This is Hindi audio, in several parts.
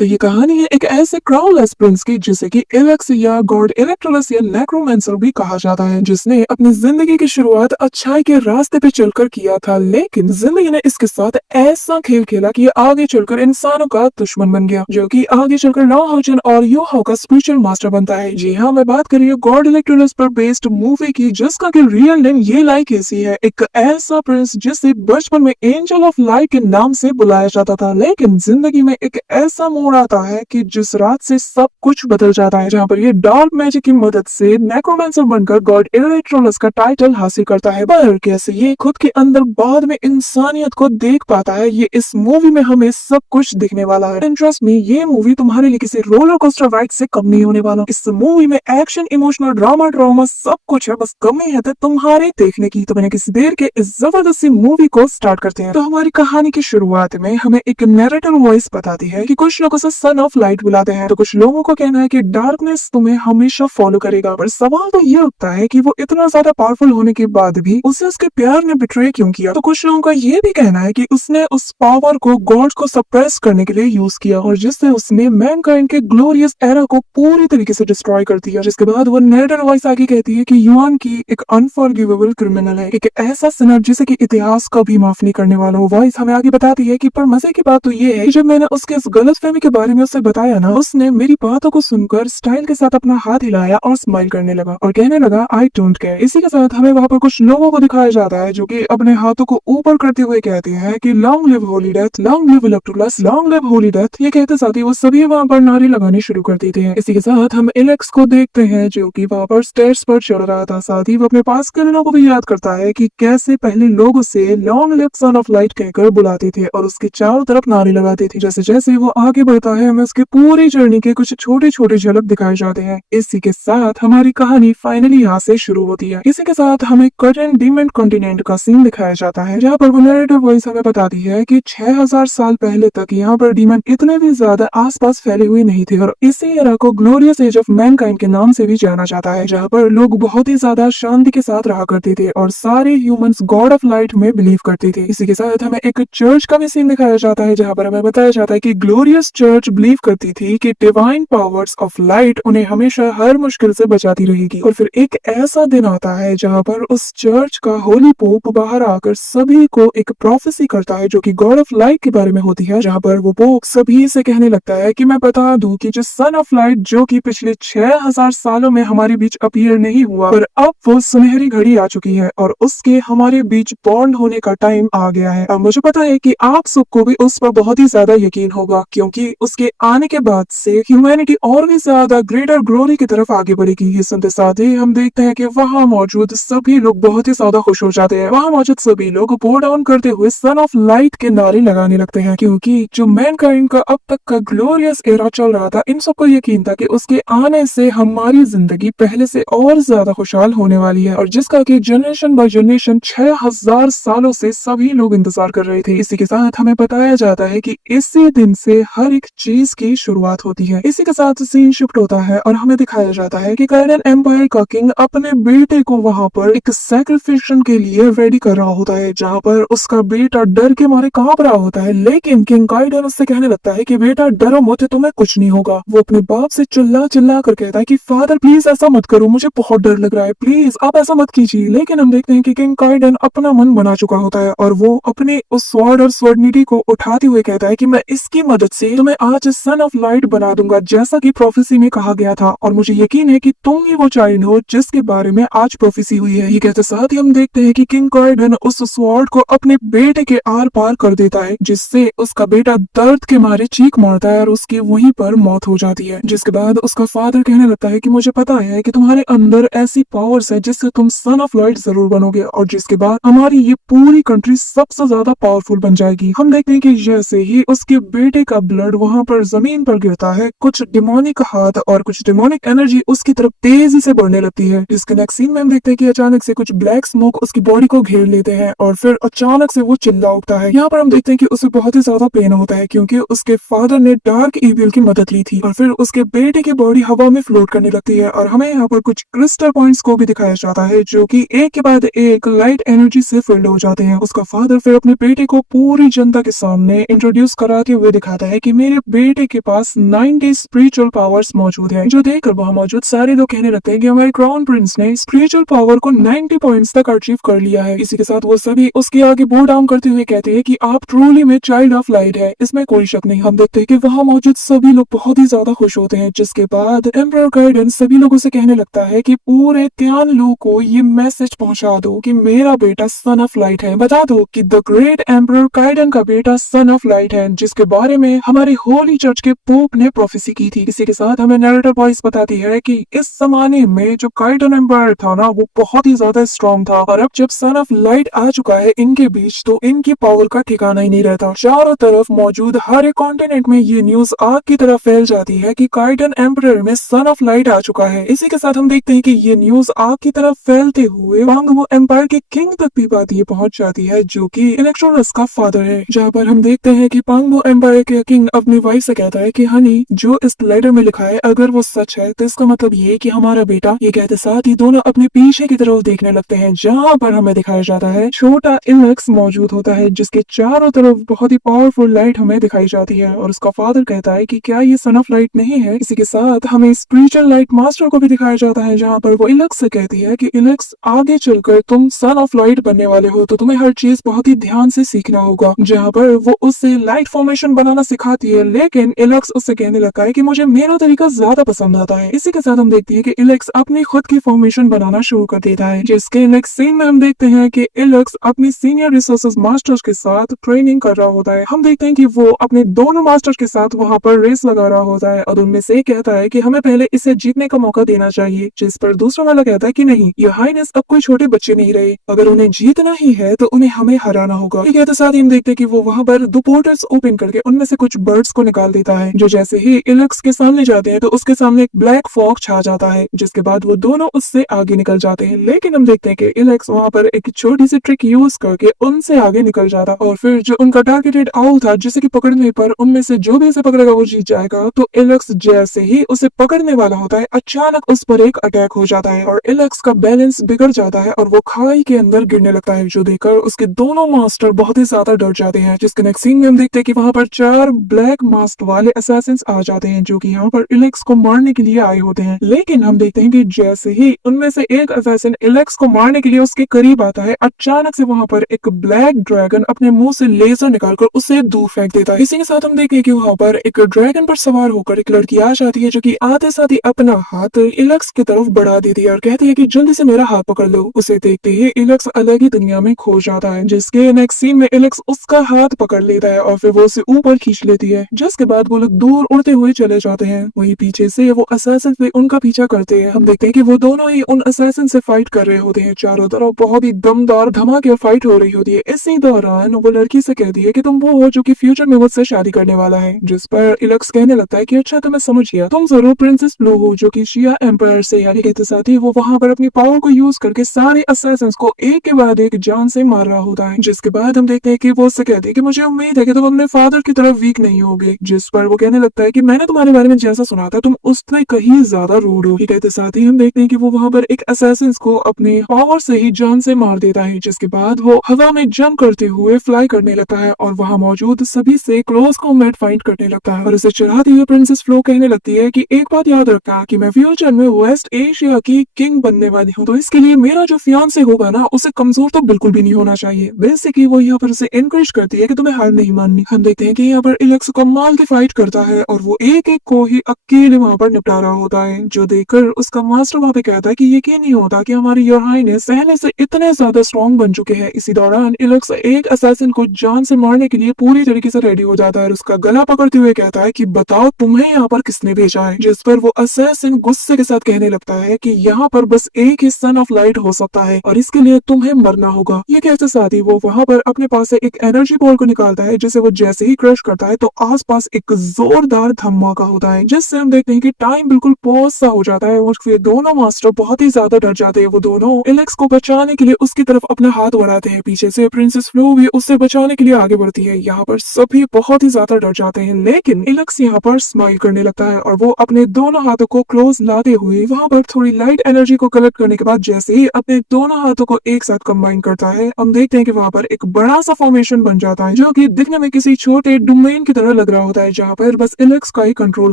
तो ये कहानी है एक ऐसे क्राउनलेस प्रिंस की जिसे कि इलेक्स या गॉड इलेक्ट्रोलस या नेक्रोमेंसर भी कहा जाता है, जिसने अपनी जिंदगी की शुरुआत अच्छाई के रास्ते पे चलकर किया था, लेकिन जिंदगी ने इसके साथ ऐसा खेल खेला कि ये आगे चलकर इंसानों का दुश्मन बन गया, जो कि आगे चलकर लाओहाओ और यूहाओ का स्पिरिचुअल मास्टर बनता है। जी हाँ, मैं बात कर रही हूँ गॉड इलेक्ट्रोलस पर बेस्ड मूवी की, जिसका कि रियल नेम ये लाइक ऐसी है, एक ऐसा प्रिंस जिसे बचपन में एंजल ऑफ लाइट के नाम से बुलाया जाता था, लेकिन जिंदगी में एक ऐसा मोड़ आता है कि जिस रात से सब कुछ बदल जाता है, जहाँ पर ये डार्क मैजिक की मदद से नेक्रोमेंसर बनकर गॉड इलेक्ट्रोलस का टाइटल हासिल करता है। पर कैसे ये खुद के अंदर बाद में इंसानियत को देख पाता है, ये इस मूवी में हमें सब कुछ दिखने वाला है। इंटरेस्ट में ये मूवी तुम्हारे लिए किसी रोलर कोस्टर राइड से कम नहीं होने वाला। इस मूवी में एक्शन, इमोशनल, ड्रामा सब कुछ है, बस कमी है तो तुम्हारे देखने की। तो मैंने किसी देर के इस जबरदस्ती मूवी को स्टार्ट करते हैं। तो हमारी कहानी की शुरुआत में हमें एक नैरेटर वॉइस बताती है कि कुछ लोगों से सन ऑफ लाइट बुलाते हैं, तो कुछ लोगों को कहना है कि डार्कनेस तुम्हें हमेशा फॉलो करेगा। पर सवाल तो ये उठता है कि वो इतना ज्यादा पावरफुल होने के बाद भी उसे उसके प्यार ने बिट्रे क्यों किया। तो कुछ लोगों का ये भी कहना है कि उसने उस पावर को गॉड को सप्रेस करने के लिए यूज किया, और जिससे उसने मैनकाइंड के ग्लोरियस एरा को पूरी तरीके से डिस्ट्रॉय कर दिया। जिसके बाद वो नैरेटर वॉइस आगे कहती है कि युआन की एक अनफॉरगिवेबल क्रिमिनल है, एक ऐसा सिनर जिसे कि इतिहास का भी माफ नहीं करने वाला। वो वॉइस हमें आगे बताती है कि पर मजे की बात तो ये है कि जब मैंने उसके इस गलतफहमी के बारे में उससे बताया ना, उसने मेरी बातों को सुनकर स्टाइल के साथ अपना हाथ हिलाया और स्माइल करने लगा और कहने लगा आई डोंट केयर। इसी के साथ हमें वहाँ पर कुछ लोगों को दिखाया जाता है जो कि अपने हाथों को ऊपर करते हुए कहते हैं कि long live holy death, long live Electrolus, long live holy death. ये कहते साथ ही वो सभी वहाँ पर नारे लगाने शुरू कर देते हैं। इसी के साथ हम एलेक्स को देखते हैं जो कि वहाँ पर स्टेयर्स पर चढ़ रहा था। साथ ही वो अपने पास के लोगों को भी याद करता है कि कैसे पहले लोग उसे long live sun of light कहकर बुलाते थे और उसके चारों तरफ नारे लगाते थे। जैसे जैसे वो आगे बढ़ता है हमें उसके पूरी जर्नी के कुछ छोटे छोटे झलक दिखाए जाते हैं। इसी के साथ हमारी कहानी फाइनली यहाँ से शुरू होती है। इसी के साथ हमें कर्टन डीमेंट कॉन्टिनेंट का सीन दिखाया जाता है, जहाँ पर नैरेटिव वॉइस हमें बताती है कि 6000 साल पहले तक यहाँ पर डीमन इतने भी ज्यादा आसपास फैले हुए नहीं थे, और इसी एरा को ग्लोरियस एज ऑफ मैनकाइंड के नाम से भी जाना जाता है, जहाँ पर लोग बहुत ही ज्यादा शांति के साथ रहा करते थे और सारे ह्यूमंस गॉड ऑफ लाइट में बिलीव करते थे। इसी के साथ हमें एक चर्च का भी सीन दिखाया जाता है, जहाँ पर हमें बताया जाता है कि ग्लोरियस चर्च बिलीव करती थी कि डिवाइन पावर्स ऑफ लाइट उन्हें हमेशा हर मुश्किल से बचाती रहेगी। और फिर एक ऐसा दिन आता है जहाँ पर उस चर्च का होली पोप बाहर आकर सभी को एक प्रोफेसी करता है जो कि गॉड ऑफ लाइट के बारे में होती है, जहाँ पर वो पोप सभी से कहने लगता है कि मैं बता दूं कि जो सन ऑफ लाइट जो कि पिछले 6000 सालों में हमारे बीच अपीयर नहीं हुआ, पर अब वो सुनहरी घड़ी आ चुकी है और उसके हमारे बीच बॉन्ड होने का टाइम आ गया है। अब मुझे पता है कि आप सबको भी उस पर बहुत ही ज्यादा यकीन होगा, क्योंकि उसके आने के बाद से ह्यूमैनिटी और भी ज्यादा ग्रेटर ग्लोरी की तरफ आगे बढ़ेगी। ये सुनते साथ ही हम देखते हैं कि वहाँ मौजूद सभी लोग बहुत ही ज्यादा खुश हो जाते हैं। वहाँ मौजूद सभी लोग बो डाउन करते हुए सन ऑफ लाइट के नारे लगाने लगते हैं, क्योंकि जो मैनकाइंड का अब तक का ग्लोरियस एरा चल रहा था, इन सबको यकीन था कि उसके आने से हमारी जिंदगी पहले से और ज्यादा खुशहाल होने वाली है, और जिसका कि जनरेशन बाय जनरेशन 6000 सालों से सभी लोग इंतजार कर रहे थे। इसी के साथ हमें बताया जाता है कि इसी दिन से हर एक चीज की शुरुआत होती है। इसी के साथ सीन शिफ्ट होता है और हमें दिखाया जाता है कि काइडन एम्पायर का किंग अपने बेटे को वहाँ पर एक सैक्रिफिकेशन के लिए रेडी कर रहा होता है, जहाँ पर उसका बेटा डर के मारे कांप रहा होता है, लेकिन किंग काइडन उससे कहने लगता है कि बेटा डरो मत, तुम्हें कुछ नहीं होगा। वो अपने बाप से चिल्ला चिल्ला कर कहता है कि फादर प्लीज ऐसा मत करो, मुझे बहुत डर लग रहा है, प्लीज आप ऐसा मत कीजिए। लेकिन हम देखते हैं कि किंग काइडन अपना मन बना चुका होता है और वो अपने उस स्वॉर्ड और स्वर्डनिटी को उठाते हुए कहता है कि मैं इसकी मदद से तुम्हें आज सन ऑफ लाइट बना दूंगा, जैसा कि प्रोफेसी में कहा गया था, और मुझे यकीन है कि तुम ही वो चाइल्ड हो जिसके बारे में आज प्रोफेसी हुई है। ये कहते साथ ही हम देखते हैं कि किंग काइडन उस स्वॉर्ड को अपने बेटे के आर पार कर देता है, जिससे उसका बेटा दर्द के मारे चीख मारता है और उसकी वहीं पर मौत हो जाती है। जिसके बाद उसका फादर कहने लगता है कि मुझे पता है कि तुम्हारे अंदर ऐसी पावर्स है जिससे तुम सन ऑफ लाइट जरूर बनोगे, और जिसके बाद हमारी ये पूरी कंट्री सबसे ज्यादा पावरफुल बन जाएगी। हम देखते हैं कि जैसे ही उसके बेटे का ब्लड वहां पर जमीन पर गिरता है, कुछ डिमोनिक हाथ और कुछ डिमोनिक एनर्जी उसकी तरफ तेजी से बढ़ने लगती है। इसके नेक्स्ट सीन में हम देखते हैं कि अचानक से कुछ ब्लैक स्मोक उसकी बॉडी को घेर लेते हैं और फिर अचानक से वो चिल्ला उठता है। यहाँ पर हम देखते हैं कि उसे बहुत ही ज्यादा पेन होता है, क्योंकि उसके फादर ने डार्क इविल की मदद ली थी, और फिर उसके बेटे की बॉडी हवा में फ्लोट करने लगती है। और हमें यहाँ पर कुछ क्रिस्टल पॉइंट्स को भी दिखाया जाता है जो कि एक के बाद एक लाइट एनर्जी से फिल्ड हो जाते हैं। उसका फादर फिर अपने बेटे को पूरी जनता के सामने इंट्रोड्यूस कराते हुए दिखाता है कि मेरे मेरे बेटे के पास 90 स्पिरिचुअल पावर्स मौजूद है। जो देखकर वहाँ मौजूद सारे लोग कहने लगते हैं कि हमारे क्राउन प्रिंस ने स्पिरिचुअल पावर को 90 पॉइंट्स तक अचीव कर लिया है। इसी के साथ वो सभी उसके आगे बो डाउन करते हुए कहते हैं कि आप ट्रूली में चाइल्ड ऑफ लाइट है, इसमें कोई शक नहीं। हम देखते हैं कि वहाँ मौजूद सभी लोग बहुत ही ज्यादा खुश होते हैं, जिसके बाद एम्परर काइडन सभी लोगों से कहने लगता है कि पूरे तियानलू को ये मैसेज पहुंचा दो कि मेरा बेटा सन ऑफ लाइट है। बता दो कि द ग्रेट एम्परर काइडन का बेटा सन ऑफ लाइट है, जिसके बारे में हमारी होली चर्च के पोप ने प्रोफेसी की थी। इसी के साथ हमें नैरेटर वॉइस बताती है कि इस जमाने में जो काइडन एम्पायर था ना, वो बहुत ही ज्यादा स्ट्रॉन्ग था, और अब जब सन ऑफ लाइट आ चुका है इनके बीच, तो इनकी पावर का ठिकाना ही नहीं रहता। चारों तरफ मौजूद हर एक कॉन्टिनेंट में ये न्यूज आग की तरह फैल जाती है कि काइडन एम्परर में सन ऑफ लाइट आ चुका है। इसी के साथ हम देखते हैं कि ये न्यूज आग की तरह फैलते हुए पांगवो एम्पायर के किंग तक भी बात ये पहुंच जाती है, जो कि इलेक्ट्रोनस का फादर है। जहाँ पर हम देखते हैं कि पांगवो एम्पायर के किंग अपनी वाइफ से कहता है कि हनी, जो इस लेटर में लिखा है अगर वो सच है तो इसका मतलब ये कि हमारा बेटा, ये कहते साथ ही दोनों अपने पीछे की तरफ देखने लगते हैं, जहाँ पर हमें दिखाया जाता है छोटा इलेक्स मौजूद होता है, जिसके चारों तरफ बहुत ही पावरफुल लाइट हमें दिखाई जाती है। और उसका फादर कहता है कि क्या ये सन ऑफ लाइट नहीं है। इसी के साथ हमें स्पिरिचुअल लाइट मास्टर को भी दिखाया जाता है, जहाँ पर वो इलेक्स से कहती है कि इलेक्स, आगे चलकर तुम सन ऑफ लाइट बनने वाले हो, तो तुम्हें हर चीज बहुत ही ध्यान से सीखना होगा। जहाँ पर वो उससे लाइट फॉर्मेशन बनाना सिखाती है, लेकिन इलेक्स उससे कहने लगा है कि मुझे मेरा तरीका ज्यादा पसंद आता है। इसी के साथ हम देखते हैं कि इलेक्स अपनी खुद की फॉर्मेशन बनाना शुरू कर देता है, जिसके नेक्स्ट सीन में हम देखते हैं कि इलेक्स अपनी सीनियर रिसोर्सेज मास्टर्स के साथ ट्रेनिंग कर रहा होता है। हम देखते हैं कि वो अपने दोनों मास्टर्स के साथ वहाँ पर रेस लगा रहा होता है, और उनमें से कहता है कि हमें पहले इसे जीतने का मौका देना चाहिए, जिस पर दूसरा वाला कहता है कि नहीं, योर हाइनेस अब कोई छोटे बच्चे नहीं रहे, अगर उन्हें जीतना ही है तो उन्हें हमें हराना होगा। ये कहते साथ ही हम देखते हैं कि वो वहाँ पर दो पोर्टल्स ओपन करके उनमें से कुछ बर्ड्स को निकाल देता है, जो जैसे ही इलेक्स के सामने जाते हैं तो उसके सामने एक ब्लैक फॉग छा जाता है, जिसके बाद वो दोनों उससे आगे निकल जाते हैं। लेकिन हम देखते हैं कि इलेक्स वहाँ पर एक छोटी सी ट्रिक यूज करके उनसे आगे निकल जाता, और फिर जो उनका टारगेटेड आउल था, जिसे कि पकड़ने पर उनमें से जो भी इसे पकड़ेगा वो जीत जाएगा, तो इलेक्स जैसे ही उसे पकड़ने वाला होता है, अचानक उस पर एक अटैक हो जाता है और इलेक्स का बैलेंस बिगड़ जाता है और वो खाई के अंदर गिरने लगता है, जो देखकर उसके दोनों मास्टर बहुत ही ज्यादा डर जाते हैं। जिसके नेक्स्ट सीन में हम देखते हैं कि वहाँ पर 4 ब्लैक मास्क वाले असैसिन्स आ जाते हैं, जो कि यहाँ पर इलेक्स को मारने के लिए आए होते हैं। लेकिन हम देखते हैं कि जैसे ही उनमें से एक असैसिन इलेक्स को मारने के लिए उसके करीब आता है, अचानक से वहाँ पर एक ब्लैक ड्रैगन अपने मुंह से लेजर निकालकर उसे दूर फेंक देता है। इसी के साथ हम देखते हैं कि वहाँ पर एक ड्रैगन पर सवार होकर एक लड़की आ जाती है, जो कि आते साथ ही अपना हाथ इलेक्स की तरफ बढ़ा देती है और कहती है कि जल्दी से मेरा हाथ पकड़ लो। उसे देखते ही इलेक्स अलग ही दुनिया में खो जाता है, जिसके नेक्स्ट सीन में इलेक्स उसका हाथ पकड़ लेता है और फिर वो उसे ऊपर खींच लेती है, जिसके बाद वो लोग दूर उड़ते हुए चले जाते हैं। वही पीछे से वो असैसिन भी उनका पीछा करते हैं। हम देखते हैं कि वो दोनों ही उन असैसिन से फाइट कर रहे होते हैं। चारों तरफ बहुत ही दमदार धमाके फाइट हो रही होती है। इसी दौरान वो लड़की से कहती है कि तुम वो हो जो कि फ्यूचर में मुझसे शादी करने वाला है, जिस पर इलेक्स कहने लगता है कि अच्छा, तो मैं समझ गया, तुम जरूर प्रिंसेस ब्लू हो, जो कि शिया एम्पायर से। यानी कहते साथ ही वो वहाँ पर अपनी पावर को यूज करके सारे असैसिन्स को एक के बाद एक जान से मार रहा होता है। जिसके बाद हम देखते हैं कि वो उससे कहती है कि मुझे उम्मीद है कि तुम अपने फादर की तरफ वीक नहीं होगे, जिस पर वो कहने लगता है कि मैंने तुम्हारे बारे में जैसा सुना था तुम उससे कहीं ज्यादा रूड हो। कहते साथ ही हम देखते हैं कि वो वहाँ पर एक असैसिन्स को अपने पावर से ही जान से मार देता है, जिसके बाद वो हवा में जंप करते हुए फ्लाई करने लगता है और वहाँ मौजूद सभी से क्लोज कॉम्बैट फाइट करने लगता है। और उसे चिढ़ाती हुई प्रिंसेस फ्लो कहने लगती है कि एक बात याद रखना कि मैं फ्यूचर में वेस्ट एशिया की किंग बनने वाली हूँ, तो इसके लिए मेरा जो फियांसे होगा ना, उसे कमजोर तो बिल्कुल भी नहीं होना चाहिए। बेसिकली वो यहाँ पर उसे एनकरेज करती है कि तुम्हें हार नहीं माननी। हम देखते हैं कि यहाँ पर इलेक्स कमाल की फाइट करता है और वो एक एक को ही अकेले वहाँ पर निपटा रहा होता है, जो देखकर उसका मास्टर वहाँ पे कहता है कि यकीन नहीं होता कि हमारी योर हाइनेस पहले से इतने ज्यादा स्ट्रॉन्ग बन चुके हैं। इसी दौरान इलेक्स एक असैसिन को जान से मारने के लिए पूरी तरीके से रेडी हो जाता है और उसका गला पकड़ते हुए कहता है कि बताओ तुम्हें यहाँ पर किसने भेजा है, जिस पर वो असैसिन गुस्से के साथ कहने लगता है कि यहाँ पर बस एक ही सन ऑफ लाइट हो सकता है और इसके लिए तुम्हें मरना होगा। ये कहते साथ ही वो वहाँ पर अपने पास से एक एनर्जी बॉल को निकालता है, जिसे वो जैसे ही क्रश करता है तो आसपास एक जोरदार धमाका होता है, जिससे हम देखते हैं कि टाइम बिल्कुल पॉज सा हो जाता है और फिर दोनों मास्टर बहुत ही ज्यादा डर जाते हैं। वो दोनों इलेक्स को बचाने के लिए उसकी तरफ अपना हाथ बढ़ाते हैं। पीछे से प्रिंसेस फ्लो भी उससे बचाने के लिए आगे बढ़ती है। यहाँ पर सभी बहुत ही ज्यादा डर जाते हैं, लेकिन इलेक्स यहाँ पर स्माइल करने लगता है और वो अपने दोनों हाथों को क्लोज लाते हुए वहाँ पर थोड़ी लाइट एनर्जी को कलेक्ट करने के बाद जैसे ही अपने दोनों हाथों को एक साथ कंबाइन करता है, हम देखते हैं कि वहाँ पर एक बड़ा सा फॉर्मेशन बन जाता है, जो कि दिखने में किसी छोटे डोमेन की तरह लग रहा होता है जहाँ पर बस एलेक्स का ही कंट्रोल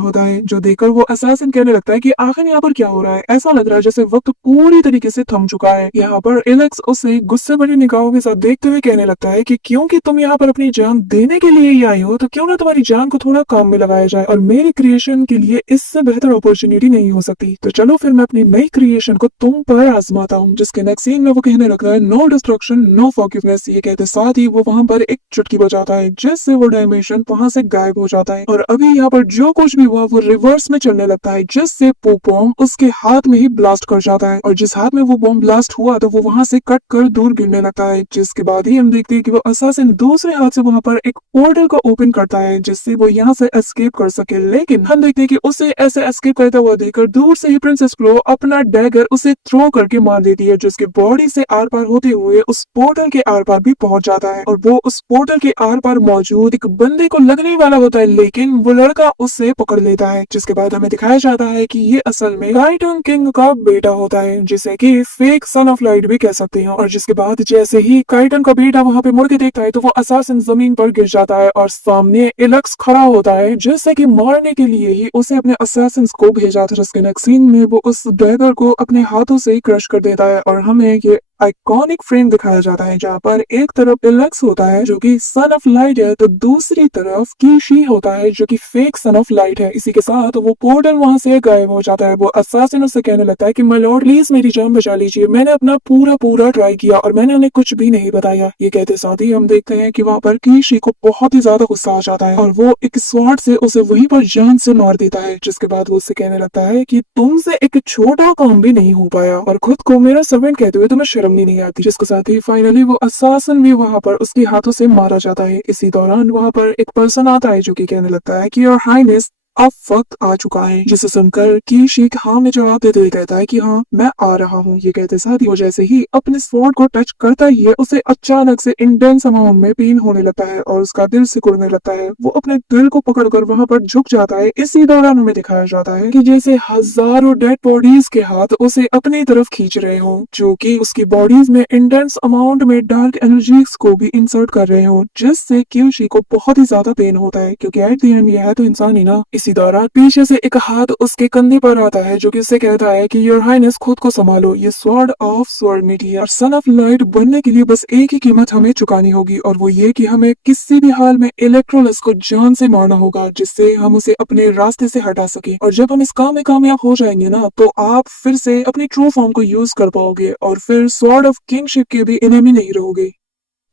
होता है, जो देखकर वो असैसिन कहने लगता है कि आखिर यहाँ पर क्या हो रहा है। ऐसा लग रहा है जैसे वक्त पूरी तरीके से थम चुका है। यहाँ पर एलेक्स उसे गुस्से भरी निगाहों के साथ देखते हुए कहने लगता है कि क्योंकि तुम यहाँ पर अपनी जान देने के लिए ही आई हो, तो क्यों ना तुम्हारी जान को थोड़ा काम में लगाया जाए, और मेरी क्रिएशन के लिए इससे बेहतर अपॉर्चुनिटी नहीं हो सकती। तो चलो फिर मैं अपनी नई क्रिएशन को तुम पर आजमाता हूँ। जिसके नेक्स्ट सीन में वो कहने लगता है नो डिस्ट्रक्शन नो फॉरगिवनेस। ये कहते साथ ही वो वहां पर एक चुटकी बजाता है, जिससे वो डायमेंशन वहां से गायब हो जाता है। और अभी यहाँ पर जो कुछ भी हुआ वो रिवर्स में चलने लगता है, जिससे पोप बॉम्ब उसके हाथ में ही ब्लास्ट कर जाता है। और जिस हाथ में वो बॉम्ब ब्लास्ट हुआ तो वो वहां से कट कर दूर गिरने लगता है। जिसके बाद ही हम देखते हैं कि वो असैसिन दूसरे हाथ से वहां पर एक पोर्टल को ओपन करता है, जिससे वो यहाँ से एस्केप कर सके। लेकिन हम देखते हैं कि उसे ऐसे एस्केप करता हुआ देखकर दूर से ही प्रिंसेस फ्लो अपना डैगर उसे थ्रो करके मार देती है, जिसके बॉडी से आर पार होते हुए उस पोर्टल के आर पार भी पहुंच जाता है। और वो उस पोर्टल के आर पार मौजूद एक बंदे को लगने वाला होता है, लेकिन वो लड़का उससे पकड़ लेता है। जिसके बाद हमें दिखाया जाता है कि ये असल में टाइटन किंग का बेटा होता है, जिसे कि फेक सन ऑफ लाइट भी कह सकते हैं। और जिसके बाद जैसे ही टाइटन का बेटा वहां पे मुड़ के देखता है तो वो असैसिन जमीन पर गिर जाता है और सामने एलेक्स खड़ा होता है, जिससे कि मारने के लिए ही उसे अपने असैसिन्स को भेजा था। जिसके नेक्स्ट सीन में वो उस डैगर को अपने हाथों से क्रश कर देता है और हमें ये आइकॉनिक फ्रेम दिखाया जाता है, जहाँ पर एक तरफ एलेक्स होता है जो कि सन ऑफ लाइट है, तो दूसरी तरफ कीशी होता है जो कि फेक सन ऑफ लाइट है। इसी के साथ वो पोर्टल वहां से गायब हो जाता है। वो असैसिन से कहने लगता है कि माय लॉर्ड प्लीज मेरी जान बचा लीजिए, मैंने अपना पूरा ट्राई किया और मैंने उन्हें कुछ भी नहीं बताया। ये कहते साथ ही हम देखते हैं कि वहाँ पर कीशी को बहुत ही ज्यादा गुस्सा आ जाता है और वो एक स्वॉर्ड से उसे वहीं पर जान से मार देता है। जिसके बाद वो उससे कहने लगता है कि तुमसे एक छोटा काम भी नहीं हो पाया और खुद को मेरा सर्वेंट कहते हुए तुम्हें शर्म भी नहीं आती। जिसके साथ ही फाइनली वो असैसिन भी वहां पर उसके हाथों से मारा जाता है। इसी दौरान वहां पर एक पर्सन आता है जो कि कहने लगता है कि योर हाइनेस अब वक्त आ चुका है। जिसे सुनकर कीशी हाँ में जवाब देते हुए कहता है कि हाँ मैं आ रहा हूँ। ये कहते साथ ही वो जैसे ही अपने स्वॉर्ड को टच करता ही है उसे अचानक से इंटेंस अमाउंट में पेन होने लगता है और उसका दिल सिकुड़ने लगता है। वो अपने दिल को पकड़कर वहां पर झुक जाता है। इसी दौरान हमें दिखाया जाता है कि जैसे हजारों डेड बॉडीज के हाथ उसे अपनी तरफ खींच रहे हो, जो कि उसकी बॉडीज में इंटेंस अमाउंट में डार्क एनर्जीज को भी इंसर्ट कर रहे हो, जिससे कीशी को बहुत ही ज्यादा पेन होता है, क्योंकि एट द एंड ये है तो इंसान ही ना। इसी दौरान पीछे से एक हाथ उसके कंधे पर आता है जो कि उससे कहता है कि योर हाइनेस खुद को संभालो, ये स्वॉर्ड ऑफ स्वॉर्डिनिटी है और सन ऑफ लाइट बनने के लिए बस एक ही कीमत हमें चुकानी होगी, और वो ये कि हमें किसी भी हाल में इलेक्ट्रोलस को जान से मारना होगा, जिससे हम उसे अपने रास्ते से हटा सके। और जब हम इस काम में कामयाब हो जाएंगे ना, तो आप फिर से अपनी ट्रू फॉर्म को यूज कर पाओगे और फिर स्वॉर्ड ऑफ किंगशिप के भी एनिमी नहीं रहोगे।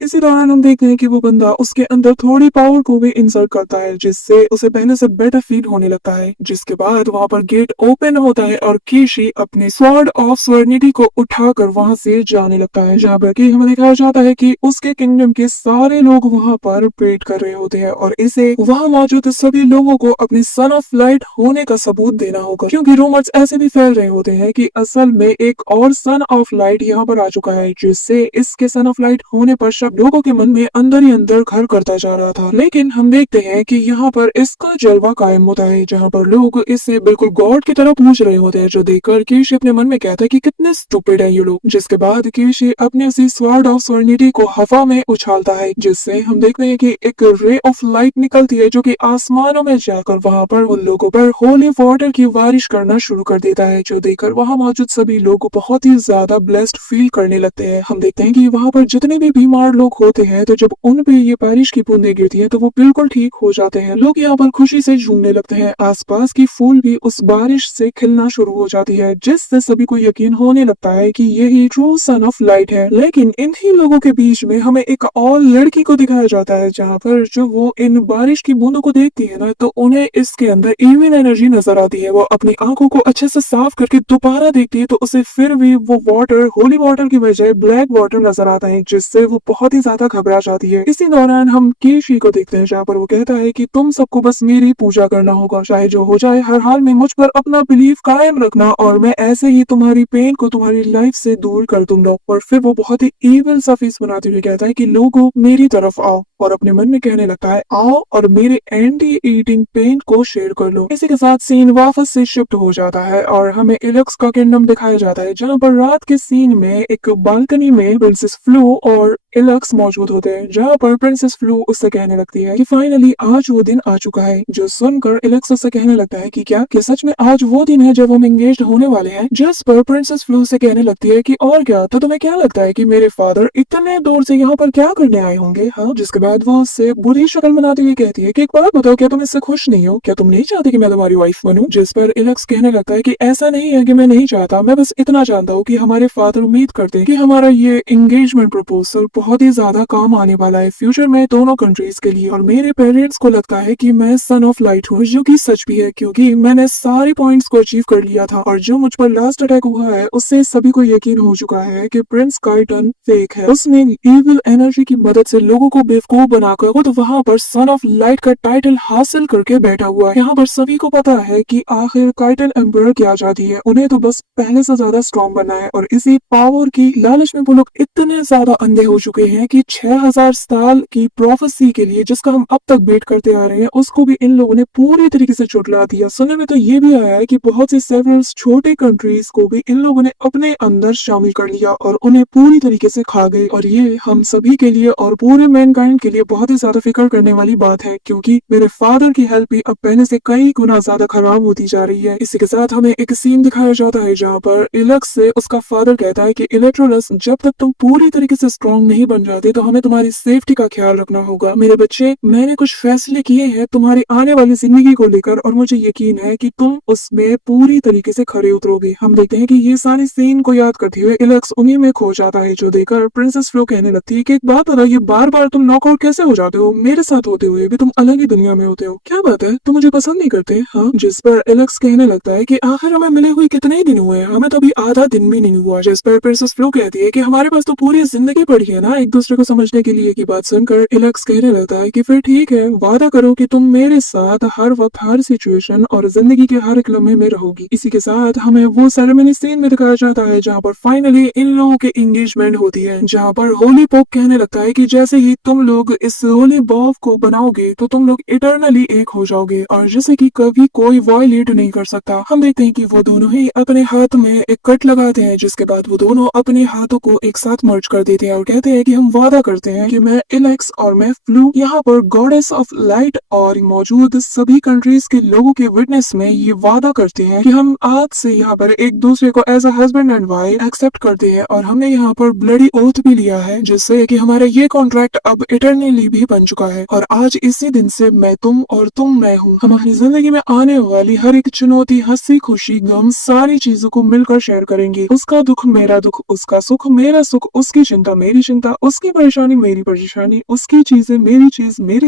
इसी दौरान हम देखते हैं कि वो बंदा उसके अंदर थोड़ी पावर को भी इंसर्ट करता है, जिससे उसे पहले से बेटर फील होने लगता है। जिसके बाद वहां पर गेट ओपन होता है और कीशी अपने स्वॉर्ड ऑफ स्वर्निटी को उठाकर वहां से जाने लगता है, जहाँ पर कि हमें दिखाया जाता है कि उसके किंगडम के सारे लोग वहां पर वेट कर रहे होते हैं और इसे वहां मौजूद सभी लोगों को अपने सन ऑफ लाइट होने का सबूत देना होगा, क्योंकि रूमर्स ऐसे भी फैल रहे होते हैं कि असल में एक और सन ऑफ लाइट यहाँ पर आ चुका है, जिससे इसके सन ऑफ लाइट होने पर लोगों के मन में अंदर ही अंदर घर करता जा रहा था। लेकिन हम देखते हैं कि यहाँ पर इसका जलवा कायम होता है, जहाँ पर लोग इससे बिल्कुल गॉड की तरह पूछ रहे होते हैं, जो देखकर कीशी अपने मन में कहता है कि कितने स्टूपिड है ये लोग। जिसके बाद कीशी अपने उसी स्वॉर्ड ऑफ स्वर्निटी को हवा में उछालता है, जिससे हम देखते हैं कि एक रे ऑफ लाइट निकलती है जो कि आसमानों में जाकर वहां पर उन लोगों पर होली वाटर की बारिश करना शुरू कर देता है, जो देखकर वहां मौजूद सभी लोग बहुत ही ज्यादा ब्लेस्ड फील करने लगते हैं। हम देखते हैं कि वहां पर जितने भी बीमार लोग होते हैं, तो जब उन पे ये बारिश की बूंदें गिरती हैं तो वो बिल्कुल ठीक हो जाते हैं। लोग यहाँ पर खुशी से झूमने लगते हैं, आसपास की फूल भी उस बारिश से खिलना शुरू हो जाती है, जिससे सभी को यकीन होने लगता है कि यही ट्रू सन ऑफ लाइट है। लेकिन इन्हीं लोगों के बीच में हमें एक और लड़की को दिखाया जाता है, जहाँ पर जो वो इन बारिश की बूंदों को देखती है ना, तो उन्हें इसके अंदर इविल एनर्जी नजर आती है। वो अपनी आंखों को अच्छे से साफ करके दोबारा देखती है तो उसे फिर भी वो वाटर होली वाटर की बजाय ब्लैक वाटर नजर आता है, जिससे वो बहुत ही ज्यादा घबरा जाती है। इसी दौरान हम कीशी को देखते हैं, जहाँ पर वो कहता है कि तुम सबको बस मेरी पूजा करना होगा, चाहे जो हो जाए, हर हाल में मुझ पर अपना बिलीफ कायम रखना और मैं ऐसे ही तुम्हारी पेन को तुम्हारी लाइफ से दूर कर दूंगा। और फिर वो बहुत ही इविल सा फेस बनाते हुए कहता है कि लोगों मेरी तरफ आओ, और अपने मन में कहने लगता है आओ और मेरे एंटी ईटिंग पेन को शेयर कर लो। इसी के साथ सीन वापस से शिफ्ट हो जाता है और हमें एलेक्स का किंगडम दिखाया जाता है, जहाँ पर रात के सीन में एक बालकनी में प्रिंसेस फ्लो और एलेक्स इलेक्स मौजूद होते हैं, जहाँ पर प्रिंसेस फ्लू उससे कहने लगती है कि फाइनली आज वो दिन आ चुका है। जो सुनकर इलेक्स उससे कहने लगता है कि क्या सच में आज वो दिन है जब हम एंगेज्ड होने वाले हैं। जिस पर प्रिंसेस फ्लू से कहने लगती है कि और क्या, तो तुम्हें क्या लगता है कि मेरे फादर इतने दूर से यहाँ पर क्या करने आए होंगे? हाँ, जिसके बाद वो उससे बुरी शक्ल बनाती हुई कहती है कि एक बात बताओ, क्या तुम इससे खुश नहीं हो? क्या तुम नहीं चाहती कि मैं तुम्हारी वाइफ बनूं? जिस पर इलेक्स कहने लगता है कि ऐसा नहीं है कि मैं नहीं चाहता, मैं बस इतना जानता हूँ कि हमारे फादर उम्मीद करते हैं कि हमारा ये एंगेजमेंट प्रपोजल बहुत ही ज्यादा काम आने वाला है फ्यूचर में दोनों कंट्रीज के लिए। और मेरे पेरेंट्स को लगता है कि मैं सन ऑफ लाइट हूँ, जो कि सच भी है क्योंकि मैंने सारे पॉइंट्स को अचीव कर लिया था। और जो मुझ पर लास्ट अटैक हुआ है उससे सभी को यकीन हो चुका है कि प्रिंस काइटन फेक है। उसने इविल एनर्जी की मदद से लोगों को बेवकूफ बनाकर खुद वहां पर सन ऑफ लाइट का टाइटल हासिल करके बैठा हुआ है। यहाँ पर सभी को पता है कि आखिर काइटन एम्पर क्या चाहती है, उन्हें तो बस पहले से ज्यादा स्ट्रॉन्ग बनना है। और इसी पावर की लालच में वो लोग इतने ज्यादा अंधे हो चुके हैं कि 6000 साल की प्रोफेसी के लिए जिसका हम अब तक वेट करते आ रहे हैं, उसको भी इन लोगों ने पूरी तरीके से चुटला दिया। सुनने में तो ये भी आया है कि बहुत सी सेवरल छोटे कंट्रीज को भी इन लोगों ने अपने अंदर शामिल कर लिया और उन्हें पूरी तरीके से खा गए। और ये हम सभी के लिए और पूरे मैनकाइंड के लिए बहुत ही ज्यादा फिक्र करने वाली बात है, क्योंकि मेरे फादर की हेल्थ भी अब पहले से कई गुना ज्यादा खराब होती जा रही है। इसी के साथ हमें एक सीन दिखाया जाता है जहाँ पर इलेक्स से उसका फादर कहता है कि इलेक्ट्रोलस, जब तक तुम पूरी तरीके से स्ट्रॉन्ग नहीं बन जाते तो हमें तुम्हारी सेफ्टी का ख्याल रखना होगा। मेरे बच्चे, मैंने कुछ फैसले किए हैं तुम्हारी आने वाली जिंदगी को लेकर और मुझे यकीन है कि तुम उसमें पूरी तरीके से खरे उतरोगे। हम देखते हैं कि ये सारे सीन को याद करते हुए इलेक्स उन्हीं में खो जाता है, जो देखकर प्रिंसेस फ्लो कहने लगती है कि एक बात बताओ, ये बार बार तुम नॉकआउट कैसे हो जाते हो? मेरे साथ होते हुए भी तुम अलग ही दुनिया में होते हो, क्या बात है, तुम मुझे पसंद नहीं करते? हाँ, जिस पर एलेक्स कहने लगता है कि आखिर हमें मिले हुए कितने ही दिन हुए हैं, हमें तो अभी आधा दिन भी नहीं हुआ। जिस पर प्रिंसेस फ्लो कहती है कि हमारे पास तो पूरी जिंदगी पड़ी है ना एक दूसरे को समझने के लिए। की बात सुनकर एलेक्स कहने लगता है कि फिर ठीक है, वादा करो कि तुम मेरे साथ हर वक्त हर सिचुएशन और जिंदगी के हर एक लम्हे में रहोगी। इसी के साथ हमें वो सेरेमनी सीन में दिखाया जाता है जहाँ पर फाइनली इन लोगों की एंगेजमेंट होती है, जहाँ पर होली पोप कहने लगता है कि जैसे ही तुम लोग इस होली बॉव को बनाओगे तो तुम लोग इटरनली एक हो जाओगे और जिसे कि कभी कोई वायलेट नहीं कर सकता। हम देखते हैं कि वो दोनों ही अपने हाथ में एक कट लगाते हैं, जिसके बाद वो दोनों अपने हाथों को एक साथ मर्ज कर देते हैं और कहते हैं कि हम वादा करते हैं कि मैं इलेक्स और मैं फ्लू यहाँ पर गॉडेस ऑफ लाइट और मौजूद सभी कंट्रीज के लोगों के विटनेस में ये वादा करते हैं कि हम आज से यहाँ पर एक दूसरे को as a husband and wife accept करते हैं। और हमने यहाँ पर ब्लडी ओथ भी लिया है, जिससे कि हमारा ये कॉन्ट्रैक्ट अब इटरनली भी बन चुका है। और आज इसी दिन से मैं तुम और तुम मैं हूँ। हम अपनी जिंदगी में आने वाली हर एक चुनौती, हंसी खुशी गम सारी चीजों को मिलकर शेयर करेंगे। उसका दुख मेरा दुख, उसका सुख मेरा सुख, उसकी चिंता मेरी चिंता, उसकी परेशानी मेरी परेशानी, उसकी चीजें मेरी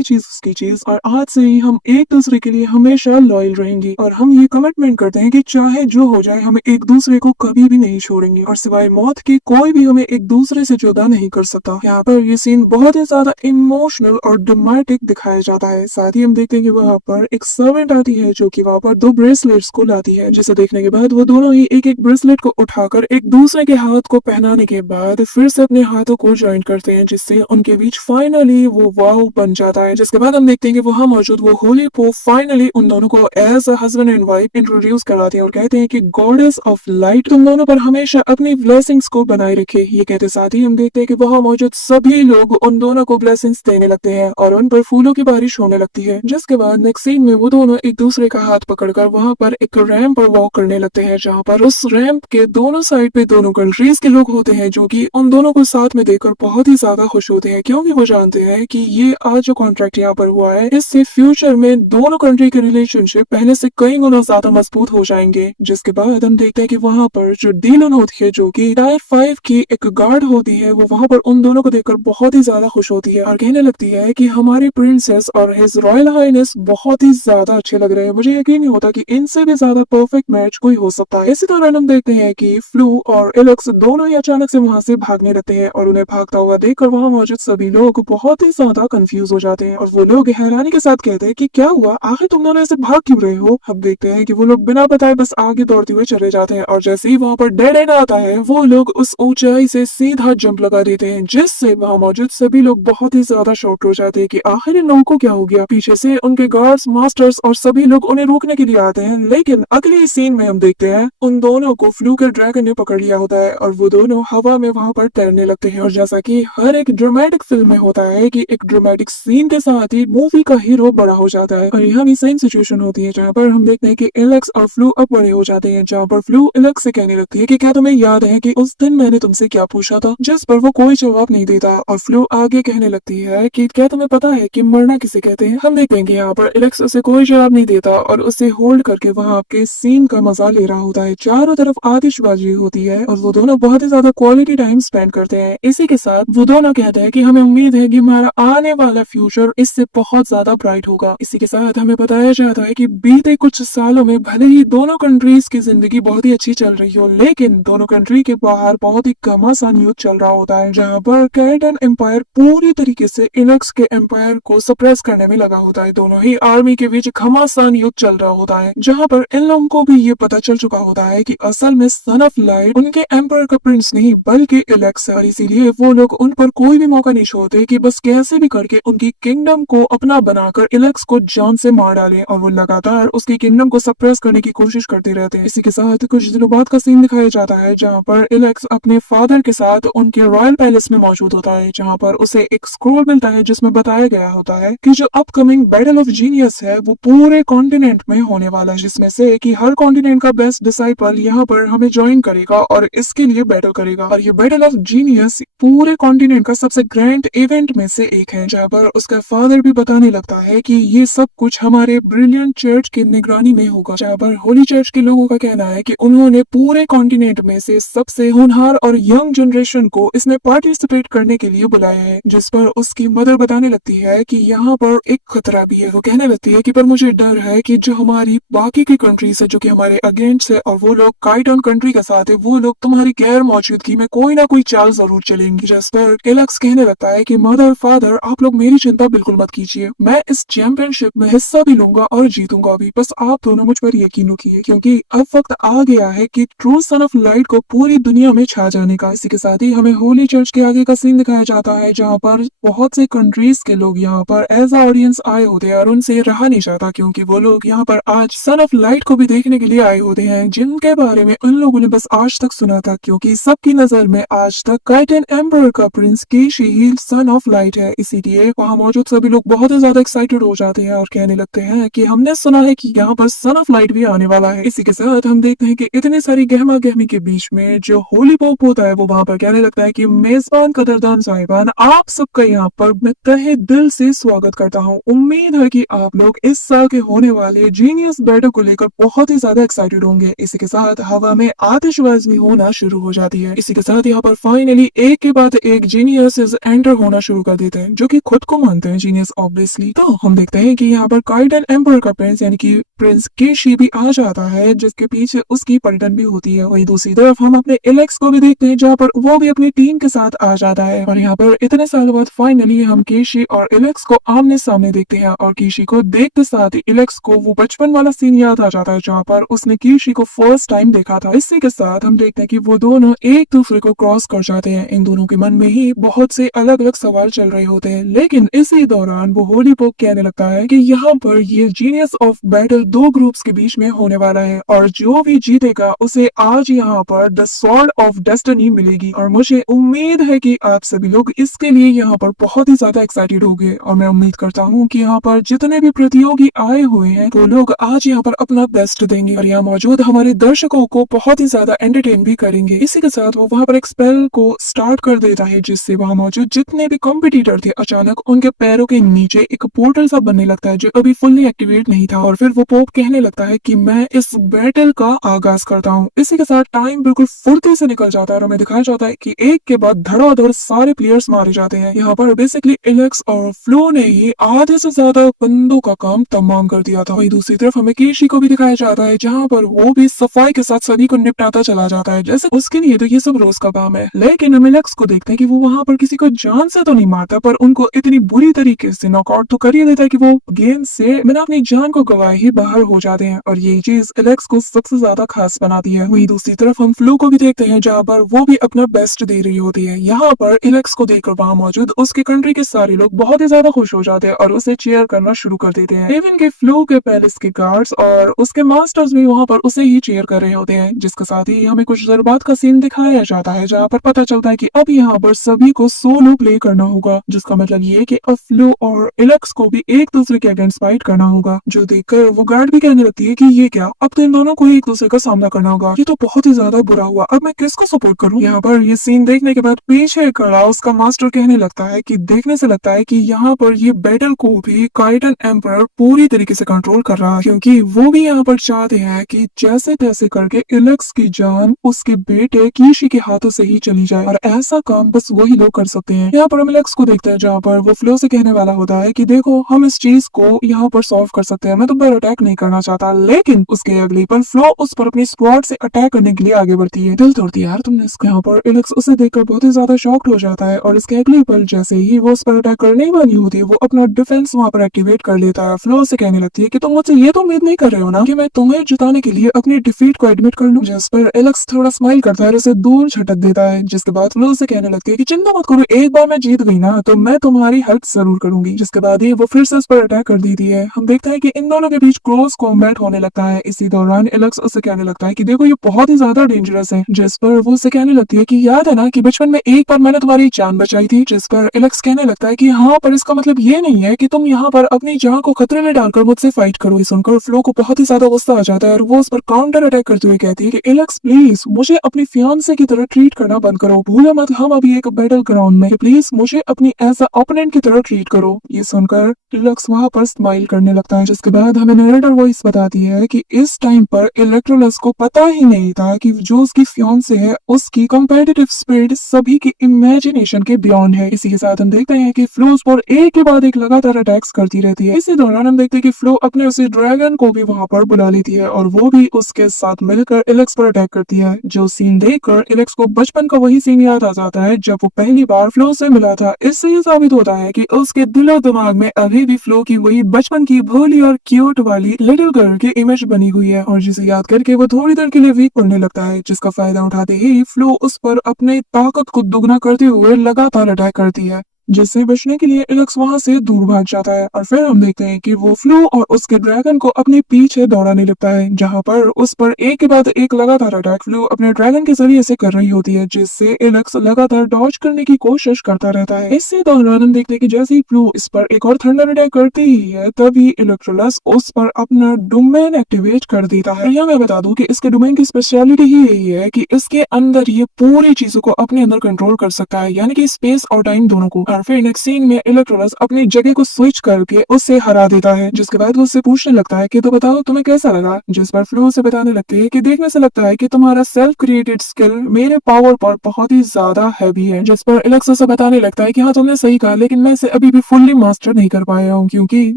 चीज उसकी चीज। और आज से ही हम एक दूसरे के लिए हमेशा लॉयल रहेंगे और हम ये कमिटमेंट करते हैं कि चाहे जो हो जाए हम एक दूसरे को कभी भी नहीं छोड़ेंगे और सिवाय मौत के कोई भी हमें एक दूसरे से जुदा नहीं कर सकता। यहाँ पर ये सीन बहुत ही ज्यादा इमोशनल और ड्रामेटिक दिखाया जाता है। साथ ही हम देखते हैं कि वहाँ पर एक सर्वेंट आती है जो कि वहाँ पर 2 ब्रेसलेट्स को लाती है, जिसे देखने के बाद वो दोनों ही एक एक ब्रेसलेट को उठाकर एक दूसरे के हाथ को पहनाने के बाद फिर से अपने हाथों को ज्वाइन करते हैं, जिससे उनके बीच फाइनली वो वाव बन जाता है। जिसके बाद हम देखते हैं कि वहाँ मौजूद वो होली पोप फाइनली उन दोनों को as a husband and wife introduce कराते हैं और कहते हैं कि गॉडेस ऑफ लाइट तुम दोनों पर हमेशा अपनी ब्लेसिंग्स को बनाए रखे। ये कहते साथ ही हम देखते हैं कि वहाँ मौजूद सभी लोग उन दोनों को ब्लेसिंग्स देने लगते हैं और उन पर फूलों की बारिश होने लगती है। जिसके बाद नेक्स्ट सीन में वो दोनों एक दूसरे का हाथ पकड़कर वहाँ पर एक रैंप पर वॉक करने लगते हैं, जहाँ पर उस रैंप के दोनों साइड पे दोनों कंट्रीज के लोग होते हैं, जो कि उन दोनों को साथ में देखकर बहुत ही ज्यादा खुश होते हैं, क्योंकि वो जानते हैं कि ये आज जो कॉन्ट्रैक्ट यहाँ पर हुआ है इससे फ्यूचर में दोनों कंट्री के रिलेशनशिप पहले से कई गुना ज्यादा मजबूत हो जाएंगे। जिसके बाद हम देखते हैं कि वहाँ पर जो डीलन होती है, जो कि टाइप 5 की एक गार्ड होती है, वो वहाँ पर उन दोनों को देखकर बहुत ही ज्यादा खुश होती है और कहने लगती है कि हमारी प्रिंसेस और हिज रॉयल हाइनेस बहुत ही ज्यादा अच्छे लग रहे हैं। मुझे यकीन नहीं होता कि इनसे भी ज्यादा परफेक्ट मैच कोई हो सकता है। इसी दौरान हम देखते हैं कि फ्लू और एलेक्स दोनों ही अचानक से वहाँ से भागने लगते हैं और उन्हें भागता हुआ देखकर वहाँ मौजूद सभी लोग बहुत ही ज्यादा कंफ्यूज हो जाते हैं और वो लोग हैरानी के साथ कहते हैं कि क्या हुआ, आखिर तुम दोनों ऐसे भाग क्यों रहे हो? अब देखते हैं कि वो लोग बिना बताए बस आगे दौड़ते हुए चले जाते हैं और जैसे ही वहाँ पर डेड एंड आता है वो लोग उस ऊंचाई से सीधा जंप लगा देते हैं, जिससे वहाँ मौजूद सभी लोग बहुत ही ज्यादा शॉक्ड हो जाते हैं कि आखिर इन लोगों को क्या हो गया। पीछे से उनके गार्ड्स, मास्टर्स और सभी लोग उन्हें रोकने के लिए आते हैं, लेकिन अगले सीन में हम देखते हैं उन दोनों को फ्लू के ड्रैगन ने पकड़ लिया होता है और वो दोनों हवा में वहाँ पर तैरने लगते हैं। और जैसा कि कि हर एक ड्रामेटिक फिल्म में होता है कि एक ड्रामेटिक सीन के साथ ही मूवी का हीरो बड़ा हो जाता है, और यहाँ भी सेम सिचुएशन होती है जहाँ पर हम देखते हैं कि एलेक्स और फ्लू अब बड़े हो जाते हैं, जहाँ पर फ्लू एलेक्स से कहने लगती है कि क्या तुम्हें याद है कि उस दिन मैंने तुमसे क्या पूछा था, जिस पर वो कोई जवाब नहीं देता। और फ्लू आगे कहने लगती है कि क्या तुम्हें पता है कि मरना किसे कहते हैं। हम देखेंगे यहाँ पर एलेक्स उसे कोई जवाब नहीं देता और उसे होल्ड करके वहाँ के सीन का मजा ले रहा होता है। चारों तरफ आतिशबाजी होती है और वो दोनों बहुत ही ज्यादा क्वालिटी टाइम स्पेंड करते हैं। इसी के साथ वो दोनों कहते हैं कि हमें उम्मीद है कि हमारा आने वाला फ्यूचर इससे बहुत ज्यादा ब्राइट होगा। इसी के साथ हमें बताया जाता है कि बीते कुछ सालों में भले ही दोनों कंट्रीज की जिंदगी बहुत ही अच्छी चल रही हो, लेकिन दोनों कंट्री के बाहर बहुत ही घमासान युद्ध चल रहा होता है, जहाँ पर कैरेटन एम्पायर पूरी तरीके से एलेक्स के एम्पायर को सप्रेस करने में लगा होता है। दोनों ही आर्मी के बीच घमासान युद्ध चल रहा होता है, जहाँ पर इन लोगों को भी ये पता चल चुका होता है कि असल में सन ऑफ लाइट उनके एम्पायर का प्रिंस नहीं बल्कि एलेक्स है, और इसीलिए वो लोग उन पर कोई भी मौका नहीं छोड़ते कि बस कैसे भी करके उनकी किंगडम को अपना बनाकर एलेक्स को जान से मार डालें, और वो लगातार उसकी किंगडम को सप्रेस करने की कोशिश करते रहते हैं। इसी के साथ कुछ दिनों बाद का सीन दिखाया जाता है जहाँ पर एलेक्स अपने फादर के साथ उनके रॉयल पैलेस में मौजूद होता है, जहाँ पर उसे एक स्क्रोल मिलता है जिसमें बताया गया होता है कि जो अपकमिंग बैटल ऑफ जीनियस है वो पूरे कॉन्टिनेंट में होने वाला है, जिसमें से कि हर कॉन्टिनेंट का बेस्ट डिसाइपल यहाँ पर हमें ज्वाइन करेगा और इसके लिए बैटल करेगा। और ये बैटल ऑफ जीनियस पूरे कॉन्टिनेंट का सबसे ग्रैंड इवेंट में से एक है, जहाँ पर उसका फादर भी बताने लगता है कि ये सब कुछ हमारे ब्रिलियंट चर्च की निगरानी में होगा, जहाँ पर होली चर्च के लोगों का कहना है कि उन्होंने पूरे कॉन्टिनेंट में से सबसे होनहार और यंग जनरेशन को इसमें पार्टिसिपेट करने के लिए बुलाया है। जिस पर उसकी मदर बताने लगती है कि यहाँ पर एक खतरा भी है। वो कहने लगती है कि पर मुझे डर है कि जो हमारी बाकी की कंट्रीज है जो कि हमारे अगेंस्ट है और वो लोग काइटन कंट्री के साथ है, वो लोग तुम्हारी गैर मौजूदगी में कोई ना कोई चाल जरूर चलेंगी। जिस पर एलेक्स कहने लगता है कि मदर फादर आप लोग मेरी चिंता बिल्कुल मत कीजिए, मैं इस चैंपियनशिप में हिस्सा भी लूंगा और जीतूंगा भी, बस आप दोनों मुझ पर यकीन रखिए, क्योंकि अब वक्त आ गया है कि ट्रू सन ऑफ लाइट को पूरी दुनिया में छा जाने का। इसी के साथ ही हमें होली चर्च के आगे का सीन दिखाया जाता है जहाँ पर बहुत से कंट्रीज के लोग यहाँ पर एज अ ऑडियंस आए होते हैं और उनसे रहा नहीं जाता, क्योंकि वो लोग यहाँ पर आज सन ऑफ लाइट को भी देखने के लिए आए होते हैं, जिनके बारे में उन लोगों ने बस आज तक सुना था, क्योंकि सबकी नजर में आज तक काइटन एम्पर का Prince Keshi he sun of light है। इसीलिए वहाँ मौजूद सभी लोग बहुत ही ज्यादा एक्साइटेड हो जाते हैं और कहने लगते हैं कि हमने सुना है कि यहाँ पर सन ऑफ लाइट भी आने वाला है। इसी के साथ हम देखते हैं कि इतनी सारी गहमा गहमी के बीच में जो होली पोप होता है वो वहाँ पर कहने लगता है कि मेजबान कदरदान साहिबान, आप सबका यहाँ पर मैं तहे दिल से स्वागत करता हूँ। उम्मीद है कि आप लोग इस साल के होने वाले जीनियस बैटल को लेकर बहुत ही ज्यादा एक्साइटेड होंगे। इसी के साथ हवा में आतिशबाजी होना शुरू हो जाती है। इसी के साथ यहाँ पर फाइनली एक के बाद एक जीनियस एंटर होना शुरू कर देते हैं, जो कि खुद को मानते हैं जीनियस ऑब्वियसली। तो हम देखते हैं कि यहाँ पर काइटन एम्पर का प्रिंस यानी कि प्रिंस केशी भी आ जाता है, जिसके पीछे उसकी पलटन भी होती है। वही दूसरी तरफ हम अपने एलेक्स को भी देखते हैं, जहाँ पर वो भी अपनी टीम के साथ आ जाता है। और यहाँ पर इतने साल बाद फाइनली हम केशी और एलेक्स को आमने सामने देखते हैं, और केशी को देखते साथ ही एलेक्स को वो बचपन वाला सीन याद आ जाता है जहाँ पर उसने केशी को फर्स्ट टाइम देखा था। इसी के साथ हम देखते हैं कि वो दोनों एक दूसरे को क्रॉस कर जाते हैं। इन दोनों के मन में ही बहुत से अलग अलग सवाल चल रहे होते हैं, लेकिन इसी दौरान वो होली पोप कहने लगता है कि यहाँ पर ये जीनियस ऑफ बैटल दो ग्रुप्स के बीच में होने वाला है, और जो भी जीतेगा उसे आज यहाँ पर द स्वॉर्ड ऑफ डेस्टिनी मिलेगी। और मुझे उम्मीद है कि आप सभी लोग इसके लिए यहाँ पर बहुत ही ज्यादा एक्साइटेड होंगे, और मैं उम्मीद करता हूँ कि यहाँ पर जितने भी प्रतियोगी आए हुए हैं वो लोग आज यहाँ पर अपना बेस्ट देंगे और यहाँ मौजूद हमारे दर्शकों को बहुत ही ज्यादा एंटरटेन भी करेंगे। इसी के साथ वो वहाँ पर एक स्पेल को स्टार्ट कर देता है, जिससे वहाँ मौजूद जितने भी कॉम्पिटिटर थे अचानक उनके पैरों के नीचे एक पोर्टल सा बनने लगता है जो अभी फुल्ली एक्टिवेट नहीं था। और फिर वो पोप कहने लगता है कि मैं इस बैटल का आगाज करता हूँ। इसी के साथ टाइम बिल्कुल फुर्ती से निकल जाता है और हमें दिखाया जाता है कि एक के बाद धड़ाधड़ सारे प्लेयर्स मारे जाते हैं। यहाँ पर बेसिकली एलेक्स और फ्लो ने ही आधे से ज्यादा बंदों का काम तमाम कर दिया था। वही दूसरी तरफ हमें केशी को भी दिखाया जाता है, जहाँ पर वो भी सफाई के साथ सभी को निपटाता चला जाता है, जैसे उसके लिए तो ये सब रोज का काम है। लेकिन हम एलेक्स को देखते हैं कि वो वहाँ पर किसी को जान से तो नहीं मारता, पर उनको इतनी बुरी तरीके से नॉकआउट तो कर ही देता है कि वो गेम से मैंने अपनी जान को गवाए ही बाहर बाहर हो जाते हैं और ये चीज एलेक्स को सबसे ज्यादा खास बनाती है। वहीं दूसरी तरफ हम फ्लो को भी देखते हैं जहाँ पर वो भी अपना बेस्ट दे रही होती है। यहाँ पर एलेक्स को देखकर वहाँ मौजूद उसके कंट्री के सारे लोग बहुत ही ज्यादा खुश हो जाते हैं और उसे चीयर करना शुरू कर देते हैं। इवन के फ्लो के पैलेस के गार्ड्स और उसके मास्टर्स भी वहाँ पर उसे ही चीयर कर रहे होते हैं, जिसके साथ ही हमें कुछ देर बाद का सीन दिखाया जाता है जहाँ पर पता चलता है कि अब यहाँ पर सभी को सोलो प्ले करना होगा, जिसका मतलब ये कि अब फ्लो और एलेक्स को भी एक दूसरे के अगेंस्ट फाइट करना होगा। जो देखकर वो गार्ड भी कहने लगती है कि ये क्या, अब तो इन दोनों को ही एक दूसरे का सामना करना होगा, ये तो बहुत ही ज्यादा बुरा हुआ, अब मैं किसको सपोर्ट करूं। यहाँ पर ये सीन देखने के बाद पीछे खड़ा उसका मास्टर कहने लगता है कि देखने से लगता है कि यहाँ पर ये बैटल को भी काइटन एम्पर पूरी तरीके से कंट्रोल कर रहा है, क्योंकि वो भी यहाँ पर चाहते हैं कि जैसे तैसे करके एलेक्स की जान उसके बेटे कीशी के हाथों से ही चली जाए, और ऐसा काम बस वही लोग कर सकते हैं। यहाँ पर हम एलेक्स को देखते हैं जहाँ पर वो फ्लो से कहने वाला होता है कि देखो हम इस चीज को यहाँ पर सॉल्व कर सकते हैं, मैं तुम पर अटैक नहीं करना चाहता, लेकिन उसके अगली पर फ्लो उस पर अपनी स्क्वाड से अटैक करने के लिए आगे बढ़ती है। दिल तोड़ती है यार तुमने इसको। यहाँ पर एलेक्स उसे देखकर बहुत ही ज्यादा शॉक्ड हो जाता है और इसके अगली पल जैसे ही वो उस पर अटैक करने ही वाली होती है वो अपना डिफेंस वहाँ पर एक्टिवेट कर लेता है। फ्लो से कहने लगती है कि तुम मुझसे ये तो उम्मीद नहीं कर रहे हो ना कि मैं तुम्हें जिताने के लिए अपनी डिफीट को एडमिट कर लूं। जिस पर एलेक्स थोड़ा स्माइल करता है और उसे दूर झटक देता है, जिसके बाद फ्लो से कहने लगती है कि चिंता मत करो, एक बार मैं जीत गई ना तो मैं तुम्हारी हेल्प जरूर करूंगी। जिसके बाद ही वो फिर से उस पर अटैक कर देती है। हम देखते हैं कि इन दोनों के बीच क्लोज कॉम्बैट होने लगता है। इसी दौरान एलेक्स उसे कहने लगता है कि देखो ये बहुत ही ज्यादा डेंजरस है, जिस पर वो उसे कहने लगती है कि याद है ना कि बचपन में एक बार मैंने तुम्हारी जान बचाई थी। जिस पर एलेक्स कहने लगता है कि हाँ, पर इसका मतलब ये नहीं है कि तुम यहाँ पर अपनी जान को खतरे में डालकर मुझसे फाइट करो। सुनकर फ्लो को बहुत ही ज्यादा गुस्सा आ जाता है और वो उस पर काउंटर अटैक करते हुए कहती है कि एलेक्स प्लीज मुझे अपनी फियांसे की तरह ट्रीट करना बंद करो, भूलो मत हम अभी एक बैटल ग्राउंड में, प्लीज मुझे अपनी एज अ ओपोनेंट की तरह ट्रीट करो। ये सुनकर एलेक्स वहाँ पर स्माइल करने लगता है। जिसके बाद हमें नरेटर वॉइस बताती है कि इस टाइम पर इलेक्ट्रोलस को पता ही नहीं था कि जो उसकी फियांसे है उसकी कम्पेटिटिव स्पिरिट सभी की इमेजिनेशन के बियॉन्ड है। इसी के साथ हम देखते हैं कि फ्लो उस पर एक के बाद एक लगातार अटैक्स करती रहती है। इसी दौरान हम देखते हैं कि फ्लो अपने उसे ड्रैगन को भी वहाँ पर बुला लेती है और वो भी उसके साथ मिलकर एलेक्स पर अटैक करती है। जो सीन देखकर एलेक्स को बचपन का वही सीन याद आ जाता है जब वो पहली बार फ्लो से मिला था। इससे ये साबित होता है कि उसके दिलो दिमाग में अभी भी फ्लो की वही बचपन की भोली और क्यूट वाली लिटिल गर्ल की इमेज बनी हुई है और जिसे याद करके वो थोड़ी देर के लिए वीक पड़ने लगता है, जिसका फायदा उठाते ही फ्लो उस पर अपने ताकत को दुगना करते हुए लगातार अटैक करती है, जिससे बचने के लिए एलेक्स वहां से दूर भाग जाता है। और फिर हम देखते हैं कि वो फ्लो और उसके ड्रैगन को अपने पीछे दौड़ाने लगता है, जहां पर उस पर एक के बाद एक लगातार अटैक फ्लो अपने ड्रैगन के जरिए से कर रही होती है, जिससे एलेक्स लगातार डॉज करने की कोशिश करता रहता है। इसी दौरान हम देखते हैं कि जैसे ही फ्लो इस पर एक और थंडर अटैक करती ही है तभी इलेक्ट्रोलस उस पर अपना डोमेन एक्टिवेट कर देता है। यहाँ मैं बता दूं कि इसके डोमेन की स्पेशलिटी ही यही है कि इसके अंदर ये पूरी चीजों को अपने अंदर कंट्रोल कर सकता है, यानी कि स्पेस और टाइम दोनों को। और फिर नेक्स्ट सीन में इलेक्ट्रोलस अपनी जगह को स्विच करके उससे हरा देता है, जिसके बाद वो उससे पूछने लगता है कि तो बताओ तुम्हें कैसा लगा। जिस पर फ्लो उसे बताने लगती है कि देखने से लगता है कि तुम्हारा सेल्फ क्रिएटेड स्किल मेरे पावर पर बहुत ही ज्यादा हैवी है। जिस पर एलेक्स उसे बताने लगता है कि हाँ तुमने सही कहा, लेकिन मैं इसे अभी भी फुल्ली मास्टर नहीं कर पाया हूँ, क्योंकि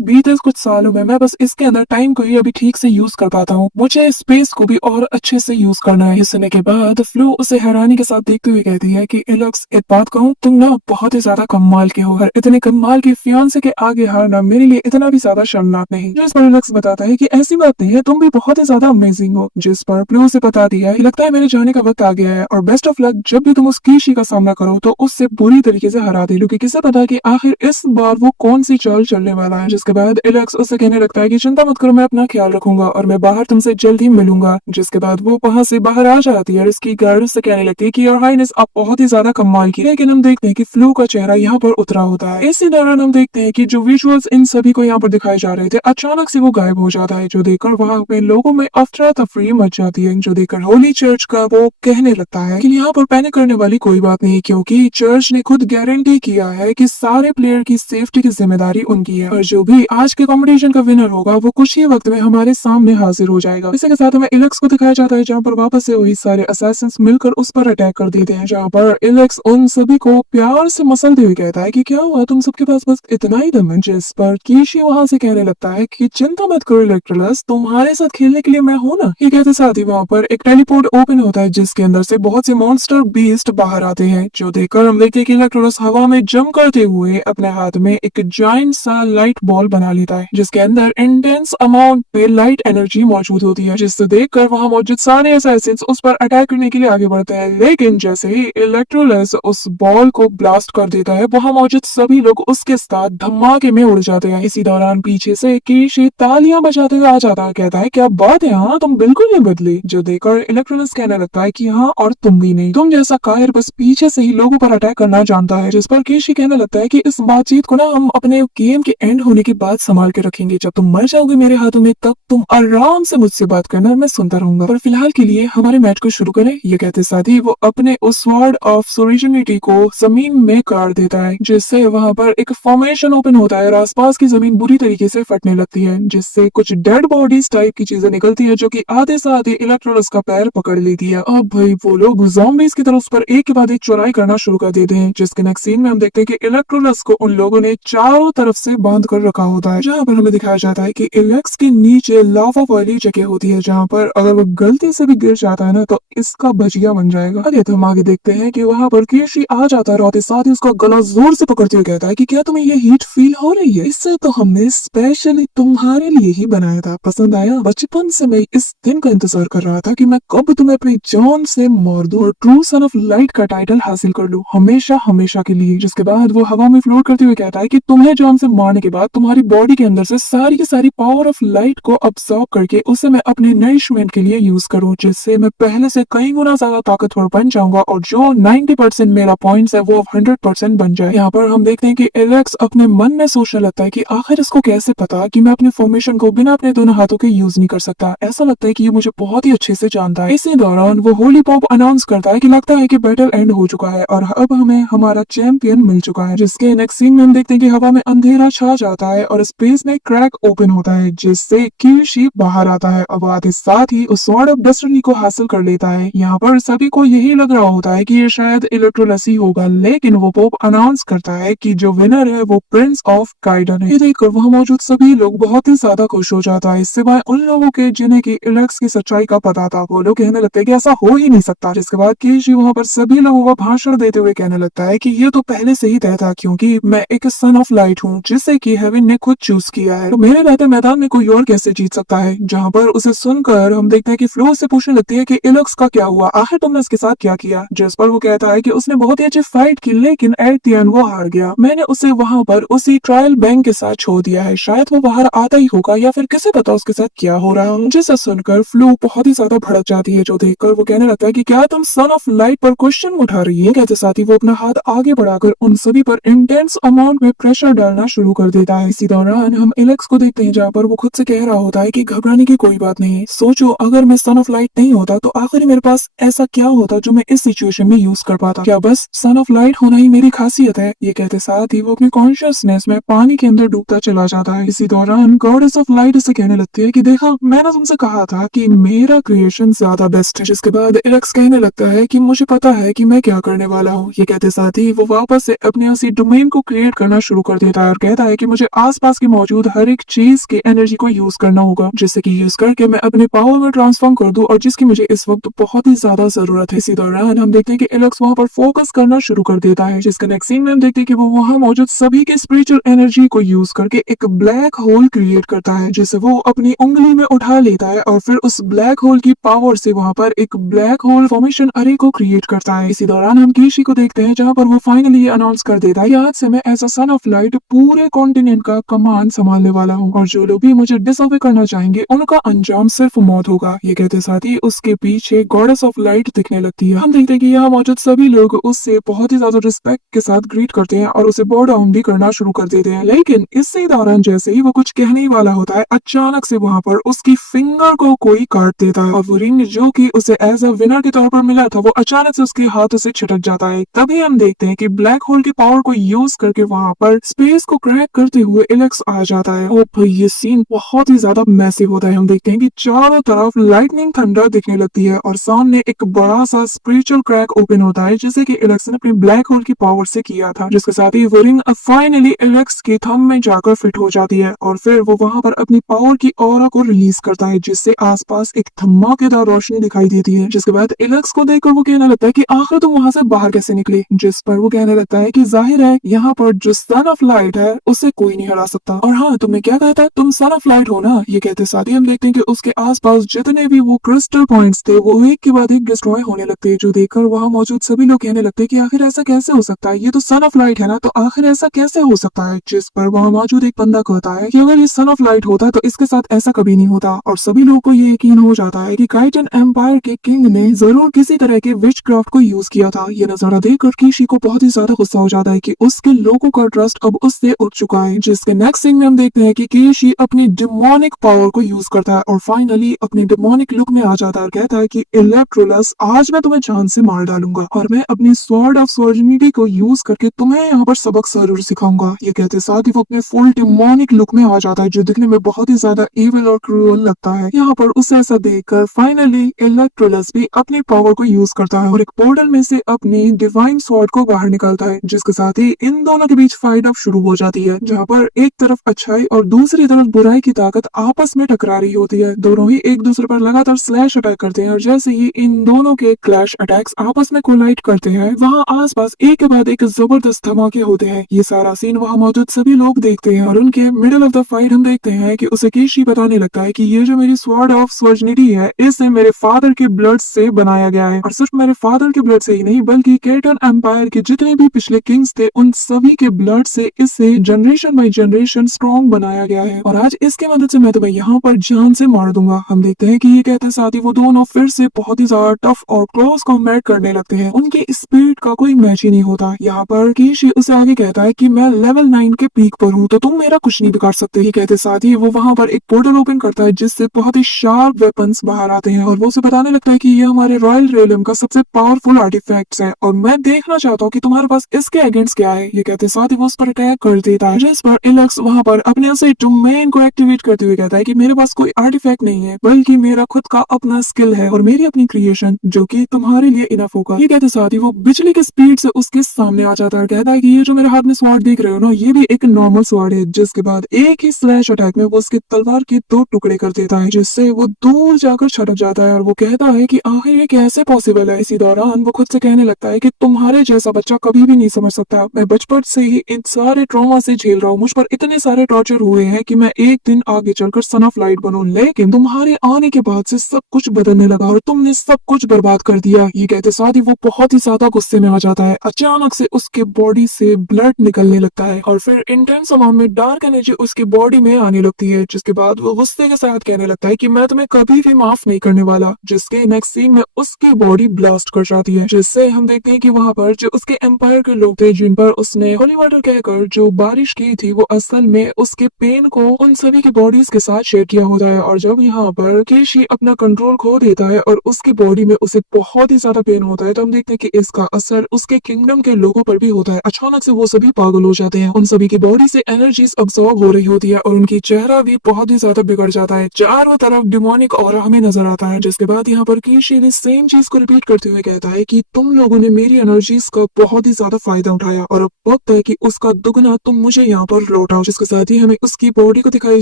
बीते कुछ सालों में मैं बस इसके अंदर टाइम को ही अभी ठीक से यूज कर पाता हूँ, मुझे स्पेस को भी और अच्छे से यूज करना है। इस सुनने के बाद फ्लो उसे हैरानी के साथ देखते हुए कहती है कि एलेक्स एक बात कहूँ, तुम ना बहुत ही ज्यादा कमाल के हो, और इतने कमाल के फियांसे के आगे हारना मेरे लिए इतना भी ज्यादा शर्मनाक नहीं। जिस पर एलेक्स बताता है कि ऐसी बात नहीं है, तुम भी बहुत ही ज्यादा अमेजिंग हो। जिस पर फ्लो उसे बता दिया है लगता है मेरे जाने का वक्त आ गया है और बेस्ट ऑफ लक, जब भी तुम उस कीशी का सामना करो तो उससे बुरी तरीके से हरा दे, क्योंकि किसे पता कि आखिर इस बार वो कौन सी चाल चलने वाला है। जिसके बाद एलेक्स उसे कहने लगता है कि चिंता मत करो, मैं अपना ख्याल रखूंगा और मैं बाहर तुमसे जल्द ही मिलूंगा। जिसके बाद वो वहां से बाहर आ जाती है और इसकी गार्ड से कहने लगती है कि योर हाइनेस आप बहुत ही ज्यादा कमाल की। लेकिन हम देखते हैं कि फ्लो का चेहरा यहाँ पर उतरा होता है। इसी दौरान हम देखते हैं कि जो विजुअल्स इन सभी को यहाँ पर दिखाए जा रहे थे अचानक से वो गायब हो जाता है, जो देखकर वहाँ पे लोगों में अफरा तफरी मच जाती है। जो देखकर होली चर्च का वो कहने लगता है कि यहाँ पर पैनिक करने वाली कोई बात नहीं, क्योंकि चर्च ने खुद गारंटी किया है कि सारे प्लेयर की सेफ्टी की जिम्मेदारी उनकी है और जो भी आज के कॉम्पिटिशन का विनर होगा वो कुछ ही वक्त में हमारे सामने हाजिर हो जाएगा। इसी के साथ हमें एलेक्स को दिखाया जाता है जहाँ पर वापस से वही सारे असैसिन्स मिलकर उस पर अटैक कर देते हैं, जहाँ पर एलेक्स उन सभी को प्यार से मसलते हुए कहते कहता है कि क्या हुआ, तुम सबके पास बस इतना ही दम है? जिस पर कीशी वहां से कहने लगता है कि चिंता मत करो इलेक्ट्रोलस, तुम्हारे साथ खेलने के लिए मैं हूं ना। ये कहते साथ ही वहां पर एक टेलीपोर्ट ओपन होता है जिसके अंदर से बहुत से मॉन्स्टर बीस्ट बाहर आते हैं, जो देखकर हम देखते हैं कि इलेक्ट्रोलस हवा में जंप करते हुए अपने हाथ में एक जाइंट सा लाइट बॉल बना लेता है जिसके अंदर इंटेंस अमाउंट पे लाइट एनर्जी मौजूद होती है, जिससे देखकर वहां मौजूद सारे असैसिन्स उस पर अटैक करने के लिए आगे बढ़ते हैं। लेकिन जैसे ही इलेक्ट्रोलस उस बॉल को ब्लास्ट कर देता है, वहां मौजूद सभी लोग उसके साथ धमाके में उड़ जाते हैं। इसी दौरान पीछे से कीशी तालियां बजाते हुए आ जाता है, कहता है क्या बात है, हाँ तुम बिल्कुल नहीं बदली। जो देखकर इलेक्ट्रोलस कहने लगता है कि हाँ, और तुम भी नहीं, तुम जैसा कायर बस पीछे से ही लोगों पर अटैक करना जानता है। जिस पर कीशी कहने लगता है कि इस बातचीत को ना हम अपने गेम के एंड होने के बाद संभाल के रखेंगे, जब तुम मर जाओगे मेरे हाथों में तब तुम आराम से मुझसे बात करना, मैं सुनता रहूंगा, पर फिलहाल के लिए हमारे मैच को शुरू करें। ये कहते साथ ही वो अपने उस स्वॉर्ड ऑफ सोरिजिनिटी को जमीन में काट देता है, जिससे वहां पर एक फॉर्मेशन ओपन होता है और आसपास की जमीन बुरी तरीके से फटने लगती है, जिससे कुछ डेड बॉडीज टाइप की चीजें निकलती है जो कि आधे से आधे इलेक्ट्रोलस का पैर पकड़ लेती है। अब भाई वो लोग ज़ॉम्बीज़ की तरह उस पर एक के बाद एक चौड़ाई करना शुरू कर देते हैं, जिसके नेक्स्ट सीन में हम देखते हैं कि इलेक्ट्रोलस को उन लोगों ने चारों तरफ से बांध कर रखा होता है, जहाँ पर हमें दिखाया जाता है कि इलेक्स के नीचे लावा वाली जगह होती है, जहाँ पर अगर वो गलती से भी गिर जाता है ना तो इसका भजिया बन जाएगा। अरे तो हम आगे देखते हैं कि वहाँ पर कीशी आ जाता है और आते साथ ही उसका गला जोर से पकड़ते हुए कहता है कि क्या तुम्हें ये हीट फील हो रही है? इससे तो हमने स्पेशली तुम्हारे लिए ही बनाया था, पसंद आया? बचपन से मैं इस दिन का इंतजार कर रहा था कि मैं कब तुम्हें अपनी जान से मार दूं और ट्रू सन ऑफ लाइट का टाइटल हासिल कर लूं, हमेशा हमेशा के लिए। जिसके बाद वो हवा में फ्लोट करते हुए कहता है कि तुम्हें जान से मारने के बाद तुम्हारी बॉडी के अंदर से सारी की सारी पावर ऑफ लाइट को अब्सॉर्ब करके उसे मैं अपने नरिशमेंट के लिए यूज करूं, जिससे मैं पहले से कई गुना ज्यादा ताकतवर बन जाऊंगा और जो 90% मेरा पॉइंट्स है वो 100% बन जाए। यहाँ पर हम देखते हैं कि एलेक्स अपने मन में सोचने लगता है कि आखिर इसको कैसे पता कि मैं अपने फॉर्मेशन को बिना अपने दोनों हाथों के यूज नहीं कर सकता। ऐसा लगता है कि ये मुझे बहुत ही अच्छे से जानता है। इसी दौरान वो होली पॉप अनाउंस करता है कि लगता है कि बैटल एंड हो चुका है और अब हमें हमारा चैंपियन मिल चुका है। जिसके नेक्स्ट सीन में हम देखते हैं कि हवा में अंधेरा छा जाता है और स्पेस में क्रैक ओपन होता है, जिससे कीशी बाहर आता है। अब आते साथ ही उस स्वॉर्ड ऑफ डेस्टिनी को हासिल कर लेता है। यहाँ पर सभी को यही लग रहा होता है कि ये शायद इलेक्ट्रोलस ही होगा, लेकिन वो पोप अनाउंस करता है कि जो विनर है वो प्रिंस ऑफ काइडन है। ये देखकर वहाँ मौजूद सभी लोग बहुत ही ज्यादा खुश हो जाता है, सिवाय उन लोगों के जिन्हें की इलेक्स की सच्चाई का पता था। वो लोग कहने लगते हैं कि ऐसा हो ही नहीं सकता। जिसके बाद कीशी वहाँ पर सभी लोगों का भाषण देते हुए कहने लगता है कि ये तो पहले से ही तय था, क्योंकि मैं एक सन ऑफ लाइट हूँ जिसे कि हेवन ने खुद चूज किया है, तो मेरे रहते मैदान में कोई और कैसे जीत सकता है। जहाँ पर उसे सुनकर हम देखते हैं कि फ्लो से पूछने लगती है कि इलेक्स का क्या हुआ, आखिर तुमने उसके साथ क्या किया? जिस पर वो कहता है कि उसने बहुत ही अच्छी फाइट की, लेकिन एट द एंड वो हार गया। मैंने उसे वहाँ पर उसी ट्रायल बैंक के साथ छोड़ दिया है, शायद वो बाहर आता ही होगा या फिर किसे पता उसके साथ क्या हो रहा है। जिसे सुनकर फ्लू बहुत ही ज्यादा भड़क जाती है, जो देखकर वो कहने लगता है कि क्या तुम सन ऑफ लाइट पर क्वेश्चन उठा रही है? कहते साथ ही वो अपना हाथ आगे बढ़ाकर उन सभी पर इंटेंस अमाउंट में प्रेशर डालना शुरू कर देता है। इसी दौरान हम एलेक्स को देखते हैं, जहाँ पर वो खुद से कह रहा होता है कि घबराने की कोई बात नहीं है। सोचो अगर मैं सन ऑफ लाइट नहीं होता तो आखिर मेरे पास ऐसा क्या होता जो मैं इस सिचुएशन में यूज कर पाता? क्या बस सन ऑफ लाइट होना ही मेरी खासियत है? ये कहते साथ ही वो अपनी कॉन्शियसनेस में पानी के अंदर डूबता चला जाता है। इसी दौरान गॉडेस ऑफ लाइट उसे कहने लगती है कि देखा, मैंने तुमसे कहा था कि मेरा क्रिएशन ज्यादा बेस्ट है। जिसके बाद एलेक्स कहने लगता है कि मुझे पता है कि मैं क्या करने वाला हूँ। ये कहते साथ ही वो वापस से अपने उसी डोमेन को क्रिएट करना शुरू कर देता है और कहता है कि मुझे आसपास की मौजूद हर एक चीज की एनर्जी को यूज करना होगा, जिससे कि यूज करके मैं अपने पावर में ट्रांसफॉर्म कर दूं और जिसकी मुझे इस वक्त बहुत ही ज्यादा जरूरत है। इसी दौरान हम देखते हैं कि एलेक्स वहाँ पर फोकस करना शुरू कर देता है। जिसका नेक्स्ट सीन में हम देखते हैं कि वो वहाँ मौजूद सभी के स्पिरिचुअल एनर्जी को यूज करके एक ब्लैक होल क्रिएट करता है, जिसे वो अपनी उंगली में उठा लेता है और फिर उस ब्लैक होल की पावर से वहाँ पर एक ब्लैक होल फॉर्मेशन अरे को क्रिएट करता है। इसी दौरान हम कीशी को देखते हैं, जहाँ पर वो फाइनली अनाउंस कर देता है कि आज से मैं as a son of light पूरे कॉन्टिनेंट का कमान संभालने वाला हूँ और जो लोग भी मुझे डिसऑबे करना चाहेंगे उनका अंजाम सिर्फ मौत होगा। ये कहते साथ ही उसके पीछे गॉडेस ऑफ लाइट दिखने लगती है। हम देखते हैं कि यहाँ मौजूद सभी लोग उससे बहुत ही ज्यादा रिस्पेक्ट के साथ ग्रीट करते हैं और उसे बॉ डाउन भी करना शुरू कर देते हैं, लेकिन इसी दौरान जैसे ही वो कुछ कहने ही वाला होता है, अचानक से वहाँ पर उसकी फिंगर को कोई काट देता है और वो रिंग जो कि उसे एज अ विनर के तौर पर मिला था वो अचानक से उसके हाथों से छिटक जाता है। तभी हम देखते हैं कि ब्लैक होल की पावर को यूज करके वहाँ पर स्पेस को क्रैक करते हुए एलेक्स आ जाता है। और भाई ये सीन बहुत ही ज्यादा मैसिव होता है। हम देखते हैं कि चारों तरफ लाइटनिंग थंडर दिखने लगती है और सामने एक बड़ा सा स्पिरिचुअल क्रैक ओपन होता है, जिसे कि एलेक्स ने अपनी ब्लैक होल की पावर से किया किया था, जिसके साथ ही वो रिंग फाइनली एलेक्स के थंब में जाकर फिट हो जाती है और फिर वो वहां पर अपनी पावर की ऑरा को रिलीज करता है, जिससे आसपास एक धमाकेदार रोशनी दिखाई देती है। जिसके बाद एलेक्स को देखकर वो कहने लगता है कि आखिर तुम वहां से बाहर कैसे निकले, जिस पर वो कहने लगता है कि जाहिर है यहाँ पर जो सन ऑफ लाइट है उसे कोई नहीं हरा सकता। और हाँ, तुम्हें क्या कहता है, तुम सन ऑफ लाइट हो ना। ये कहते साथ ही हम देखते हैं कि उसके आसपास जितने भी वो क्रिस्टल पॉइंट्स थे वो एक के बाद एक डिस्ट्रॉय होने लगते हैं, जो देखकर वहां मौजूद सभी लोग कहने लगते हैं कि आखिर ऐसा कैसे हो सकता है, ये तो सन ऑफ लाइट है ना, तो आखिर ऐसा कैसे हो सकता है। जिस पर वहां मौजूद एक बंदा कहता है कि अगर ये सन ऑफ लाइट होता तो इसके साथ ऐसा कभी नहीं होता। और सभी लोगों को ये यकीन हो जाता है कि काइटन एम्पायर के किंग ने जरूर किसी तरह के विच क्राफ्ट को यूज किया था। ये नजारा देखकर कीशी को बहुत ही ज्यादा गुस्सा हो जाता है कि उसके लोगों का ट्रस्ट अब उससे उठ चुका है। जिसके नेक्स्ट सीन में हम देखते हैं कि कीशी अपनी डिमोनिक पावर को यूज करता है और फाइनली अपनी डिमोनिक लुक में आ जाता है और कहता है कि इलेक्ट्रोलस, आज मैं तुम्हें जान से मार डालूंगा और मैं अपनी स्वॉर्ड ऑफ सर्जिनिटी को यूज करके तुम्हें यहाँ पर सबक जरूर सिखाऊंगा। ये कहते साथ ही वो अपने फुल डिमोनिक लुक में आ जाता है, जो दिखने में बहुत ही ज्यादा इविल और क्रूअल लगता है। यहाँ पर उसे ऐसा देखकर फाइनली इलेक्ट्रोलस भी अपनी पावर को यूज करता है और एक पोर्टल में से अपनी डिवाइन स्वॉर्ड को बाहर निकालता है, जिसके साथ ही इन दोनों के बीच फाइट अब शुरू हो जाती है, जहाँ पर एक तरफ अच्छाई और दूसरी तरफ बुराई की ताकत आपस में टकरा रही होती है। दोनों ही एक दूसरे पर लगातार स्लैश अटैक करते हैं और जैसे ही इन दोनों के क्लैश अटैक्स आपस में कोलाइड करते हैं, वहाँ आसपास एक के बाद एक जबरदस्त धमाके होते हैं। ये सारा सीन वहाँ मौजूद सभी लोग देखते हैं और उनके मिडिल ऑफ द फाइट हम देखते हैं कि उसे कीशी बताने लगता है कि ये जो मेरी स्वॉर्ड ऑफ सर्जिनिटी है, इसे मेरे फादर के ब्लड से बनाया गया है और सिर्फ मेरे फादर के ब्लड से ही नहीं बल्कि केटन एम्पायर के जितने भी पिछले किंग्स थे उन सभी के ब्लड से इसे जनरेशन बाई जनरेशन स्ट्रॉन्ग बनाया गया है और आज इसके मदद से मैं तुम्हें यहाँ पर जान से मार दूंगा। हम देखते हैं कि ये कहते साथ ही वो दोनों फिर से बहुत ही ज्यादा टफ और क्लोज कॉम्बैट करने लगते हैं। उनकी स्पीड का कोई मैच ही नहीं होता। यहाँ पर कीशी उसे आगे कहता है कि मैं लेवल 9 के पीक पर हूँ तो तुम मेरा कुछ नहीं बिगाड़ सकते। ये कहते साथ ही वो वहां पर एक पोर्टल ओपन करता है जिससे बहुत ही शार्प वेपन्स बाहर आते हैं और वो उसे बताने लगता है कि ये हमारे रॉयल रेलम का सबसे पावरफुल आर्टिफैक्ट्स है और मैं देखना चाहता हूँ कि तुम्हारे पास इसके अगेंस्ट क्या है। ये कहते साथ ही वो उस पर अटैक कर देता है, जिस पर इलेक्स वहां पर अपने उसे डोमेन को एक्टिवेट करते हुए कहता है कि मेरे पास कोई आर्टिफैक्ट नहीं है बल्कि मेरा खुद का अपना स्किल है और मेरी अपनी क्रिएशन जो कि तुम्हारे लिए इनफ होगा। ये कहते साथ ही वो बिजली की स्पीड से उसके सामने आ जाता है, कहता है कि ये जो मेरे हाथ में स्वॉर्ड देख रहे हो ना, ये भी एक नॉर्मल स्वॉर्ड है। जिसके बाद एक ही स्लैश अटैक में वो उसके तलवार के 2 टुकड़े कर देता है, जिससे वो दूर जाकर छटक जाता है और वो कहता है कि आखिर ये कैसे पॉसिबल है। इसी दौरान वो खुद से कहने लगता है कि तुम्हारे जैसा बच्चा कभी भी नहीं समझ सकता, मैं बचपन से ही इन सारे ट्रॉमा से झेल रहा हूँ, मुझ पर इतने सारे टॉर्चर हुए हैं कि मैं एक दिन आगे चलकर सन ऑफ लाइट बनूं, लेकिन तुम्हारे आने के बाद से सब कुछ बदलने लगा और तुमने सब कुछ बर्बाद कर दिया। ये कहते साथ ही वो बहुत ही ज्यादा गुस्से में आ जाता है। अचानक से उसके बॉडी से ब्लड निकलने लगता है और फिर इंटेंस अमाउंट में डार्क एनर्जी उसकी बॉडी में आने लगती है, जिसके बाद वो गुस्से के साथ कहने लगता है कि मैं तुम्हें कभी भी माफ नहीं करने वाला। जिसके नेक्स्ट सीन में उसकी बॉडी ब्लास्ट कर जाती है, जिससे हम देखते हैं कि वहां पर जो उसके एम्पायर के लोग थे जिन पर उसने होली वाटर कहकर जो बारिश की थी, वो असल में उसके पेन को उन सभी की बॉडीज के साथ शेयर किया होता है। और जब यहाँ पर केशी अपना कंट्रोल खो देता है और उसकी बॉडी में उसे बहुत ही ज्यादा पेन होता है, तो हम देखते हैं कि इसका असर उसके किंगडम के लोगों पर भी होता है। अचानक से वो सभी पागल हो जाते हैं, उन सभी की बॉडी से एनर्जीज अब्सॉर्ब हो रही होती है और उनकी चेहरा भी बहुत ही ज्यादा बिगड़ जाता है। चारों तरफ डिमोनिक ऑरा हमें नजर आता है। जिसके बाद यहाँ पर केशी भी सेम चीज को रिपीट करते हुए कहता है कि तुम लोगों ने मेरी एनर्जीज का बहुत ही ज्यादा फायदा उठाया और अब वक्त है कि उसका दुगना तुम मुझे यहाँ पर लौटाओ। जिसके साथ ही हमें उसकी बॉडी को दिखाई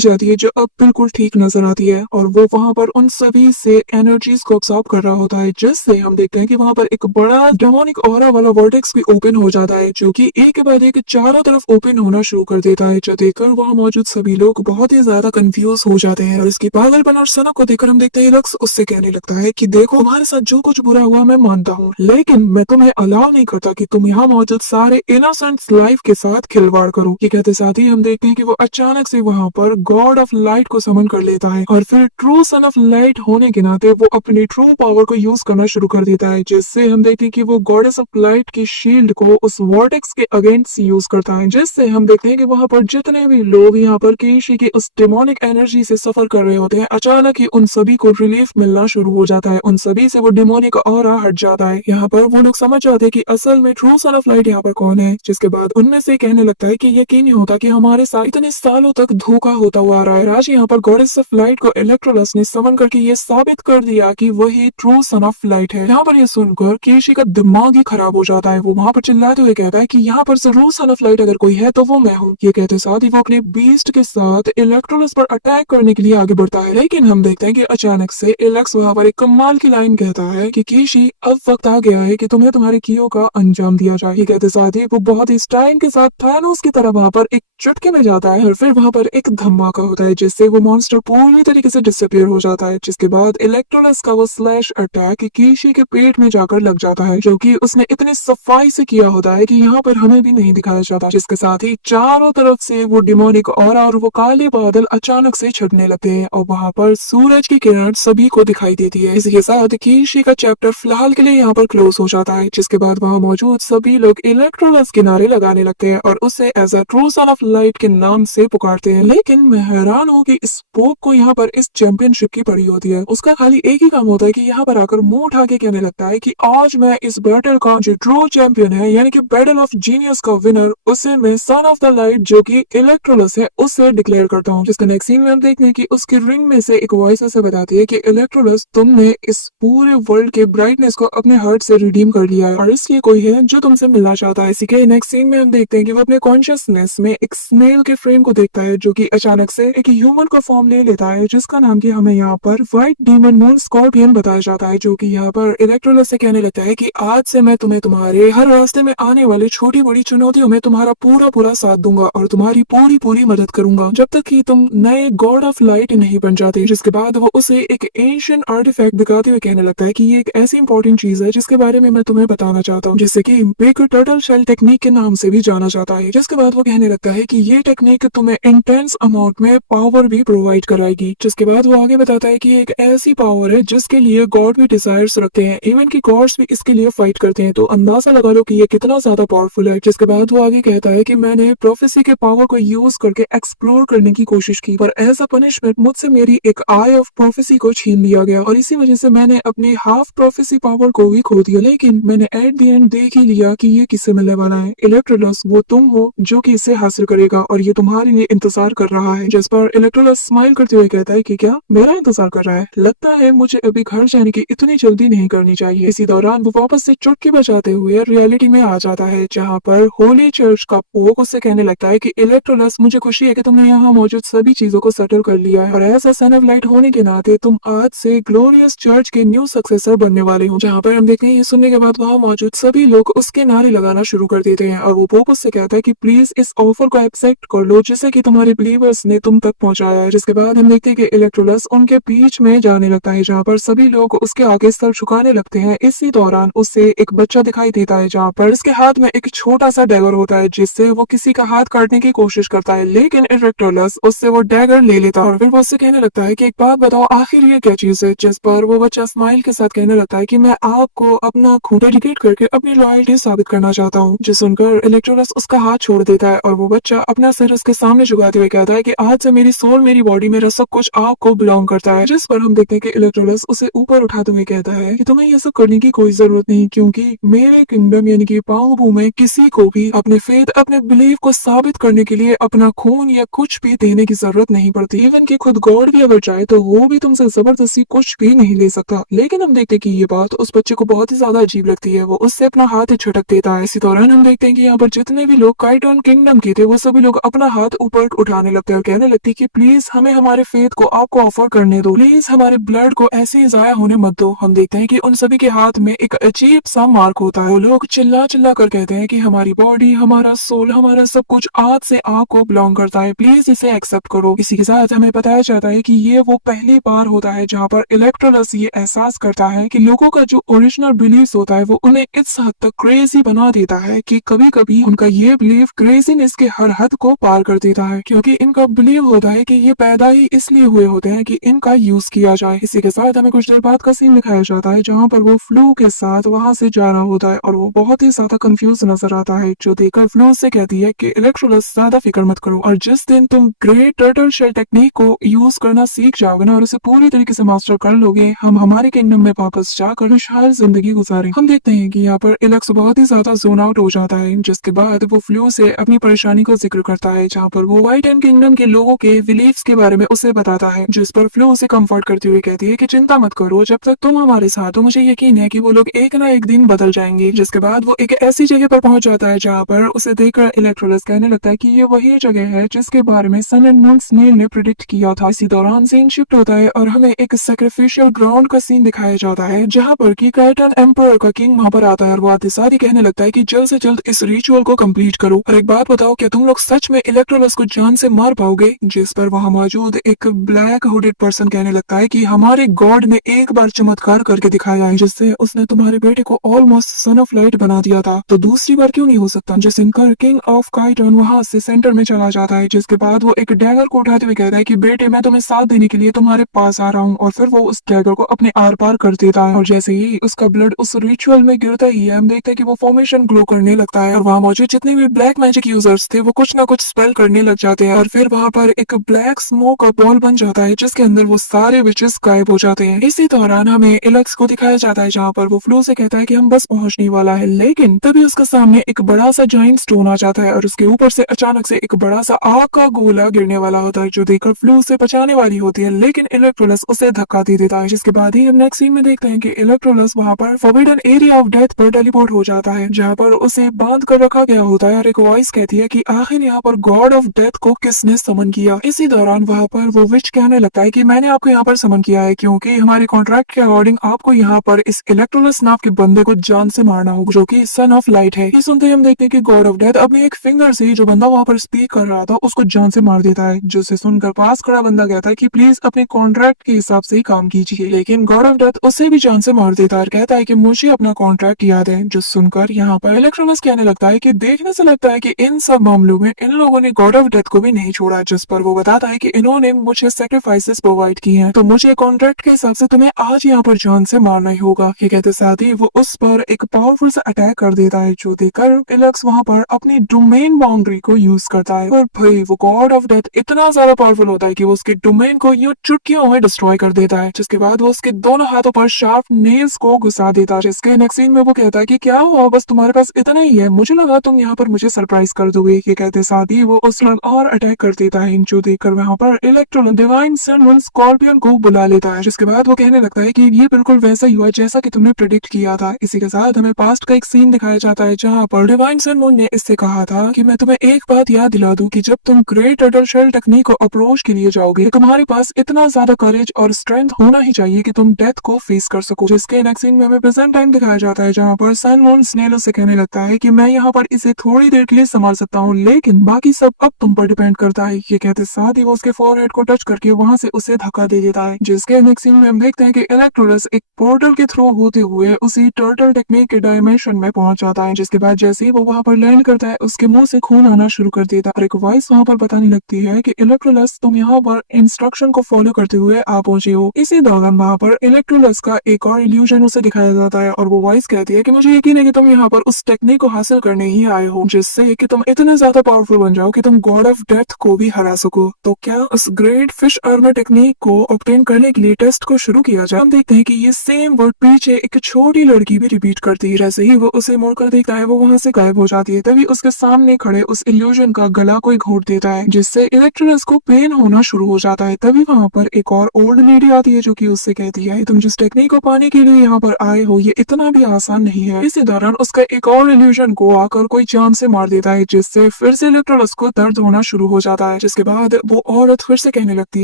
जाती है जो अब बिल्कुल ठीक नजर आती है और वो वहां पर उन सभी से एनर्जीज को अब्सॉर्ब कर रहा होता है, जिससे हम देखते हैं कि वहां पर एक बड़ा डेमोनिक ऑरा वाला वर्टेक्स भी ओपन हो जाता है, जो कि एक के बाद एक चारों तरफ ओपन होना शुरू कर देता है, जो देखकर वहां मौजूद सभी लोग बहुत ही ज्यादा कंफ्यूज हो जाते हैं। और इसकी पागलपन और सनक को देखकर हम देखते हैं लक्स उससे कहने लगता है कि देखो, तुम्हारे साथ जो कुछ बुरा हुआ मैं मानता हूँ, लेकिन मैं तुम्हें अलाउ नहीं करता कि तुम यहाँ मौजूद सारे इनोसेंट्स लाइफ के साथ खिलवाड़ करो। ये कहते साथ ही हम देखते हैं कि वो अचानक से वहां पर गॉड ऑफ लाइट को समन कर लेता है और फिर ट्रू सन ऑफ लाइट होने के नाते वो अपनी ट्रू पावर को यूज करना शुरू कर देता है, जिससे हम देखते हैं कि वो गॉडेस ऑफ लाइट की शील्ड को उस वॉर्टेक्स के अगेंस्ट यूज करता है, जिससे हम देखते हैं कि वहां पर जितने भी लोग यहाँ पर केशी की उस डेमोनिक एनर्जी से सफर कर रहे होते हैं, अचानक ही उन सभी को रिलीफ मिलना शुरू हो जाता है, उन सभी से वो डेमोनिक ऑरा हट जाता है। यहाँ पर वो लोग समझ जाते हैं कि असल में ट्रू सन ऑफ लाइट यहाँ पर कौन है। जिसके बाद उनमें से कहने लगता है कि यकीन नहीं होता कि हमारे साथ इतने सालों तक धोखा होता हुआ आ रहा है। आज यहाँ पर गॉडेस ऑफ लाइट को इलेक्ट्रोलस ने समन करके ये साबित कर दिया कि वही ट्रू सन ऑफ लाइट है। यहाँ पर ये सुनकर केशी का दिमाग ही खराब हो जाता है। वो वहां पर चिल्लाता मुस्कुराते हुए कहता है कि यहाँ पर जरूर सन ऑफ लाइट अगर कोई है तो वो मैं हूँ। ये कहते साथ ही वो अपने बीस्ट के साथ इलेक्ट्रोलस पर अटैक करने के लिए आगे बढ़ता है, लेकिन हम देखते हैं कि अचानक से इलेक्स वहां पर एक कमाल की लाइन कहता है कि कीशी अब वक्त आ गया है कि तुम्हें तुम्हारे कियो का अंजाम दिया जाए। ये कहते साथ ही वो बहुत ही स्टाइल के साथ थानोस की तरह वहां पर एक चुटकी में जाता है और फिर वहां पर एक धमाका होता है जिससे वो मॉन्स्टर पूरी तरीके से डिसअपियर हो जाता है, जिसके बाद इलेक्ट्रोलस का वो स्लैश अटैक कीशी के पेट में जाकर लग जाता है, जो कि उसने इतनी सफाई से किया होता है कि यहाँ पर हमें भी नहीं दिखाया जाता। जिसके साथ ही चारों तरफ से वो डिमोनिक ऑरा और वो काले बादल अचानक से छटने लगते हैं और वहां पर सूरज की किरण सभी को दिखाई देती है। इसी के साथ कीशी का चैप्टर फिलहाल के लिए यहाँ पर क्लोज हो जाता है, जिसके बाद वहां मौजूद सभी लोग इलेक्ट्रोलस के नारे लगाने लगते हैं और उसे as a true son of light के नाम से पुकारते हैं। लेकिन मैं हैरान हूँ कि इस पोप को यहाँ पर इस चैंपियनशिप की पड़ी होती है। उसका खाली एक ही काम होता है कि यहाँ पर आकर मुंह उठा के कहने लगता है कि आज मैं इस बैटल का जो ट्रू चैंपियन है यानी कि बैटल ऑफ जीनियस का विनर उसे मैं सन ऑफ द लाइट जो कि इलेक्ट्रोलस है उससे डिक्लेयर करता हूँ। जिसका नेक्स्ट सीन में हम देखते हैं कि उसकी रिंग में से एक वॉइस ऐसे बताती है कि इलेक्ट्रोलस तुमने इस पूरे वर्ल्ड के ब्राइटनेस को अपने हार्ट से रिडीम कर लिया है और इसलिए कोई है जो तुमसे मिलना चाहता है। इसी के नेक्स्ट सीन में हम देखते हैं कि वो अपने कॉन्शियसनेस में एक स्नेल के फ्रेम को देखता है जो कि अचानक से एक ह्यूमन का फॉर्म ले लेता है, जिसका नाम की हमें यहाँ पर व्हाइट डीमन मून स्कॉर्पियन बताया जाता है, जो कि यहाँ पर इलेक्ट्रोलस से कहने लगता है कि आज से मैं तुम्हें तुम्हारे हर रास्ते में आने वाली छोटी बड़ी चुनौतियों में तुम्हारा पूरा पूरा साथ दूंगा और तुम्हारी पूरी पूरी मदद करूंगा जब तक कि तुम नए गॉड ऑफ लाइट नहीं बन जाते। जिसके बाद वो उसे एक एंशिएंट आर्टिफैक्ट दिखाते हुए कहने लगता है कि ये एक ऐसी इंपॉर्टेंट चीज है जिसके बारे में मैं तुम्हें बताना चाहता हूँ, जिससे कि बेकर टर्टल शेल टेक्निक के नाम से भी जाना जाता है। जिसके बाद वो कहने लगता है कि ये टेक्निक तुम्हें इंटेंस अमाउंट में पावर भी प्रोवाइड कराएगी। जिसके बाद वो आगे बताता है कि एक ऐसी पावर है जिसके लिए गॉड भी डिजायर्स रखते हैं, इवन की गॉड्स भी इसके लिए फाइट करते हैं, तो अंदाजा लगा लो कि ये कितना ज्यादा पावरफुल है। जिसके बाद वो आगे कहता है कि मैंने प्रोफेसी के पावर को यूज करके एक्सप्लोर करने की कोशिश की, पर एज अ पनिशमेंट मुझसे मेरी एक आई ऑफ प्रोफेसी को छीन लिया गया और इसी वजह से मैंने अपनी हाफ प्रोफेसी पावर को भी खो दिया। लेकिन मैंने एट द एंड देख ही लिया कि ये किससे मिलने वाला है। इलेक्ट्रोलस वो तुम हो जो कि इसे हासिल करेगा और ये तुम्हारे लिए इंतजार कर रहा है। जिस पर इलेक्ट्रोलस स्माइल करते हुए कहता है कि क्या मेरा इंतजार कर रहा है? लगता है मुझे अभी घर जाने की इतनी जल्दी नहीं करनी चाहिए। इसी दौरान वो वापस से चुटकी बजाते हुए रियलिटी में आ जाता है, जहाँ पर होली चर्च का पोप उससे कहने लगता है कि इलेक्ट्रोलस मुझे खुशी है कि तुमने यहाँ मौजूद सभी चीजों को सेटल कर लिया है और ऐसा सन ऑफ लाइट होने के नाते तुम आज से ग्लोरियस चर्च के न्यू सक्सेसर बनने वाले हो। जहाँ पर हम देखते हैं ये सुनने के बाद वहाँ मौजूद सभी लोग उसके नारे लगाना शुरू कर देते हैं और वो पोप उससे कहता है कि प्लीज इस ऑफर को एक्सेप्ट कर लो जिसे कि तुम्हारे बिलीवर्स ने तुम तक पहुंचाया है। जिसके बाद हम देखते हैं कि इलेक्ट्रोलस उनके बीच में जाने लगता है, जहाँ पर सभी लोग उसके आगे सर झुकाने लगते हैं। इसी दौरान उसे एक बच्चा दिखाई देता है, जहाँ पर उसके हाथ में एक छोटा सा डैगर होता है जिससे वो किसी का हाथ काटने की कोशिश करता है, लेकिन इलेक्ट्रोलस उससे वो डैगर ले लेता है और फिर वो उससे कहने लगता है कि एक बात बताओ आखिर ये क्या चीज है। जिस पर वो बच्चा स्माइल के साथ कहने लगता है कि मैं आपको अपना खून डेडिकेट करके अपनी लॉयल्टी साबित करना चाहता हूँ। जिस सुनकर इलेक्ट्रोलस उसका हाथ छोड़ देता है और वो बच्चा अपना सिर उसके सामने झुकाते हुए कहता है कि आज से मेरी सोल मेरी बॉडी मेरा सब कुछ आपको बिलोंग करता है। जिस पर हम देखते हैं कि इलेक्ट्रोलस उसे ऊपर उठाते हुए कहता है कि तुम्हें ये सब करने की कोई जरूरत नहीं, क्योंकि मेरे किंगडम यानी कि पाओबू में किसी को भी अपने फेथ अपने बिलीफ को साबित करने के लिए अपना खून या कुछ भी देने की जरूरत नहीं पड़ती। इवन कि खुद गॉड भी अगर चाहे तो वो भी तुमसे जबरदस्ती कुछ भी नहीं ले सकता। लेकिन हम देखते हैं कि ये बात उस बच्चे को बहुत ही ज्यादा अजीब लगती है, वो उससे अपना हाथ छटक देता है। इसी दौरान हम देखते हैं कि यहाँ पर जितने भी लोग काइटोन किंगडम के थे वो सभी लोग अपना हाथ ऊपर उठाने लगते हैं और कहने लगती है कि प्लीज हमें हमारे फेथ को आपको ऑफर करने दो, प्लीज हमारे ब्लड को ऐसे ही जाया होने मत दो। हम देखते हैं कि उन सभी के हाथ में एक अजीब सा मार्क होता है। वो लोग चिल्ला चिल्ला कर कहते हैं कि हमारी बॉडी हमारा सोल हमारा सब कुछ आज से आपको बिलोंग करता है, प्लीज इसे एक्सेप्ट करो। इसी के साथ हमें बताया जाता है कि ये वो पहली बार होता है जहाँ पर इलेक्ट्रोलस ये एहसास करता है कि लोगों का जो ओरिजिनल बिलीफ होता है वो उन्हें इस हद तक क्रेजी बना देता है कि कभी कभी उनका ये बिलीफ क्रेजीनेस के हर हद को पार कर देता है, क्योंकि इनका बिलीव होता है कि ये पैदा ही इसलिए हुए होते हैं कि इनका यूज किया जाए। इसी के साथ हमें कुछ देर बाद का सीन दिखाया जाता है जहाँ पर वो फ्लू के साथ वहां से जा रहा होता है और वो बहुत ही ज्यादा कंफ्यूज नजर आता है, जो देखकर फ्लू से कहती है कि इलेक्ट्रोलस ज्यादा फिक्र मत करो और जिस दिन तुम ग्रेट टर्टल शेल टेक्निक को यूज करना सीख जाओगे ना और उसे पूरी तरीके से मास्टर कर लोगे, हम हमारे किंगडम में वापस जाकर खुशहाल जिंदगी गुजारें। हम देखते हैं कि यहाँ पर इलेक्स बहुत ही ज्यादा जोन आउट हो जाता है, जिसके बाद वो फ्लू से अपनी परेशानी को जिक्र करता है, जहाँ पर वो व्हाइट एंड किंगडम के लोगों के बिलीफ्स के बारे में उसे बताता है। जिस पर फ्लू उसे कंफर्ट करते हुए कहती है कि चिंता मत करो, जब तक तुम हमारे साथ हो मुझे यकीन है कि वो लोग एक ना एक दिन बदल जाएंगे। जिसके बाद वो एक ऐसी जगह पर पहुंच जाता है जहां पर उसे देखकर इलेक्ट्रोलस कहने लगता है कि ये वही जगह है जिसके बारे में सन एंड मून स्नेल ने प्रिडिक्ट किया था। इसी दौरान सीन शिफ्ट होता है और हमें एक सैक्रिफिशियल ग्राउंड का सीन दिखाया जाता है जहां पर कि क्राइटन एम्परर का किंग वहां पर आता है और वो आते साथ ही कहने लगता है कि जल्द से जल्द इस रिचुअल को कंप्लीट करो। और एक बात बताओ, क्या तुम लोग सच में इलेक्ट्रोलस को जान से मार पाओगे? जिस पर वहां मौजूद एक ब्लैक हुडेड पर्सन कहने लगता है कि हमारे गॉड ने एक बार चमत्कार करके दिखाया है जिससे उसने तुम्हारे बेटे को ऑलमोस्ट सन ऑफ लाइट बना दिया था, तो दूसरी बार क्यों नहीं हो सकता? जो सुनकर किंग ऑफ काइटन वहां से सेंटर में चला जाता है, जिसके बाद वो एक डैगर को उठाते हुए कहता है कि बेटे मैं तुम्हें साथ देने के लिए तुम्हारे पास आ रहा हूँ, और फिर वो उस डैगर को अपने आर पार कर देता है और जैसे ही उसका ब्लड उस रिचुअल में गिरता ही है हम देखते हैं कि वो फॉर्मेशन ग्लो करने लगता है और वहाँ मौजूद जितने भी ब्लैक मैजिक यूजर्स थे वो कुछ ना कुछ स्पेल करने लग जाते हैं और फिर वहाँ पर एक ब्लैक स्मोक का बॉल बन जाता है जिसके अंदर वो सारे विचेस गायब हो जाते हैं। इसी दौरान हमें इलेक्स को दिखाया जाता है जहाँ पर वो फ्लो से कहता है कि हम बस पहुंचने वाला है, लेकिन तभी उसके सामने एक बड़ा सा जाइंट स्टोन आ जाता है और उसके ऊपर से अचानक से एक बड़ा सा आग का गोला गिरने वाला होता है जो देखकर फ्लू उसे बचाने वाली होती है, लेकिन इलेक्ट्रोलस उसे धक्का दे देता है। जिसके बाद ही हम नेक्स्ट सीन में देखते हैं कि इलेक्ट्रोलस वहां पर फॉरबिडन एरिया ऑफ डेथ पर टेलीपोर्ट हो जाता है जहां पर उसे बांध कर रखा गया होता है और एक वॉइस कहती है कि आखिर यहाँ पर गॉड ऑफ डेथ को किसने समन किया। इसी दौरान वहां पर वो विच कहने लगता है कि मैंने आपको यहाँ पर समन किया है क्योंकि हमारे कॉन्ट्रैक्ट के अकॉर्डिंग आपको यहाँ पर इस इलेक्ट्रोलस नाम के बंदे को जान से मारना होगा जो कि सन ऑफ लाइट है। ये सुनते ही हम देखते हैं कि गॉड ऑफ डेथ अपने एक फिंगर से जो बंदा वहां पर स्पीक कर रहा था उसको जान से मार देता है, जिसे सुनकर पास खड़ा बंदा कहता है कि प्लीज अपने कॉन्ट्रैक्ट के हिसाब से ही काम कीजिए, लेकिन गॉड ऑफ डेथ उसे भी जान से मार देता है और कहता है कि मुझे अपना कॉन्ट्रैक्ट याद है। जो सुनकर यहाँ पर इलेक्ट्रोलस कहने लगता है कि देखने से लगता है कि इन सब मामलों में इन लोगों ने गॉड ऑफ डेथ को भी नहीं छोड़ा, जिस पर वो बताता है कि इन्होंने मुझे सेक्रीफाइसेस प्रोवाइड किए हैं तो मुझे कॉन्ट्रैक्ट के हिसाब से तुम्हें आज यहाँ पर जान से मारना ही होगा। ये कहते साथ ही वो उस पर एक पावरफुल सा अटैक कर देता है जो देखकर इलेक्स वहां पर अपनी डोमेन बाउंड्री को यूज करता है और भाई वो गॉड ऑफ डेथ इतना ज्यादा पावरफुल होता है कि वो उसके डोमेन को यूं चुटकियों में डिस्ट्रॉय कर देता है, जिसके बाद वो उसके दोनों हाथों पर शार्प नेल्स को घुसा देता है। जिसके नेक्स्ट सीन में वो कहता है कि क्या हुआ, बस तुम्हारे पास इतना ही है, मुझे लगा तुम यहाँ पर मुझे सरप्राइज कर दोगे। ये कहते साथ ही वो उस पर और अटैक कर देता है जो देखकर वहाँ पर इलेक्ट्रॉन डिवाइन सन स्कॉर्पियन को बुला लेता है। जिसके बाद वो कहने लगता है कि ये बिल्कुल वैसा ही हुआ जैसा कि तुमने प्रेडिक्ट किया था। इसी के साथ हमें पास्ट का एक सीन दिखाया जाता है जहाँ पर डिवाइन सन मून ने इससे कहा था कि मैं तुम्हें एक बात याद दिला दूं कि जब तुम ग्रेट टर्टल शेल टेक्निक को अप्रोच के लिए जाओगे तुम्हारे पास इतना ज्यादा करेज और स्ट्रेंथ होना ही चाहिए कि तुम डेथ को फेस कर सको। जिसके नेक्स्ट सीन में हमें प्रेजेंट टाइम दिखाया जाता है जहाँ पर सन मून स्नेल से कहने लगता है कि मैं यहाँ पर इसे थोड़ी देर के लिए संभाल सकता हूँ लेकिन बाकी सब अब तुम पर डिपेंड करता है। ये कहते साथ ही वो उसके फोरहेड को टच करके वहां से उसे धक्का दे देता है। जिसके नेक्स्ट सीन में हम देखते हैं कि इलेक्ट्रोलस एक पोर्टल के थ्रू होते हुए उसी टर्टल टेक्निक के डायमेंशन में पहुंच जाता है। जिसके बाद जैसे ही वो वहां पर लैंड करता है उसके मुंह से खून आना शुरू कर देता है और एक वॉइस वहां पर बताने लगती है कि इलेक्ट्रोलस तुम यहाँ पर इंस्ट्रक्शन को फॉलो करते हुए आ पहुंचे हो। इसी दौरान वहां पर इलेक्ट्रोलस का एक और इल्यूजन उसे दिखाया जाता है और वो वॉइस कहती है कि मुझे यकीन है कि तुम यहाँ पर उस टेक्निक को हासिल करने ही आए हो जिससे कि तुम इतने ज्यादा पावरफुल बन जाओ कि तुम गॉड ऑफ डेथ को भी हरा सको। तो क्या उस ग्रेट फिश आर्मर टेक्निक को ऑब्टेन करने के लिए टेस्ट को शुरू किया जाए। हम देखते हैं कि ये सेम वर्ड पीछे एक छोटी लड़की भी रिपीट करती है। जैसे ही वो उसे मुड़कर देखता है वो वहां से गायब हो जाती है। तभी उसके सामने खड़े उस इल्यूजन का गला कोई घोट देता है जिससे इलेक्ट्रोलस को पेन होना शुरू हो जाता है। तभी वहां पर एक और ओल्ड लेडी आती है जो कि उससे कहती है तुम जिस टेक्निक को पाने के लिए यहाँ पर आए हो ये इतना भी आसान नहीं है। इसी दौरान उसका एक और इल्यूजन को आकर कोई जान से मार देता है जिससे फिर से इलेक्ट्रोलस को दर्द होना शुरू हो जाता है। जिसके बाद वो औरत फिर से कहने लगती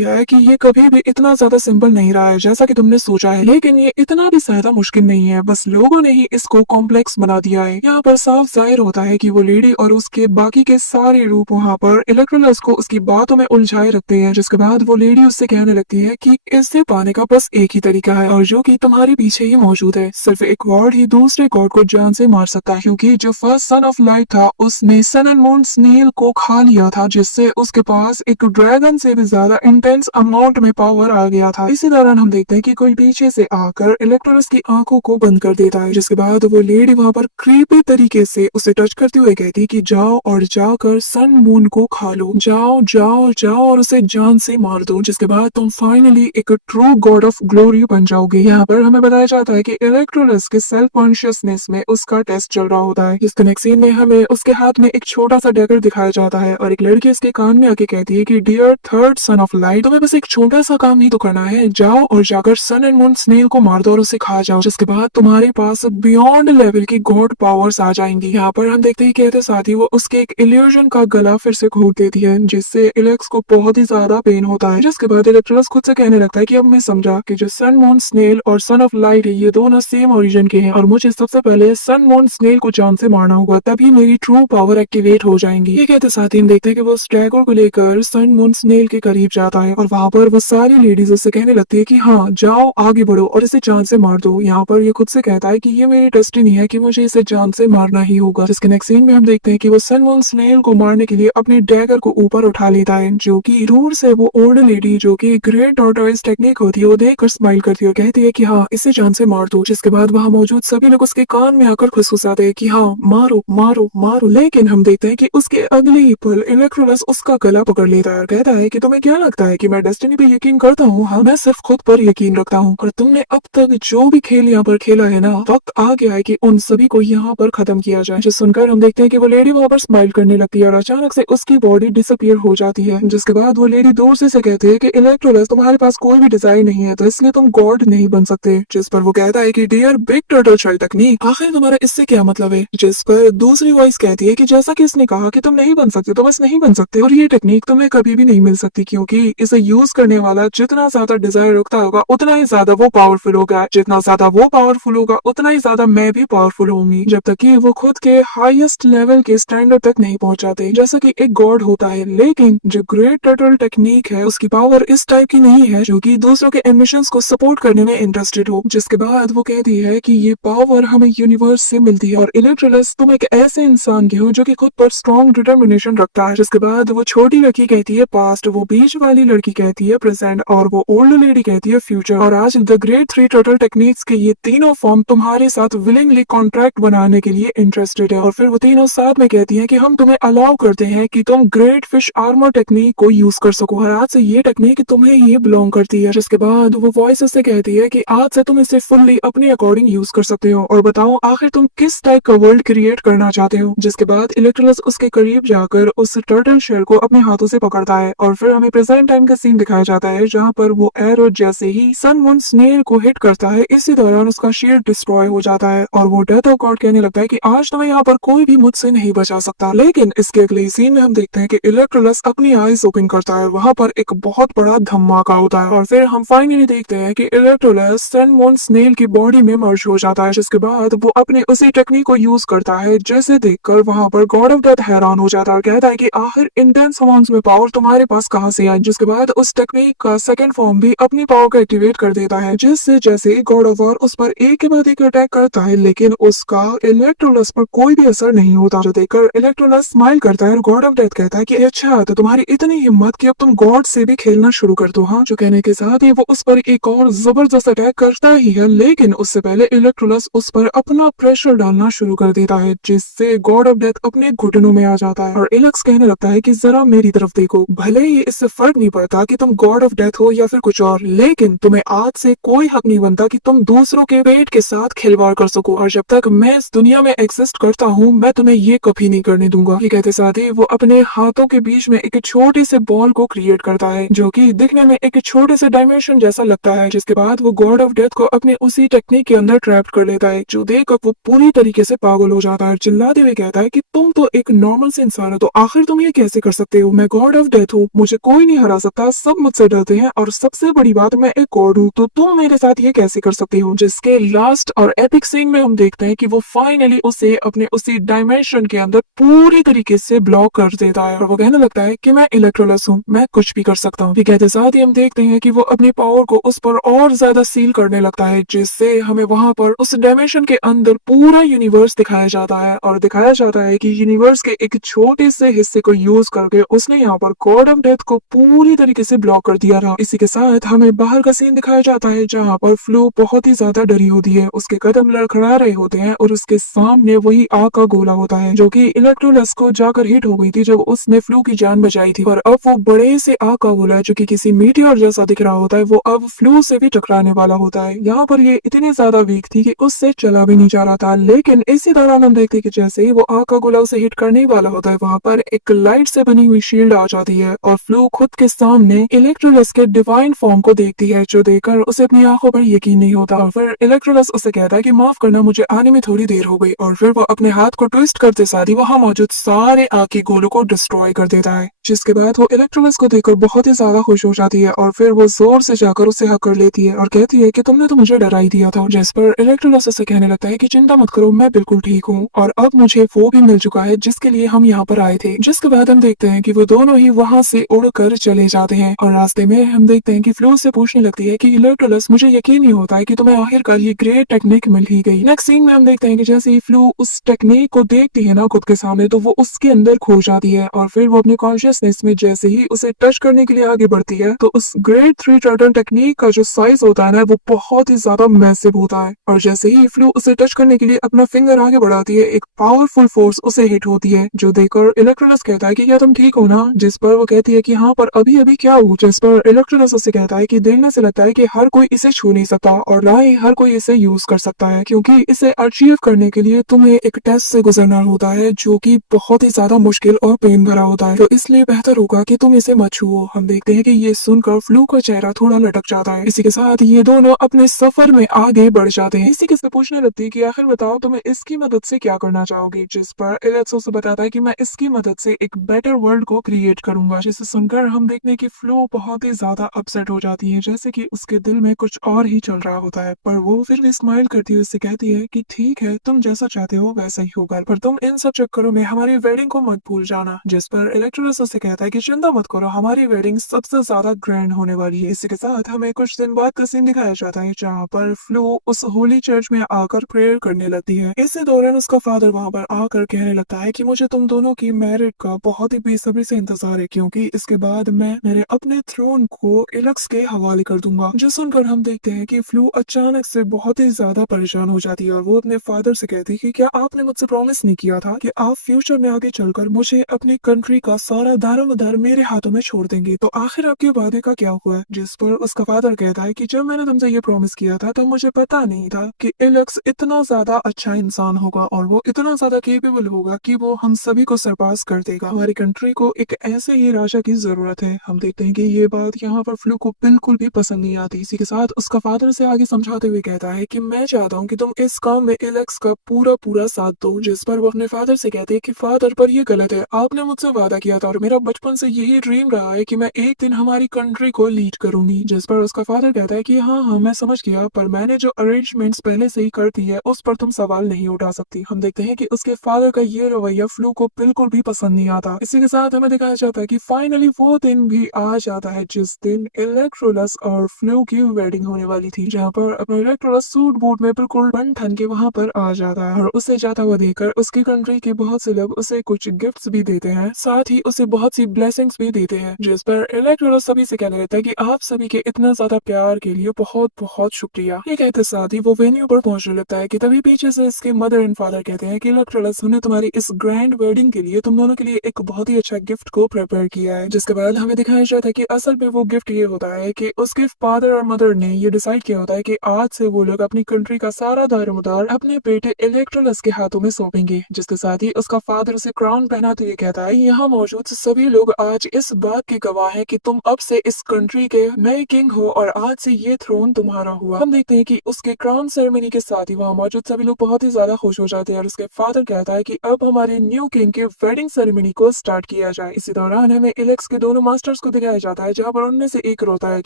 है कि ये कभी भी इतना ज्यादा सिंपल नहीं रहा है जैसा कि तुमने सोचा है, लेकिन ये इतना भी ज्यादा मुश्किल नहीं है, बस लोगों ने ही इसको कॉम्प्लेक्स बना दिया है। यहाँ पर साफ जाहिर होता है कि वो लेडी और उसके बाकी के सारे रूप वहाँ पर इलेक्ट्रोलस को उसकी बातों में उलझाए रखते हैं। जिसके बाद वो लेडी उससे कहने लगती है कि इससे पाने का बस एक ही तरीका है और जो कि तुम्हारे पीछे ही मौजूद है। सिर्फ एक गॉड ही दूसरे गॉड को जान से मार सकता है क्योंकि जो फर्स्ट सन ऑफ लाइट था उसने सन एंड मून स्नेल को खा लिया था जिससे उसके पास एक ड्रैगन से भी ज्यादा इंटेंस अमाउंट में पावर आ गया था। इसी दौरान हम देखते हैं कि कोई पीछे से आकर इलेक्ट्रोलस की आंखों को बंद कर देता है। जिसके बाद वो लेडी वहां पर क्रीपी तरीके से उसे टच करते हुए कहती है कि जाओ और जाकर सन मून को खा लो, जाओ जाओ जाओ और उसे जान से मार दो, जिसके बाद तुम फाइनली एक ट्रू गॉड ऑफ ग्लोरी बन जाओगे। यहाँ पर हमें बताया जाता है कि इलेक्ट्रोलस के सेल्फ कॉन्शियसनेस में उसका टेस्ट चल रहा होता है। इस कनेक्ट सीन में हमें उसके हाथ में एक छोटा सा डैगर दिखाया जाता है और एक लड़की उसके कान में आके कहती है कि dear third son of light तुम्हें बस एक छोटा सा काम ही तो करना है, जाओ और जाकर सन एंड मून स्नेल को मार दो और उसे खा जाओ, जिसके बाद तुम्हारे पास बियॉन्ड लेवल की गॉड सुपर पावर्स आ जाएंगी। यहाँ पर हम देखते ही कहते साथ ही वो उसके एक इल्यूजन का गला फिर से घोट देती है, जिससे इलेक्स को बहुत ही ज्यादा पेन होता है। जिसके बाद इलेक्ट्रोलस खुद से कहने लगता है कि अब मैं समझा कि जो सन मून स्नेल और सन ऑफ लाइट है ये दोनों सेम ओरिजिन के हैं और मुझे सबसे पहले सन मून स्नेल को जान से मारना होगा, तभी मेरी ट्रू पावर एक्टिवेट हो जाएंगी। ये कहते साथ ही हम देखते हैं कि वो स्टैगर को लेकर सन मून स्नेल के करीब जाता है और वहां पर वो सारी लेडीज उससे कहने लगती है कि हाँ जाओ आगे बढ़ो और इसे जान से मार दो। यहाँ पर ये खुद से कहता है कि ये मेरी डेस्टिनी है कि मुझे इसे जान से मारना ही होगा। जिसके नेक्स्ट सीन में हम देखते हैं कि वो सन मून स्नेल को मारने के लिए अपने डैगर को ऊपर उठा लेता है, जो कि दूर से वो ओल्ड लेडी जो कि ग्रेट टॉर्टोइज टेक्निक होती है वो देखकर स्माइल करती है और कहती है कि हाँ इसे जान से मार दो। जिसके बाद वहां मौजूद सभी लोग उसके कान में आकर खुसखुसाते हैं कि हाँ मारो मारो मारो। लेकिन हम देखते हैं कि उसके अगले ही पल इलेक्ट्रोलस उसका गला पकड़ लेता है और कहता है कि तुम्हें क्या लगता है कि मैं डेस्टिनी पे यकीन करता हूँ? हाँ मैं सिर्फ खुद पर यकीन रखता हूँ और तुमने अब तक जो भी खेल यहाँ पर खेला है ना, वक्त आ गया है कि उन सभी को यहाँ पर खत्म किया जाए। जो सुनकर हम देखते हैं कि वो लेडी वहां पर स्माइल करने लगती है और अचानक से उसकी बॉडी डिसअपियर हो जाती है। जिसके बाद वो लेडी दूर से कहती है कि इलेक्ट्रोलस तुम्हारे पास कोई भी डिजाइन नहीं है तो इसलिए तुम गॉड नहीं बन सकते। जिस पर वो कहता है कि dear big turtle shell technique, आखिर तुम्हारा इससे क्या मतलब है? जिस पर दूसरी वॉइस कहती है कि जैसा कि इसने कहा कि तुम नहीं बन सकते तो बस नहीं बन सकते और ये टेक्निक तुम्हें कभी भी नहीं मिल सकती, क्योंकि इसे यूज करने वाला जितना ज्यादा डिजायर रखता होगा उतना ही ज्यादा वो पावरफुल होगा, जितना ज्यादा वो पावरफुल होगा उतना ही ज्यादा मैं भी पावरफुल होंगी, जब तक कि वो खुद के हाईएस्ट लेवल के स्टैंडर्ड तक नहीं पहुंच जाते जैसा कि एक गॉड होता है। लेकिन जो ग्रेट टर्टल टेक्निक है उसकी पावर इस टाइप की नहीं है जो कि दूसरों के एम्बिशंस को सपोर्ट करने में इंटरेस्टेड हो। जिसके बाद वो कहती है कि ये पावर हमें यूनिवर्स से मिलती है और इलेक्ट्रोलस तुम एक ऐसे इंसान के हो जो कि खुद पर स्ट्रॉन्ग डिटर्मिनेशन रखता है। जिसके बाद वो छोटी लड़की कहती है पास्ट, वो बीच वाली लड़की कहती है प्रेजेंट और वो ओल्ड लेडी कहती है फ्यूचर। और आज the great three turtle techniques के ये तीनों फॉर्म तुम्हारे साथ विलिंगली कॉन्ट्रैक्ट बनाने के लिए इंटरेस्टेड है और फिर वो तीनों साथ में कहती है कि हम तुम्हें अलाउ करते हैं कि तुम ग्रेट फिश आर्मर टेक्निक को यूज कर सको और आज से ये टेक्निक तुम्हें ही बिलोंग करती है। जिसके बाद वो वॉइस से कहती है कि आज से तुम इसे फुल्ली अपने अकॉर्डिंग यूज कर सकते हो और बताओ आखिर तुम किस टाइप का वर्ल्ड क्रिएट करना चाहते हो। जिसके बाद इलेक्ट्रोलस उसके करीब जाकर उस टर्टल शेल को अपने हाथों से पकड़ता है और फिर हमें प्रेजेंट टाइम का सीन दिखाया जाता है जहाँ पर वो एरो जैसे ही सन मून स्नेल को हिट करता है इसी दौरान उसका शील्ड डिस्ट्रॉय हो जाता है और वो डेथ ऑफ गॉड कहने लगता है कि आज तुम्हें यहाँ पर कोई भी मुझसे नहीं बचा सकता। लेकिन इसके अगले सीन में हम देखते हैं कि इलेक्ट्रोलस अपनी आईज ओपन करता है, वहां पर एक बहुत बड़ा धमाका होता है और फिर हम फाइनली देखते हैं कि इलेक्ट्रोलस सन मून स्नेल की बॉडी में मर्ज हो जाता है। जिसके बाद वो अपने उसी टेक्निक को यूज करता है जैसे देखकर वहां पर गॉड ऑफ डेथ हैरान हो जाता है और कहता है कि आखिर इंटेंस अमाउंट्स में पावर तुम्हारे पास कहां से आई। जिसके बाद उस टेक्निक का सेकंड फॉर्म भी अपनी पावर को एक्टिवेट कर देता है, जिससे जैसे गॉड ऑफ वॉर उस पर एक के बाद एक अटैक करता है लेकिन उसका इलेक्ट्रोलस पर कोई भी असर नहीं होता। जो देखकर इलेक्ट्रोलस स्माइल करता है और गॉड ऑफ डेथ कहता है कि अच्छा तो तुम्हारी इतनी हिम्मत कि अब तुम गॉड से भी खेलना शुरू कर दो। हाँ, जो कहने के साथ ही वो उस पर एक और जबरदस्त अटैक करता ही है, लेकिन उससे पहले इलेक्ट्रोलस उस पर अपना प्रेशर डालना शुरू कर देता है जिससे गॉड ऑफ डेथ अपने घुटनों में आ जाता है और इलेक्स कहने लगता है कि जरा मेरी तरफ देखो, भले ही इससे फर्क नहीं पड़ता कि तुम गॉड ऑफ डेथ हो या फिर कुछ और, लेकिन तुम्हें आज से कोई हक नहीं बनता कि तुम दूसरों के पेट के साथ खिलवाड़ कर सको और जब तक मैं इस दुनिया में एग्जिस्ट करता हूँ मैं तुम्हें ये कभी नहीं करने दूंगा। ये कहते साथ ही वो अपने हाथों के बीच में एक छोटे से बॉल को क्रिएट करता है जो कि दिखने में एक छोटे से डायमेंशन जैसा लगता है। जिसके बाद वो गॉड ऑफ डेथ को अपने उसी टेक्निक के अंदर ट्रैप कर लेता है, जो देखकर वो पूरी तरीके से पागल हो जाता है, चिल्लाते हुए कहता है कि तुम तो एक नॉर्मल से इंसान हो तो आखिर तुम ये कैसे कर सकते हो? मैं गॉड ऑफ डेथ हूँ, मुझे कोई नहीं हरा सकता, सब मुझसे डरते हैं और सबसे बड़ी बात मैं एक गॉड हूँ, तो तुम मेरे साथ ये कैसे कर सकते हो? जिसके लास्ट और एपिक सीन में हम देखते हैं कि वो फाइनली उसे अपने उसी डायमेंशन के अंदर पूरी तरीके से ब्लॉक कर देता है और वो कहने लगता है कि मैं इलेक्ट्रोलस हूँ, मैं कुछ भी कर सकता हूँ। कहते साथ ही हम देखते हैं कि वो अपनी पावर को उस पर और ज्यादा सील करने लगता है, जिससे हमें वहां पर उस डायमेंशन के अंदर पूरा यूनिवर्स दिखाया जाता है और दिखाया जाता है कि यूनिवर्स के एक छोटे से हिस्से को यूज करके उसने यहाँ पर गॉड ऑफ डेथ को पूरी तरीके से ब्लॉक कर दिया था। इसी के साथ हमें बाहर का सीन दिखाया जाता है जहाँ पर फ्लू बहुत ही ज्यादा डरी होती है, उसके कदम लड़खड़ा रहे होते हैं और उसके सामने वही आग का गोला होता है जो कि इलेक्ट्रोलस को जाकर हिट हो गई थी जब उसने फ्लू की जान बचाई थी। और अब वो बड़े से आग का गोला जो कि किसी मीटियोर जैसा दिख रहा होता है वो अब फ्लू से भी टकराने वाला होता है। यहाँ पर ये इतनी ज्यादा वीक थी कि उससे चला भी नहीं जा रहा था, लेकिन इसी दौरान हम देखते कि जैसे ही वो आग का गोला उसे हिट करने वाला होता है वहां पर एक लाइट से बनी हुई शील्ड आ जाती है और फ्लू खुद के सामने इलेक्ट्रोलस के डिवाइन फॉर्म को देखती है, जो देखकर उसे अपनी आंखों पर यकीन नहीं होता और फिर इलेक्ट्रोलस उसे कहता है कि माफ करना, मुझे आने में थोड़ी थोड़ी देर हो गई और फिर वो अपने हाथ को ट्विस्ट करते साथ ही वहां मौजूद सारे आग के गोलों को डिस्ट्रॉय कर देता है, जिसके बाद वो इलेक्ट्रोलस को देखकर बहुत ही ज्यादा खुश हो जाती है और फिर वो जोर से जाकर उसे हक कर लेती है और कहती है कि तुमने तो मुझे डरा ही दिया था। जिस पर इलेक्ट्रोलस उसे कहने लगता है कि चिंता मत करो, मैं बिल्कुल ठीक हूँ और अब मुझे वो भी मिल चुका है जिसके लिए हम यहाँ पर आए थे। जिसके बाद हम देखते हैं कि वो दोनों ही वहां से उड़कर चले जाते हैं और रास्ते में हम देखते हैं कि फ्लो से पूछने लगती है कि इलेक्ट्रोलस, मुझे यकीन नहीं होता है कि तुम्हें आखिरकार ये ग्रेट टेक्निक मिल ही गई। नेक्स्ट सीन में हम देखते हैं कि जैसे ही फ्लो उस टेक्निक को देखती है ना खुद के सामने, तो वो उसके अंदर खो जाती है और फिर वो अपने कॉन्शियसनेस में जैसे ही उसे टच करने के लिए आगे बढ़ती है तो उस ग्रेट थ्री टर्टल टेक्निक का जो साइज होता है ना वो बहुत ही ज्यादा मैसिव होता है और जैसे ही फ्लो उसे टच करने के लिए अपना फिंगर आगे बढ़ाती है एक पावरफुल फोर्स उसे हिट होती है, जो देखकर इलेक्ट्रोलस कहता है कि क्या तुम ठीक हो ना। जिस पर वो कहती है कि हाँ, पर अभी अभी क्या हो। जिस पर इलेक्ट्रोलस उसे कहता है कि देखने से लगता है कि हर कोई इसे छू नहीं सकता और ना ही हर कोई इसे यूज कर सकता है, क्योंकि इसे अचीव करने के लिए तुम्हें एक टेस्ट से गुजरना होता है जो कि बहुत ही ज्यादा मुश्किल और पेन भरा होता है, तो इसलिए बेहतर होगा कि तुम इसे मत छुओ। हम देखते हैं कि ये सुनकर फ्लू का चेहरा थोड़ा लटक जाता है। इसी के साथ ये दोनों अपने सफर में आगे बढ़ जाते हैं। इसी के से पूछने लगती है कि आखिर बताओ तुम्हें इसकी मदद से क्या करना चाहोगे। जिस पर एलेक्स उसे बताता है कि मैं इसकी मदद से एक बेटर वर्ल्ड को क्रिएट करूंगा। जिसे सुनकर हम देखते हैं कि फ्लो बहुत ही ज्यादा अपसेट हो जाती है, जैसे कि उसके दिल में कुछ और ही चल रहा होता है, पर वो फिर भी स्माइल करती हुई उससे कहती है कि ठीक है, तुम जैसा चाहते हो वैसा ही होगा, पर तुम इन सब चक्करों में हमारी वेडिंग को मत भूल जाना। जिस पर इलेक्ट्रोलस उससे कहता है कि चिंता मत करो, हमारी वेडिंग सबसे ज्यादा ग्रैंड होने वाली है। इसी के साथ हमें कुछ दिन बाद का सीन दिखाया जाता है जहाँ पर फ्लो उस होली चर्च में आकर प्रेयर करने लगती है। इसी दौरान उसका फादर वहां पर आकर कहने लगता है कि मुझे तुम दोनों की मैरिज का बहुत ही बेसब्री से इंतजार है, क्योंकि इसके बाद मैं मेरे अपने थ्रोन को एलेक्स के हवाले कर दूंगा। जो सुनकर हम देखते हैं कि फ्लो अचानक से बहुत ही ज्यादा परेशान हो जाती है और वो अपने फादर से कहती है कि क्या आपने मुझसे प्रॉमिस नहीं किया था कि आप फ्यूचर में आगे चलकर मुझे अपनी कंट्री का सारा दारोमदार मेरे हाथों में छोड़ देंगे, तो आखिर आपके वादे का क्या हुआ है। जिस पर उसका फादर कहता है कि जब मैंने तुमसे ये प्रॉमिस किया था तब मुझे पता नहीं था कि एलेक्स इतना ज्यादा अच्छा इंसान होगा और वो इतना ज्यादा केपेबल होगा कि वो हम सभी को सरपास कर देगा। हमारी कंट्री को एक ऐसे ही राजा की जरूरत है। हम देखते हैं कि ये बात यहाँ पर फ्लू को बिल्कुल भी पसंद नहीं आती। इसी के साथ उसका फादर से आगे समझाते हुए कहता है कि मैं चाहता हूँ कि तुम इस काम में एलेक्स का पूरा पूरा साथ दो। जिस पर वो अपने फादर से कहते हैं कि फादर, पर ये गलत है, आपने मुझसे वादा किया था और मेरा बचपन से यही ड्रीम रहा है कि मैं एक दिन हमारी कंट्री को लीड करूंगी। जिस पर उसका फादर कहता है कि हाँ हाँ मैं समझ गया, पर मैंने जो अरेंजमेंट्स पहले से ही कर दी है उस पर तुम सवाल नहीं उठा सकती। हम देखते हैं कि उसके फादर का ये रवैया फ्लू को बिल्कुल भी पसंद नहीं आता। इसी के साथ हमें दिखाया जाता है कि फाइनली वो दिन भी आ जाता है जिस दिन इलेक्ट्रोलस और फ्लू की वेडिंग होने वाली थी, जहाँ पर अपना इलेक्ट्रोलस सूट बूट में बिल्कुल बन ठन के वहां पर आ जाता है और उसे जाता हुआ देखकर उसकी कंट्री के बहुत से लोग उसे कुछ गिफ्ट्स भी देते हैं, साथ ही उसे बहुत सी ब्लेसिंग्स भी देते हैं। जिस पर इलेक्ट्रोलस सभी से कहने लगता है कि आप सभी के इतना ज्यादा प्यार के लिए बहुत बहुत शुक्रिया। ये कहते साथ ही वो वेन्यू पर पहुंचने लगता है कि तभी पीछे से इसके मदर एंड फादर कहते हैं कि इलेक्ट्रोलस, हमने तुम्हारी इस ग्रैंड वेडिंग के लिए तुम दोनों के लिए एक बहुत ही अच्छा गिफ्ट को प्रिपेयर किया है। जिसके बाद हमें दिखाया जाता है कि असल में वो गिफ्ट ये होता है कि उसके फादर और मदर ने ये डिसाइड किया होता है कि आज से वो लोग अपनी कंट्री का सारा दारोमदार अपने बेटे इलेक्ट्रोलस के हाथों में सौंपेंगे। जिसके साथ ही उसका फादर उसे क्राउन पहनाते हुए कहता है, यहाँ मौजूद सभी लोग आज इस बात के गवाह हैं कि तुम अब से इस कंट्री के नए किंग हो और आज से ये थ्रोन तुम्हारा हुआ। हम देखते हैं कि उसके क्राउन सेरेमनी के साथ ही वहाँ मौजूद सभी लोग बहुत ही ज्यादा खुश हो जाते हैं और उसके फादर कहता है कि अब हमारे न्यू किंग के वेडिंग सेरेमनी को स्टार्ट किया जाए। इसी दौरान हमें एलेक्स के दोनों मास्टर्स को दिखाया जाता है, जहाँ पर उनमें से एक रोता है,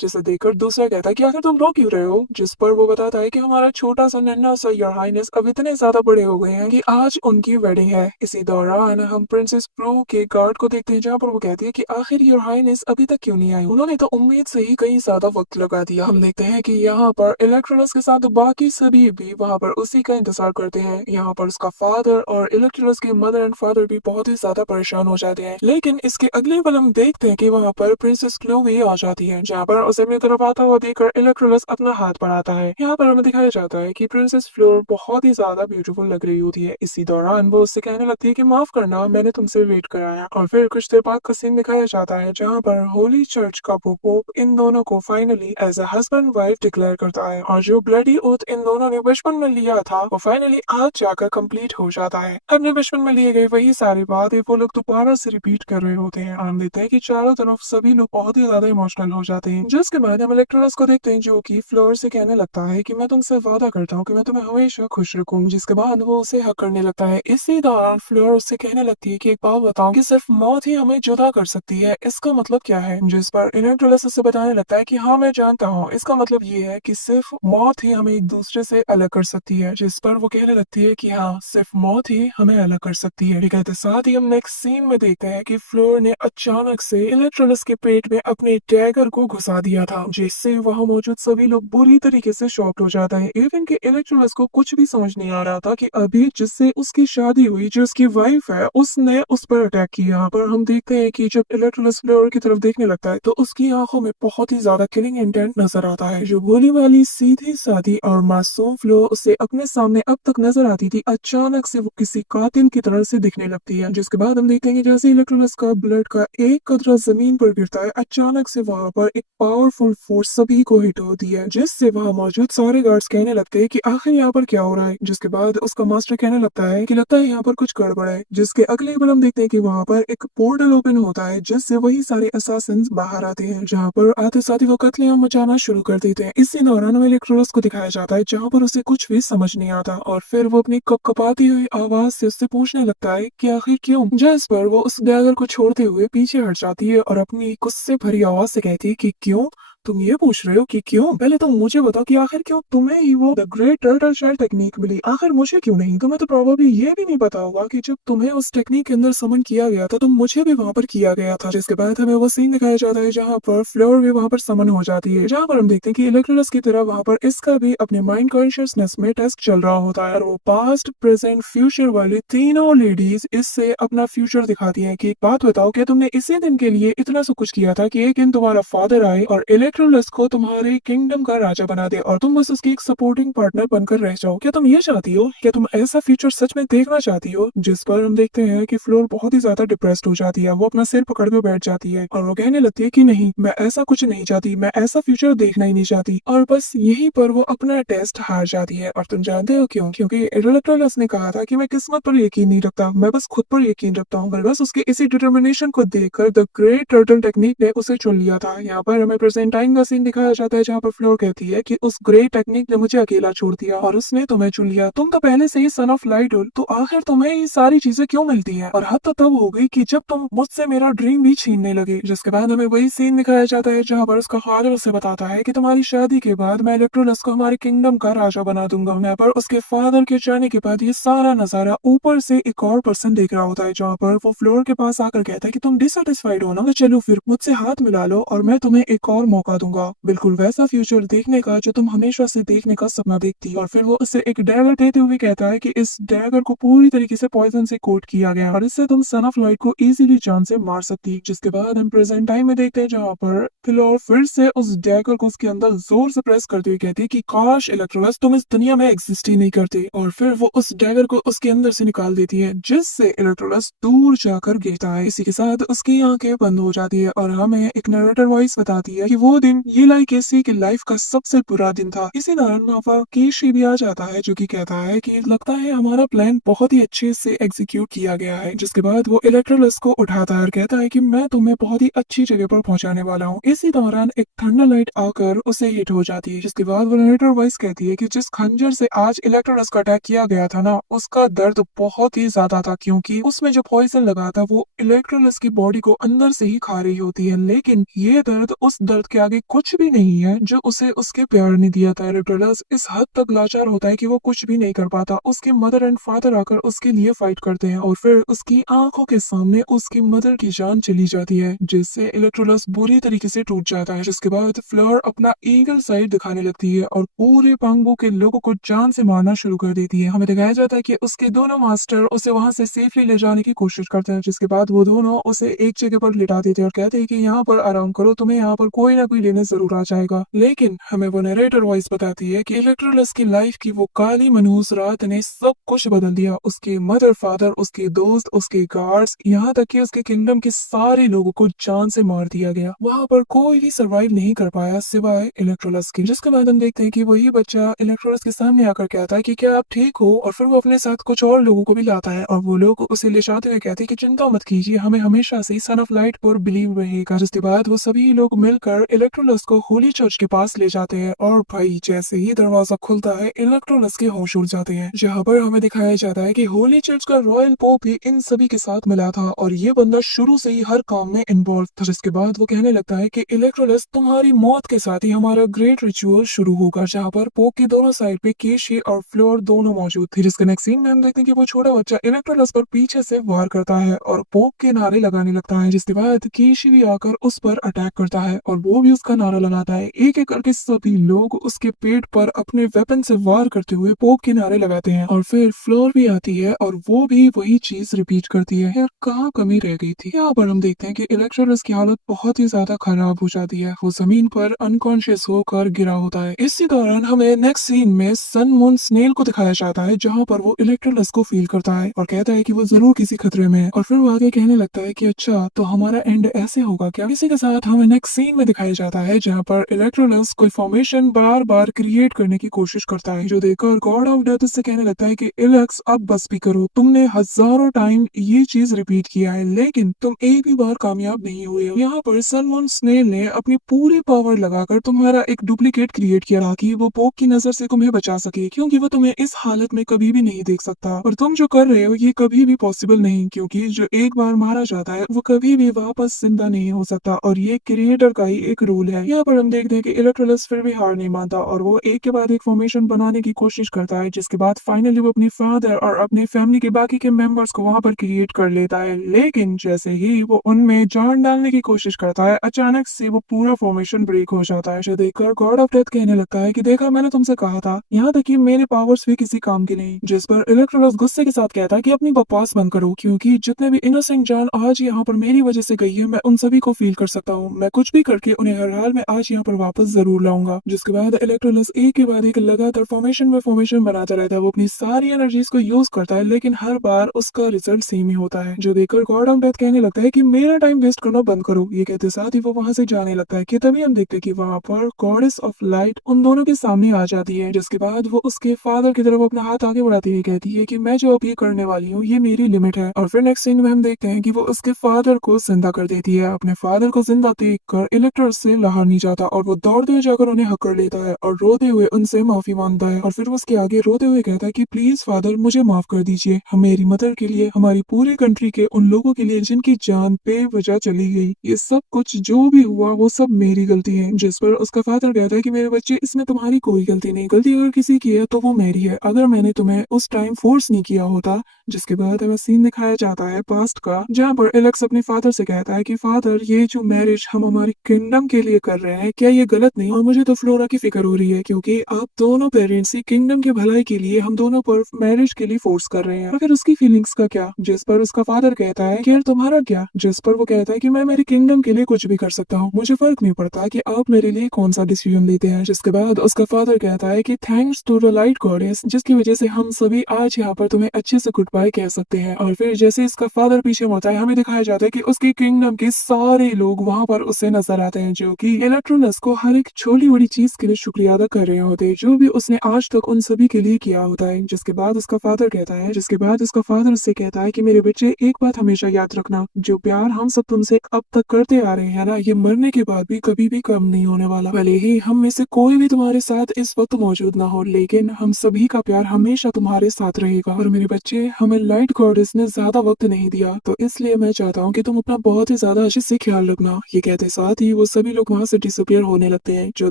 जिसे देखकर दूसरा कहता है कि आखिर तुम रो क्यों रहे हो। जिस पर वो बताता है कि हमारा छोटा सा नन्हा सा योर हाइनेस अब इतने ज्यादा बड़े हो गए हैं कि आज उनकी वेडिंग है। इसी दौरान हम प्रिंसेस प्रू के गार्ड को देखते हैं, जहाँ पर वो कहती है कि आखिर योर हाइनेस अभी तक क्यों नहीं आई, उन्होंने तो उम्मीद से ही कहीं ज्यादा वक्त लगा दिया। हम देखते हैं कि यहाँ पर इलेक्ट्रोलस के साथ बाकी सभी भी वहाँ पर उसी का इंतजार करते हैं। यहाँ पर उसका फादर और इलेक्ट्रोलस के मदर एंड फादर भी बहुत ही ज्यादा परेशान हो जाते हैं। लेकिन इसके अगले पल हम देखते हैं कि वहाँ पर प्रिंसेस क्लोवी आ जाती है, जहाँ पर उसे अपनी तरफ आता हुआ देखकर इलेक्ट्रोलस अपना हाथ बढ़ाता है। यहाँ पर हमें दिखाया जाता है कि प्रिंसेस फ्लोर बहुत ही ज्यादा ब्यूटीफुल लग रही होती है। इसी दौरान वो उससे कहने लगती है कि माफ करना, मैंने तुमसे वेट कराया। और फिर कुछ देर बाद का सीन दिखाया जाता है, जहाँ पर होली चर्च का पोप इन दोनों को finally as a husband wife declare करता है और जो ब्लडी ओथ इन दोनों ने बचपन में लिया था वो फाइनली आज जाकर कंप्लीट हो जाता है। अपने बचपन में लिए गए वही सारी बातें वो लोग दोबारा से रिपीट कर रहे होते हैं। हम देखते हैं कि चारों तरफ सभी लोग बहुत ही ज्यादा इमोशनल हो जाते हैं। जिसके बाद हम इलेक्ट्रोलस को देखते हैं, जो कि फ्लोर से कहने लगता है कि मैं तुमसे वादा करता हूँ कि मैं तुम्हें हमेशा खुश रखूंगा। सकूं। जिसके बाद वो उसे हक करने लगता है। इसी दौरान फ्लोर उससे कहने लगती है कि एक बात बताओ कि सिर्फ मौत ही हमें जुदा कर सकती है, इसका मतलब क्या है? जिस पर इलेक्ट्रोलस उसे बताने लगता है कि हाँ मैं जानता हूँ, इसका मतलब ये है कि सिर्फ मौत ही हमें एक दूसरे से अलग कर सकती है। जिस पर वो कहने लगती है कि हाँ सिर्फ मौत ही हमें अलग कर सकती है। ठीक है, तो साथ ही हम नेक्स्ट सीन में देखते हैं कि फ्लोर ने अचानक से इलेक्ट्रोलस के पेट में अपने डैगर को घुसा दिया था, जिससे वहां मौजूद सभी लोग बुरी तरीके से शॉक्ड हो जाते हैं। इवन के इलेक्ट्रोलस को कुछ भी समझ नहीं आ रहा था कि अभी जिससे उसकी शादी हुई, जो उसकी वाइफ है, उसने उस पर अटैक किया। यहाँ पर हम देखते हैं कि जब इलेक्ट्रोलस फ्लोर की तरफ देखने लगता है तो उसकी आंखों में बहुत ही ज्यादा किलिंग इंटेंट नजर आता है। जो भोली वाली सीधी सादी और मासूम फ्लोर उसे अपने सामने अब तक नजर आती थी, अचानक से वो किसी कातिल की तरह से दिखने लगती है। जिसके बाद हम देखते हैं कि जैसे इलेक्ट्रोलस का ब्लड का एक कतरा जमीन पर गिरता है, अचानक से वहां पर एक पावरफुल फोर्स सभी को हिट होती है, जिससे वहां मौजूद सारे गार्ड्स कहने लगते हैं कि आखिर यहाँ पर क्या हो रहा है। जिसके बाद उसका मास्टर कहने लगता है कि लगता है यहाँ पर कुछ गड़बड़ है। जिसके अगले पल हम देखते हैं कि वहां पर एक पोर्टल ओपन होता है, जिससे वही सारे असासिन्स बाहर आते हैं, जहाँ पर आते साथ ही वो कत्लेआम मचाना शुरू कर देते हैं। इसी दौरान हमें इलेक्ट्रोलस को दिखाया जाता है जहाँ पर उसे कुछ भी समझ नहीं आता, और फिर वो अपनी कपकपाती हुई आवाज से उससे पूछने लगता है कि आखिर क्यों। जिस पर वो उस डैगर को छोड़ते हुए पीछे हट जाती है और अपनी गुस्से भरी आवाज से कहती है कि क्यों, तुम ये पूछ रहे हो कि क्यों? पहले तुम मुझे बताओ कि आखिर क्यों तुम्हें ही वो the great turtle shell technique मिली, आखिर मुझे क्यों नहीं? तुम्हें तो प्रोबेबली ये भी नहीं पता होगा कि जब तुम्हें उस टेक्निक के अंदर समन किया गया था तो मुझे भी वहां पर किया गया था। जिसके बाद हमें वो सीन दिखाया जाता है जहाँ पर फ्लोर भी वहां पर समन हो जाती है, जहाँ पर हम देखते हैं कि इलेक्ट्रोलस की तरह वहां पर इसका भी अपने माइंड कॉन्शियसनेस में टेस्ट चल रहा होता है, और वो पास्ट प्रेजेंट फ्यूचर वाली तीनों लेडीज इससे अपना फ्यूचर दिखाती है कि एक बात बताओ, क्या तुमने इसी दिन के लिए इतना सब कुछ किया था कि एक दिन तुम्हारा फादर आए और इलेक्ट्रोलस को तुम्हारे किंगडम का राजा बना दे और तुम बस उसकी एक सपोर्टिंग पार्टनर बनकर रह जाओ? क्या तुम ये चाहती हो? क्या तुम ऐसा फ्यूचर सच में देखना चाहती हो? जिस पर हम देखते हैं कि फ्लोर बहुत ही ज्यादा डिप्रेस्ड हो जाती है, वो अपना सिर पकड़ के बैठ जाती है और वो कहने लगती है कि नहीं, मैं ऐसा कुछ नहीं चाहती, मैं ऐसा फ्यूचर देखना ही नहीं चाहती। और बस यहीं पर वो अपना टेस्ट हार जाती है। और तुम जानते हो क्यों? क्योंकि इलेक्ट्रोलस ने कहा था कि मैं किस्मत पर यकीन नहीं रखता, मैं बस खुद पर यकीन रखता हूँ। बस उसके इसी डिटर्मिनेशन को देखकर द ग्रेट टर्टल टेक्निक ने उसे चुन लिया था। यहाँ पर हमें प्रेजेंट टाइम का सीन दिखाया जाता है जहाँ पर फ्लोर कहती है कि उस ग्रेट टेक्निक ने मुझे अकेला छोड़ दिया और उसने तुम्हें चुन लिया, तुम तो पहले से ही सन ऑफ लाइट हो, तो आखिर तुम्हें ये सारी चीजें क्यों मिलती हैं? और हद तो तब हो गई कि जब तुम मुझसे मेरा ड्रीम भी छीनने लगे। जिसके बाद हमें वही सीन दिखाया जाता है जहाँ पर उसका फादर उसे बताता है कि तुम्हारी शादी के बाद मैं इलेक्ट्रोलस को हमारे किंगडम का राजा बना दूंगा। यहाँ पर उसके फादर के जाने के बाद ये सारा नजारा ऊपर से एक और पर्सन देख रहा होता है, जहाँ पर वो फ्लोर के पास आकर कहता है कि तुम डिससेटिस्फाइड हो ना, तो चलो फिर मुझसे हाथ मिला लो और मैं तुम्हें एक और मौका दूंगा, बिल्कुल वैसा फ्यूचर देखने का जो तुम हमेशा से देखने का सपना देखती। और फिर वो उसे एक डैगर देते हुए कहता है कि इस डैगर को पूरी तरीके से पॉइजन से कोट किया गया और इससे तुम सन ऑफ लाइट को इजीली जान से मार सकती। जिसके बाद हम प्रेजेंट टाइम में देखते हैं जहाँ पर फ्लोर फिर से उस डैगर को उसके अंदर जोर से प्रेस करते हुए कहती है कि काश इलेक्ट्रोलस तुम इस दुनिया में एग्जिस्ट ही नहीं करते, और फिर वो उस डैगर को उसके अंदर से निकाल देती है, जिससे इलेक्ट्रोलस दूर जाकर गिरता है। इसी के साथ उसकी आंखें बंद हो जाती है और हमें एक नरेटर वॉइस बताती है कि वो दिन ये लाई केसी की लाइफ का सबसे बुरा दिन था। इसी दौरान वहाँ पर केशी भी आ जाता है जो कि कहता है कि लगता है हमारा प्लान बहुत ही अच्छे से एग्जीक्यूट किया गया है। जिसके बाद वो इलेक्ट्रोलस को उठाता है और कहता है कि मैं तुम्हें बहुत ही अच्छी जगह पर पहुंचाने वाला हूँ। इसी दौरान एक थंडर लाइट आकर उसे हिट हो जाती है, जिसके बाद वो नरेटर वॉइस कहती है कि जिस खंजर से आज इलेक्ट्रोलस का अटैक किया गया था ना, उसका दर्द बहुत ही ज्यादा था, क्योंकि उसमें जो पॉइजन लगा था वो इलेक्ट्रोलस की बॉडी को अंदर से ही खा रही होती है, लेकिन ये दर्द उस दर्द के आगे कुछ भी नहीं है जो उसे उसके प्यार ने दिया था। इलेक्ट्रोलस इस हद तक लाचार होता है कि वो कुछ भी नहीं कर पाता। उसके मदर एंड फादर आकर उसके लिए फाइट करते हैं और फिर उसकी आंखों के सामने उसकी मदर की जान चली जाती है, जिससे इलेक्ट्रोलस बुरी तरीके से टूट जाता है। जिसके बाद फ्लोर अपना ईगल साइड दिखाने लगती है और पूरे पांगबो के लोगों को जान से मारना शुरू कर देती है। हमें दिखाया जाता है कि उसके दोनों मास्टर उसे वहां से सेफली ले जाने की कोशिश करते हैं, जिसके बाद वो दोनों उसे एक जगह पर लिटा देते हैं और कहते हैं कि यहाँ पर आराम करो, तुम्हें यहाँ पर कोई ना कोई लेने जरूर आ जाएगा। लेकिन हमें वो नरेटर वॉइस बताती है कि इलेक्ट्रोलस की लाइफ की वो काली मनहूस रात ने सब कुछ बदल दिया। उसके मदर फादर, उसके दोस्त, उसके गार्ड्स, यहाँ तक कि उसके किंगडम के सारे लोगों को जान से मार दिया गया। वहाँ पर कोई भी सरवाइव नहीं कर पाया सिवाय इलेक्ट्रोलस के। जिसके बाद हम देखते हैं कि वही बच्चा इलेक्ट्रोलस के सामने आकर कहता है कि क्या आप ठीक हो, और फिर वो अपने साथ कुछ और लोगों को भी लाता है और वो लोग उसे ले जाते हुए कहते हैं कि चिंता मत कीजिए, हमें हमेशा से सन ऑफ लाइट पर बिलीव रहेगा। जिसके बाद वो सभी लोग मिलकर इलेक्ट्रोलस को होली चर्च के पास ले जाते हैं और भाई जैसे ही दरवाजा खुलता है इलेक्ट्रोलस के होश उड़ जाते हैं। जहाँ पर हमें दिखाया जाता है कि होली चर्च का रॉयल पोप भी इन सभी के साथ मिला था और ये बंदा शुरू से ही हर काम में इन्वॉल्व था। जिसके बाद वो कहने लगता है कि इलेक्ट्रोलस तुम्हारी मौत के साथ ही हमारा ग्रेट रिचुअल शुरू होगा, जहाँ पर पोप की दोनों साइड पे केशी और फ्लोर दोनों मौजूद थे। जिसके नेक्स्ट सीन में हम देखते हैं कि वो छोटा बच्चा इलेक्ट्रोलस पर पीछे से वार करता है और पोप के नारे लगाने लगता है। जिसके बाद केशी भी आकर उस पर अटैक करता है और वो भी उसका नारा लगाता है। एक एक करके सभी लोग उसके पेट पर अपने वेपन से वार करते हुए पोप के नारे लगाते हैं और फिर फ्लोर भी आती है और वो भी वही चीज रिपीट करती है। यार कहाँ कमी रह गई थी। यहाँ पर हम देखते हैं कि इलेक्ट्रोलस की हालत बहुत ही ज्यादा खराब हो जाती है। वो जमीन पर अनकॉन्शियस होकर गिरा होता है। इसी दौरान हमें नेक्स्ट सीन में सन मून स्नेल को दिखाया जाता है, जहाँ पर वो इलेक्ट्रोलस को फील करता है और कहता है कि वो जरूर किसी खतरे में है और फिर वो आगे कहने लगता है कि अच्छा तो हमारा एंड ऐसे होगा क्या। इसी के साथ हमें नेक्स्ट सीन में दिखाया जाता है जहाँ पर इलेक्ट्रोलस कोई फॉर्मेशन बार बार क्रिएट करने की कोशिश करता है, जो देखकर गॉड ऑफ डेथ उससे कहने लगता है कि इलेक्स अब बस भी करो, तुमने हजारों टाइम ये चीज रिपीट किया है लेकिन तुम एक भी बार कामयाब नहीं हुए हो। यहाँ पर सन मून स्नेल ने अपनी पूरी पावर लगाकर तुम्हारा एक डुप्लीकेट क्रिएट किया ताकि वो पोप की नजर से तुम्हें बचा सके, क्योंकि वो तुम्हें इस हालत में कभी भी नहीं देख सकता और तुम जो कर रहे हो ये कभी भी पॉसिबल नहीं, क्योंकि जो एक बार मारा जाता है वो कभी भी वापस जिंदा नहीं हो सकता और ये क्रिएटर का ही एक रूल है। यहाँ पर हम देखते हैं कि इलेक्ट्रोलस फिर भी हार नहीं मानता और वो एक के बाद एक फॉर्मेशन बनाने की कोशिश करता है, जिसके बाद फाइनली वो अपने फादर और अपने फैमिली के बाकी के मेंबर्स को वहां पर क्रिएट कर लेता है। लेकिन जैसे ही वो उनमें जान डालने की कोशिश करता है अचानक से वो पूरा फॉर्मेशन ब्रेक हो जाता है, जो देखकर गॉड ऑफ डेथ कहने लगता है कि देखा मैंने तुमसे कहा था, यहाँ तक कि मेरे पावर्स भी किसी काम के नहीं। जिस पर इलेक्ट्रोलस गुस्से के साथ कहता है कि अपनी बकवास बंद करो, क्योंकि जितने भी इनोसेंट जान आज यहाँ पर मेरी वजह से गई है मैं उन सभी को फील कर सकता हूँ। मैं कुछ भी करके उन्हें हर हाल में आज यहाँ पर वापस जरूर लाऊंगा। जिसके बाद इलेक्ट्रोलस एक के बाद एक लगातार फॉर्मेशन में फॉर्मेशन बनाता रहता है। वो अपनी सारी एनर्जीज को यूज करता है लेकिन हर बार उसका रिजल्ट सेम ही होता है, जो देखकर गॉड ऑफ डेथ कहने लगता है कि मेरा टाइम वेस्ट करना बंद करो। ये कहते साथ ही वो वहां से जाने लगता है कि तभी हम देखते हैं कि वहां पर गॉडेस ऑफ लाइट उन दोनों के सामने आ जाती है। जिसके बाद वो उसके फादर की तरफ अपना हाथ आगे बढ़ाती हुई कहती है कि मैं जो अब ये करने वाली हूँ ये मेरी लिमिट है। और फिर नेक्स्ट सीन में हम देखते हैं कि वो उसके फादर को जिंदा कर देती है। अपने फादर को जिंदा देखकर इलेक्ट्रोलस से रहा नहीं जाता और वो दौड़ते हुए जाकर उन्हें हक कर लेता है और रोते हुए उनसे माफी मांगता है और फिर उसके आगे रोते हुए कहता है कि प्लीज फादर मुझे माफ कर दीजिए, हम मेरी मदर के लिए, हमारी पूरी कंट्री के उन लोगों के लिए जिनकी जान बेवजह चली गई, ये सब कुछ जो भी हुआ वो सब मेरी गलती है। जिस पर उसका फादर कहता है कि मेरे बच्चे इसमें तुम्हारी कोई गलती नहीं, गलती अगर किसी की है तो वो मेरी है, अगर मैंने तुम्हें उस टाइम फोर्स नहीं किया होता। जिसके बाद हमें सीन दिखाया जाता है पास्ट का, जहाँ पर एलेक्स अपने फादर से कहता है कि फादर ये जो मैरिज हम हमारी किंगडम के लिए कर रहे हैं क्या ये गलत नहीं, और मुझे तो फ्लोरा की फिक्र हो रही है क्योंकि आप दोनों पेरेंट्स ही किंगडम के भलाई के लिए हम दोनों पर मैरिज के लिए फोर्स कर रहे हैं, और फिर उसकी फीलिंग्स का क्या। जिस पर उसका फादर कहता है कि यार तुम्हारा क्या। जिस पर वो कहता है कि मैं मेरी किंगडम के लिए कुछ भी कर सकता हूँ, मुझे फर्क नहीं पड़ता कि आप मेरे लिए कौन सा डिसीजन लेते हैं। जिसके बाद उसका फादर कहता है कि thanks to the light goddess, जिसकी वजह से हम सभी आज यहाँ पर तुम्हें अच्छे से गुड बाय कह सकते हैं। और फिर जैसे इसका फादर पीछे मुड़ता है हमें दिखाया जाता है कि उसकी किंगडम के सारे लोग वहां पर उसे नजर आते हैं, जो कि इलेक्ट्रोनस को हर एक छोटी बड़ी चीज के लिए शुक्रिया अदा कर रहे होते हैं जो भी उसने आज तक उन सभी के लिए किया होता है। जिसके बाद उसका फादर उससे कहता है कि मेरे बच्चे एक बात हमेशा याद रखना, जो प्यार हम सब तुमसे अब तक करते आ रहे हैं ना, ये मरने के बाद भी कभी भी कम नहीं होने वाला। भले ही हम में से कोई भी तुम्हारे साथ इस वक्त मौजूद ना हो, लेकिन हम सभी का प्यार हमेशा तुम्हारे साथ रहेगा। और मेरे बच्चे, हमें लाइट गॉडेस ने ज्यादा वक्त नहीं दिया, तो इसलिए मैं चाहता हूँ कि तुम अपना बहुत ही ज्यादा अच्छे से ख्याल रखना। ये कहते साथ ही वो सभी लोग वहां से डिसअपियर होने लगते हैं, जो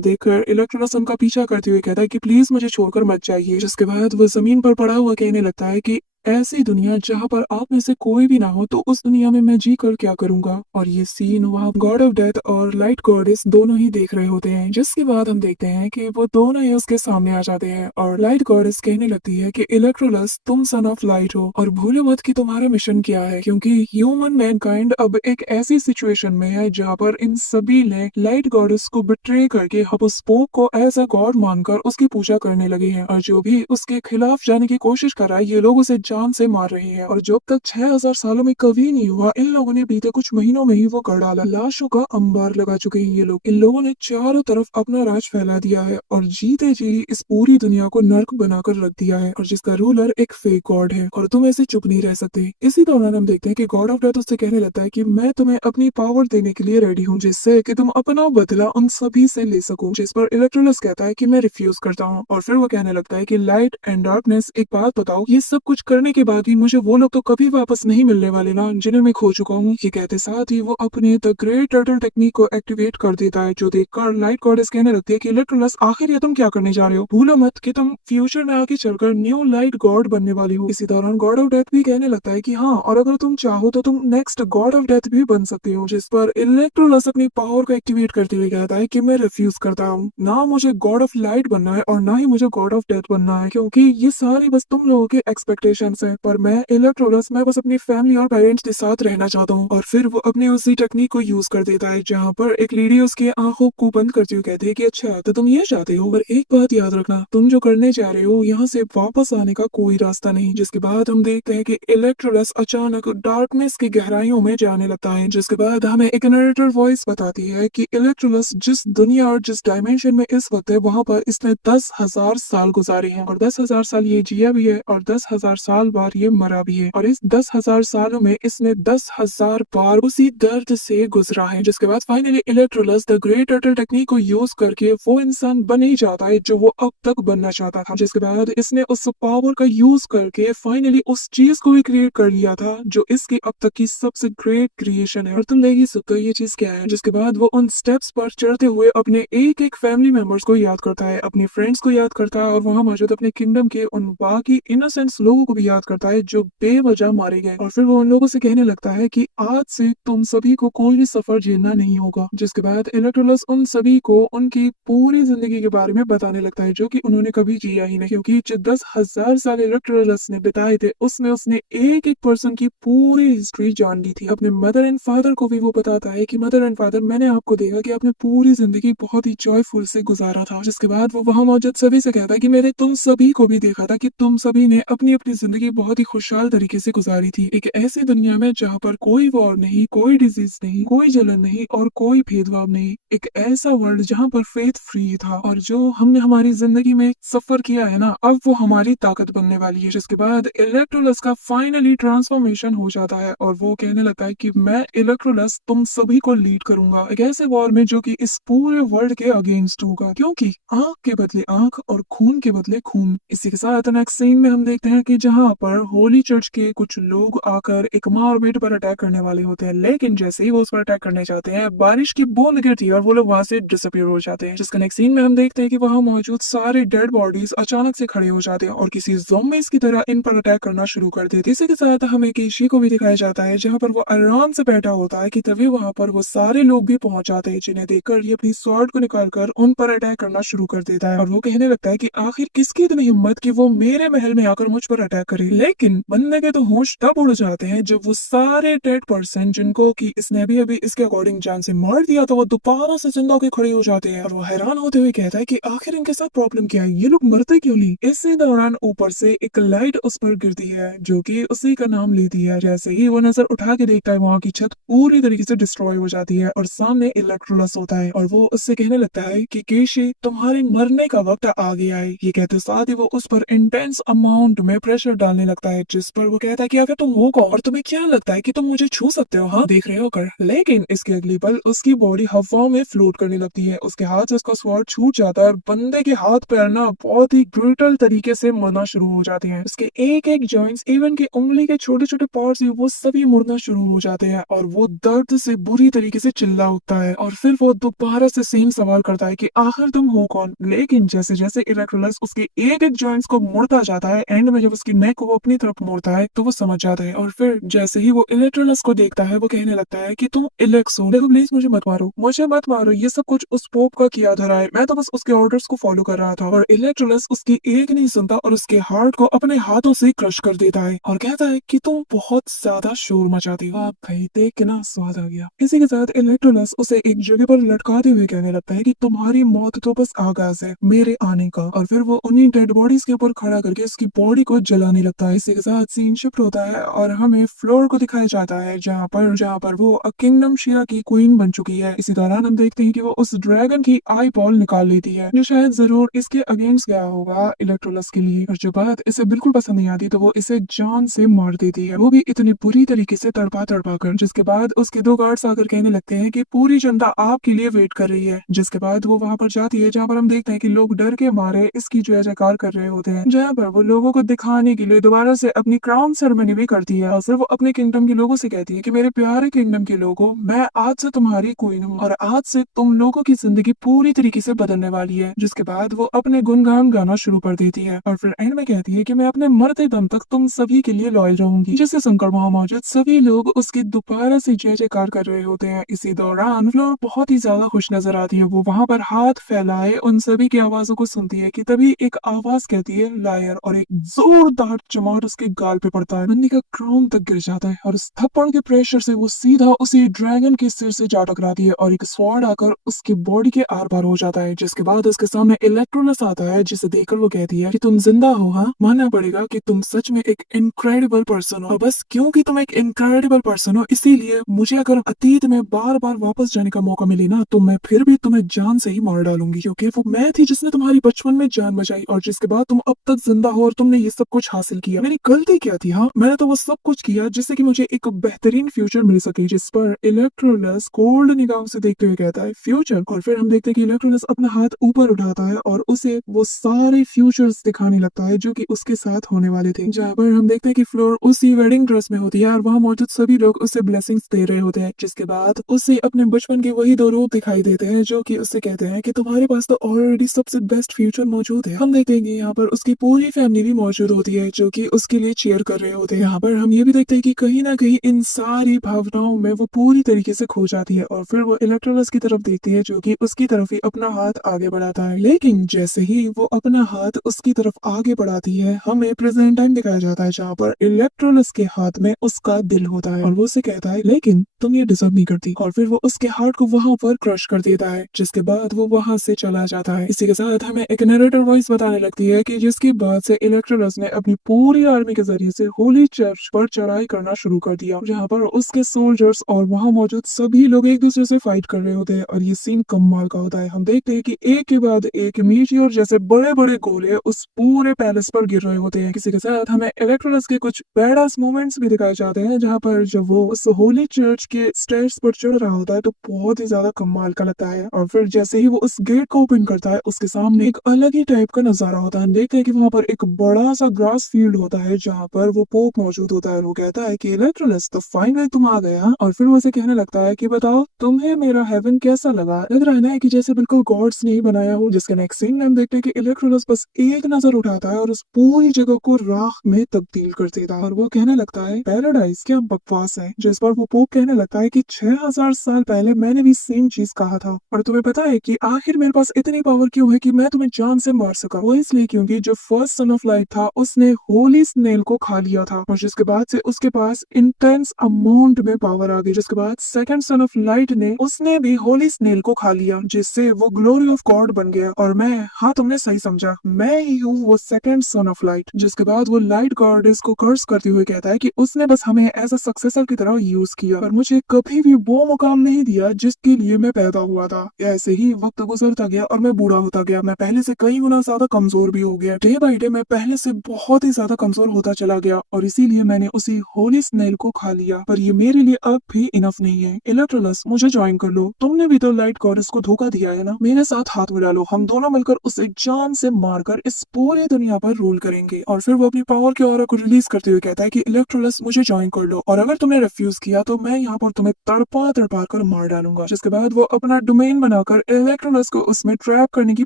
देखकर इलेक्ट्रोनस उनका पीछा करते हुए कहता है कि प्लीज मुझे छोड़कर मत जाइए। जिसके बाद वो जमीन पर पड़ा हुआ कहने लगता है कि ऐसी दुनिया जहाँ पर आप में से कोई भी ना हो, तो उस दुनिया में मैं जी कर क्या करूंगा। और ये सीन वहाँ गॉड ऑफ डेथ और लाइट गॉडेस दोनों ही देख रहे होते हैं। जिसके बाद हम देखते हैं कि वो दोनों ही उसके सामने आ जाते हैं और लाइट गॉडेस कहने लगती है कि इलेक्ट्रोलस तुम सन ऑफ लाइट हो और भूलो मत कि तुम्हारा मिशन क्या है, क्योंकि ह्यूमन मैनकाइंड अब एक ऐसी सिचुएशन में है जहाँ पर इन सभी ने लाइट गॉडेस को बिट्रे करके उस पोप को एज अ गॉड मानकर उसकी पूजा करने लगे हैं, और जो भी उसके खिलाफ जाने की कोशिश कर रहा है ये लोग उसे जान से मार रहे हैं और जो अब तक 6000 सालों में कभी नहीं हुआ, इन लोगों ने बीते कुछ महीनों में ही वो कर डाला। लाशों का अंबार लगा चुके हैं ये लोग। इन लोगों ने चारों तरफ अपना राज फैला दिया है और जीते जी इस पूरी दुनिया को नर्क बनाकर रख दिया है, और जिसका रूलर एक फेक गॉड है और तुम ऐसे चुप नहीं रह सकते। इसी दौरान हम देखते हैं कि गॉड ऑफ डेथ उससे कहने लगता है कि मैं तुम्हें अपनी पावर देने के लिए रेडी हूँ, जिससे कि तुम अपना बदला उन सभी से ले सको। जिस पर इलेक्ट्रोलस कहता है कि मैं रिफ्यूज करता हूँ, और फिर वो कहने लगता है कि लाइट एंड डार्कनेस, एक बात बताओ, ये सब कुछ करने के बाद भी मुझे वो लोग तो कभी वापस नहीं मिलने वाले ना, जिन्हें मैं खो चुका हूँ। ये कहते साथ ही वो अपने द ग्रेट टर्टल टेक्निक को एक्टिवेट कर देता है, जो देखकर लाइट गॉडेस कहने लगती है कि इलेक्ट्रोलस, आखिर ये तुम क्या करने जा रहे हो? भूलो मत कि तुम फ्यूचर में आगे चलकर न्यू लाइट गॉड बनने वाली हो। इसी दौरान गॉड ऑफ डेथ भी कहने लगता है कि हाँ, और अगर तुम चाहो तो तुम नेक्स्ट गॉड ऑफ डेथ भी बन सकते हो। जिस पर इलेक्ट्रोलस अपनी पावर को एक्टिवेट करते हुए कहता है कि मैं रिफ्यूज करता हूँ, ना मुझे गॉड ऑफ लाइट बनना है और ना ही मुझे गॉड ऑफ डेथ बनना है, क्योंकि ये सारी बस तुम लोगों के एक्सपेक्टेशंस है। पर मैं इलेक्ट्रोलस, मैं बस अपनी फैमिली और पेरेंट्स के साथ रहना चाहता हूँ। और फिर वो अपनी उसी टेक्निक को यूज कर देता है, जहाँ पर एक लेडी उसके आंखों को बंद करते हुए कहती है कि अच्छा तो तुम ये चाहते हो, पर एक बात याद रखना, तुम जो करने जा रहे हो यहाँ से वापस आने का कोई रास्ता नहीं। जिसके बाद हम देखते हैं कि इलेक्ट्रोलस अचानक डार्कनेस की गहराइयों में जाने लगता है, जिसके बाद हमें एक नरेटर वॉइस बताती है कि इलेक्ट्रोलस जिस दुनिया और जिस डायमेंशन में इस वक्त है, वहां पर इसने 10,000 साल गुजारे हैं, और 10,000 साल ये जिया भी है और 10,000 साल बाद ये मरा भी है, और इस 10,000 सालों में इसने 10,000 बार उसी दर्द से गुजरा है। जिसके बाद finally Electrolus the great turtle technique को यूज करके वो इंसान बन ही जाता है जो वो अब तक बनना चाहता था। जिसके बाद इसने उस पावर का यूज करके फाइनली उस चीज को भी क्रिएट कर लिया था जो इसकी अब तक की सबसे ग्रेट क्रिएशन है, और तुम देख ही सकते हो ये चीज क्या है। जिसके बाद वो उन स्टेप्स पर चढ़ते हुए अपने एक एक फैमिली मेंबर्स को याद करता है, अपने फ्रेंड्स को याद करता है, और वहां मौजूद अपने किंगडम के उन बाकी इनोसेंट्स लोगों को भी याद करता है जो बेवजह मारे गए, और फिर वो उन लोगों से कहने लगता है कि आज से तुम सभी को कोई भी सफर झेलना नहीं होगा। जिसके बाद इलेक्ट्रोलस उन सभी को उनकी पूरी जिंदगी के बारे में बताने लगता है, जो कि उन्होंने कभी जिया ही नहीं, क्योंकि जो 10,000 साल इलेक्ट्रोलस ने बिताए थे उसमें उसने एक एक पर्सन की पूरी हिस्ट्री जान ली थी। अपने मदर एंड फादर को भी वो बताता है कि मदर एंड फादर, मैंने आपको देखा कि आपने पूरी जिंदगी बहुत ही जॉयफुल से गुजारा था। जिसके बाद वो वहां मौजूद सभी से कहता है कि मैंने तुम सभी को भी देखा था कि तुम सभी ने अपनी अपनी जिंदगी बहुत ही खुशहाल तरीके से गुजारी थी, एक ऐसी दुनिया में जहाँ पर कोई वॉर नहीं, कोई डिजीज नहीं, कोई जलन नहीं और कोई भेदभाव नहीं, एक ऐसा वर्ल्ड जहाँ पर फेथ फ्री था। और जो हमने हमारी जिंदगी में सफर किया है ना, अब वो हमारी ताकत बनने वाली है। जिसके बाद इलेक्ट्रोलस का फाइनली ट्रांसफॉर्मेशन हो जाता है और वो कहने लगता है कि मैं इलेक्ट्रोलस तुम सभी को लीड करूंगा एक ऐसे वॉर में जो कि इस पूरे वर्ल्ड के अगेंस्ट होगा, क्योंकि आंख के बदले आंख और खून के बदले खून। इसी के साथ नेक्स्ट सीन में हम देखते हैं कि जहां पर होली चर्च के कुछ लोग आकर एक माँ और बेटे पर अटैक करने वाले होते हैं, लेकिन जैसे ही वो उस पर अटैक करने जाते हैं, बारिश की बूंद गिरती है और वो लोग वहां से डिसअपियर हो जाते हैं। जिसका नेक्स्ट सीन में हम देखते हैं कि वहां मौजूद सारे डेड बॉडीज अचानक से खड़े हो जाते हैं और किसी ज़ॉम्बीज़ की तरह इन पर अटैक करना शुरू कर देते हैं। इसी के साथ हमें केशी को भी दिखाया जाता है, जहां पर वो आराम से बैठा होता है कि तभी वहां पर वो सारे लोग भी पहुंच जाते हैं, जिन्हें देखकर ये अपनी स्वॉर्ड को निकालकर उन पर अटैक करना शुरू कर देता है। और वो कहने लगता है कि आखिर किसकी इतनी हिम्मत कि वो मेरे महल में आकर मुझ पर अटैक करे। लेकिन बंदे के तो होश तब उड़ जाते हैं जब वो सारे डेड पर्सन जिनको कि इसने अभी अभी इसके अकॉर्डिंग जान से मार दिया, तो वो दोबारा से जिंदा होकर खड़े हो जाते हैं। और वो हैरान होते हुए कहता है कि आखिर इनके साथ प्रॉब्लम क्या है, ये लोग मरते क्यों नहीं। इसी दौरान ऊपर से एक लाइट उस पर गिरती है जो कि उसी का नाम लेती है। जैसे ही वो नजर उठा के देखता है, वहाँ की छत पूरी तरीके से डिस्ट्रॉय हो जाती है और सामने इलेक्ट्रोलस होता है और वो उससे कहने लगता है कि केशी तुम्हारे मरने का वक्त आ गया है। ये कहते साथ ही वो उस पर इंटेंस अमाउंट में प्रेशर डालने लगता है, जिस पर वो कहता है कि आखिर तुम हो कौन और तुम्हें क्या लगता है कि तुम मुझे छू सकते हो, हाँ देख रहे हो कर। लेकिन इसके अगली पल उसकी बॉडी हवा में फ्लोट करने लगती है, उसके हाथ से उसका स्वॉर्ड छूट जाता है और बंदे के हाथ पैर ना बहुत ही ब्रूटल तरीके से मुड़ना शुरू हो जाते हैं। उसके एक एक जॉइंट्स, इवन के उंगली के छोटे छोटे पार्ट्स भी वो सभी मुड़ना शुरू हो जाते हैं और वो दर्द से बुरी तरीके से चिल्ला उठता है। और फिर वो दोबारा से सेम सवाल करता है कि आखिर तुम हो कौन। लेकिन जैसे जैसे इलेक्ट्रोलस उसके एक एक जॉइंट्स को मुड़ता जाता है, एंड में जब उसकी नेक को वो अपनी तरफ मोड़ता है तो वो समझ जाता है। और फिर जैसे ही वो इलेक्ट्रोलस को देखता है, वो कहने लगता है कि तुम इलेक्स हो, देखो प्लीज मुझे मत मारो, मुझे मत मारो, ये सब कुछ उस पोप का किया धरा है, मैं तो बस उसके ऑर्डर्स को फॉलो कर रहा था। और इलेक्ट्रोलस उसकी एक नहीं सुनता और उसके हार्ट को अपने हाथों से क्रश कर देता है और कहता है कि तुम बहुत ज्यादा शोर मचाती हो। आप भाई देख के ना स्वाद आ गया। इसी के साथ इलेक्ट्रोलस उसे एक जगह पर लटकाते हुए कहने लगता है कि तुम्हारी मौत तो बस आगाज है मेरे आने का। और फिर वो उन्हीं डेड बॉडीज के ऊपर खड़ा करके उसकी बॉडी को जलाने आने लगता है। इसी के साथ सीन शिफ्ट होता है और हमें फ्लोर को दिखाया जाता है जहाँ पर वो किंगडम शिया की क्वीन बन चुकी है। इसी दौरान हम देखते हैं कि वो उस ड्रैगन की आई बॉल निकाल लेती है जो शायद जरूर इसके अगेंस्ट गया होगा इलेक्ट्रोलस के लिए, और जो बात इसे बिल्कुल पसंद नहीं आती तो वो इसे जान से मार देती है, वो भी इतनी बुरी तरीके से तड़पा तड़पा कर। जिसके बाद उसके दो गार्ड्स आकर कहने लगते हैं कि पूरी जनता आपके लिए वेट कर रही है। जिसके बाद वो वहां पर जाती है जहाँ पर हम देखते हैं कि लोग डर के मारे इसकी जय जयकार कर रहे होते हैं, जहाँ पर वो लोगों को दिखाने के लिए दोबारा से अपनी क्राउन सेरेमनी भी करती है और फिर वो अपने किंगडम के लोगों से कहती है कि मेरे प्यारे किंगडम के लोगों, मैं आज से तुम्हारी क्वीन हूँ और आज से तुम लोगों की जिंदगी पूरी तरीके से बदलने वाली है। जिसके बाद वो अपने गुणगान गाना शुरू कर देती है और फिर एंड में कहती है कि मैं अपने मरते दम तक तुम सभी के लिए लॉयल रहूंगी। जिससे सुनकर वहां मौजूद सभी लोग उसकी दोबारा से जय जयकार कर रहे होते हैं। इसी दौरान फ्लोर बहुत ही ज्यादा खुश नजर आती है, वो वहां पर हाथ फैलाए उन सभी की आवाजों को सुनती है कि तभी एक आवाज कहती है लायर, और एक जोरदार चमाट उसके गाल पे पड़ता है। बंदी का क्राउन तक गिर जाता है और उस थप्पड़ के प्रेशर से वो सीधा उसी ड्रैगन के सिर से जा टकराती है और एक स्वॉर्ड आकर उसकी बॉडी के आर पार हो जाता है। जिसके बाद उसके सामने इलेक्ट्रोलस आता है जिसे देखकर वो कहती है कि तुम जिंदा हो, हाँ मानना पड़ेगा कि तुम सच में एक इनक्रेडिबल पर्सन हो। और बस क्योंकि तुम एक इनक्रेडिबल पर्सन हो इसीलिए मुझे अगर अतीत में बार बार वापस जाने का मौका मिले ना तो मैं फिर भी तुम्हें जान से ही मार डालूंगी, क्योंकि वो मैं थी जिसने तुम्हारी बचपन में जान बचाई और जिसके बाद तुम अब तक जिंदा हो और तुमने ये सब कुछ हासिल किया। मेरी गलती क्या थी? हाँ मैंने तो वो सब कुछ किया जिससे कि मुझे एक बेहतरीन फ्यूचर मिल सके। जिस पर इलेक्ट्रोलस कोल्ड निगाहों से देखते हुए कहता है फ्यूचर, और फिर हम देखते हैं कि इलेक्ट्रोलस अपना हाथ ऊपर उठाता है और उसे वो सारे फ्यूचर्स दिखाने लगता है जो कि उसके साथ होने वाले थे। जहाँ पर हम देखते हैं कि फ्लोर उसी वेडिंग ड्रेस में होती है और वहाँ मौजूद सभी लोग उसे ब्लेसिंग्स दे रहे होते हैं। जिसके बाद उसे अपने बचपन के वही दो रूप दिखाई देते हैं जो कि उससे कहते हैं कि तुम्हारे पास तो ऑलरेडी सबसे बेस्ट फ्यूचर मौजूद है। हम देखते हैं कि यहाँ पर उसकी पूरी फैमिली भी मौजूद होती है जो कि उसके लिए चीयर कर रहे होते हैं। यहाँ पर हम ये भी देखते हैं कि कहीं ना कहीं इन सारी भावनाओं में वो पूरी तरीके से खो जाती है और फिर वो इलेक्ट्रोलस की तरफ देखती है जो कि उसकी तरफ ही अपना हाथ आगे बढ़ाता है। लेकिन जैसे ही वो अपना हाथ उसकी तरफ आगे बढ़ाती है हमें प्रेजेंट टाइम दिखाया जाता है जहाँ पर इलेक्ट्रोलस के हाथ में उसका दिल होता है और वो उसे कहता है लेकिन तुम ये डिजर्व नहीं करती, और फिर वो उसके हार्ट को वहां पर क्रश कर देता है। जिसके बाद वो वहां से चला जाता है। इसी के साथ हमें एक नरेटर वॉइस बताने लगती है कि जिसके बाद से इलेक्ट्रोलस ने अपनी पूरी आर्मी के जरिए से होली चर्च पर चढ़ाई करना शुरू कर दिया, जहाँ पर उसके सोल्जर्स और वहां मौजूद सभी लोग एक दूसरे से फाइट कर रहे होते हैं और ये सीन कमाल का होता है। हम देखते हैं कि एक के बाद एक मीटियोर जैसे बड़े बड़े गोले उस पूरे पैलेस पर गिर रहे होते हैं। किसी के साथ हमें इलेक्ट्रोलस के कुछ बैडास मोमेंट्स भी दिखाए जाते हैं जहाँ पर जब वो उस होली चर्च के स्टेयर्स पर चढ़ रहा होता है तो बहुत ही ज्यादा कमाल का लगता है। और फिर जैसे ही वो उस गेट को ओपन करता है उसके सामने एक अलग ही टाइप का नजारा होता है। हम देखते हैं कि वहां पर एक बड़ा सा ग्रास फील्ड होता है जहाँ पर वो पोप मौजूद होता है। वो कहता है कि इलेक्ट्रोलस तो फाइनली तुम आ गया, और फिर वो उसे कहने लगता है कि बताओ तुम्हें मेरा हेवन कैसा लगा? लग रहा है ना कि जैसे बिल्कुल गॉड्स ने ही बनाया हो। जिसके नेक्स्ट सीन में हम देखते हैं कि इलेक्ट्रोलस बस एक नजर उठाता है और उस पूरी जगह को राख में तब्दील कर देता है और वो कहने लगता है पैराडाइज क्या बकवास है। जिस पर वो पोप कहने लगता है कि 6000 साल पहले मैंने भी सेम चीज कहा था, और तुम्हें पता है कि आखिर मेरे पास इतनी पावर क्यों है कि मैं तुम्हें जान से मार सका? वो इसलिए क्योंकि जो फर्स्ट सन ऑफ लाइट था उसने होली स्नेल को खा लिया था और जिसके बाद से उसके पास इंटेंस अमाउंट में पावर आ गई। जिसके बाद सेकंड सन ऑफ लाइट ने उसने भी होली स्नेल को खा लिया जिससे वो ग्लोरी ऑफ गॉड बन गया, और मैं, हाँ तुमने सही समझा, मैं ही हूँ वो सेकंड सन ऑफ लाइट। जिसके बाद वो लाइट गॉडेस को कर्स करते हुए कहता है कि उसने बस हमें एज अ सक्सेसर की तरह यूज किया और मुझे कभी भी वो मुकाम नहीं दिया जिसके लिए मैं पैदा हुआ था। ऐसे ही वक्त गुजरता गया और मैं बूढ़ा होता गया। मैं पहले से कई गुना ज्यादा कमजोर भी हो गया। डे बाय डे मैं पहले से बहुत ही ज्यादा कमजोर होता चला गया और इसीलिए मैंने उसी होली स्नेल को खा लिया। पर ये मेरे लिए अब भी इनफ नहीं है। इलेक्ट्रोलस मुझे ज्वाइन कर लो, तुमने भी तो लाइट गॉडेस को धोखा दिया है ना, मेरे साथ हाथ मिला लो, हम दोनों मिलकर उसे जान से मारकर इस पूरी दुनिया पर रूल करेंगे। और फिर वो अपनी पावर के ऑरा को रिलीज करते हुए कहता है कि इलेक्ट्रोलस मुझे ज्वाइन कर लो और अगर तुमने रिफ्यूज किया तो मैं यहाँ पर तुम्हें तड़पा तड़पा कर मार डालूंगा। जिसके बाद वो अपना डोमेन बनाकर इलेक्ट्रोलस को उसमें ट्रैप करने की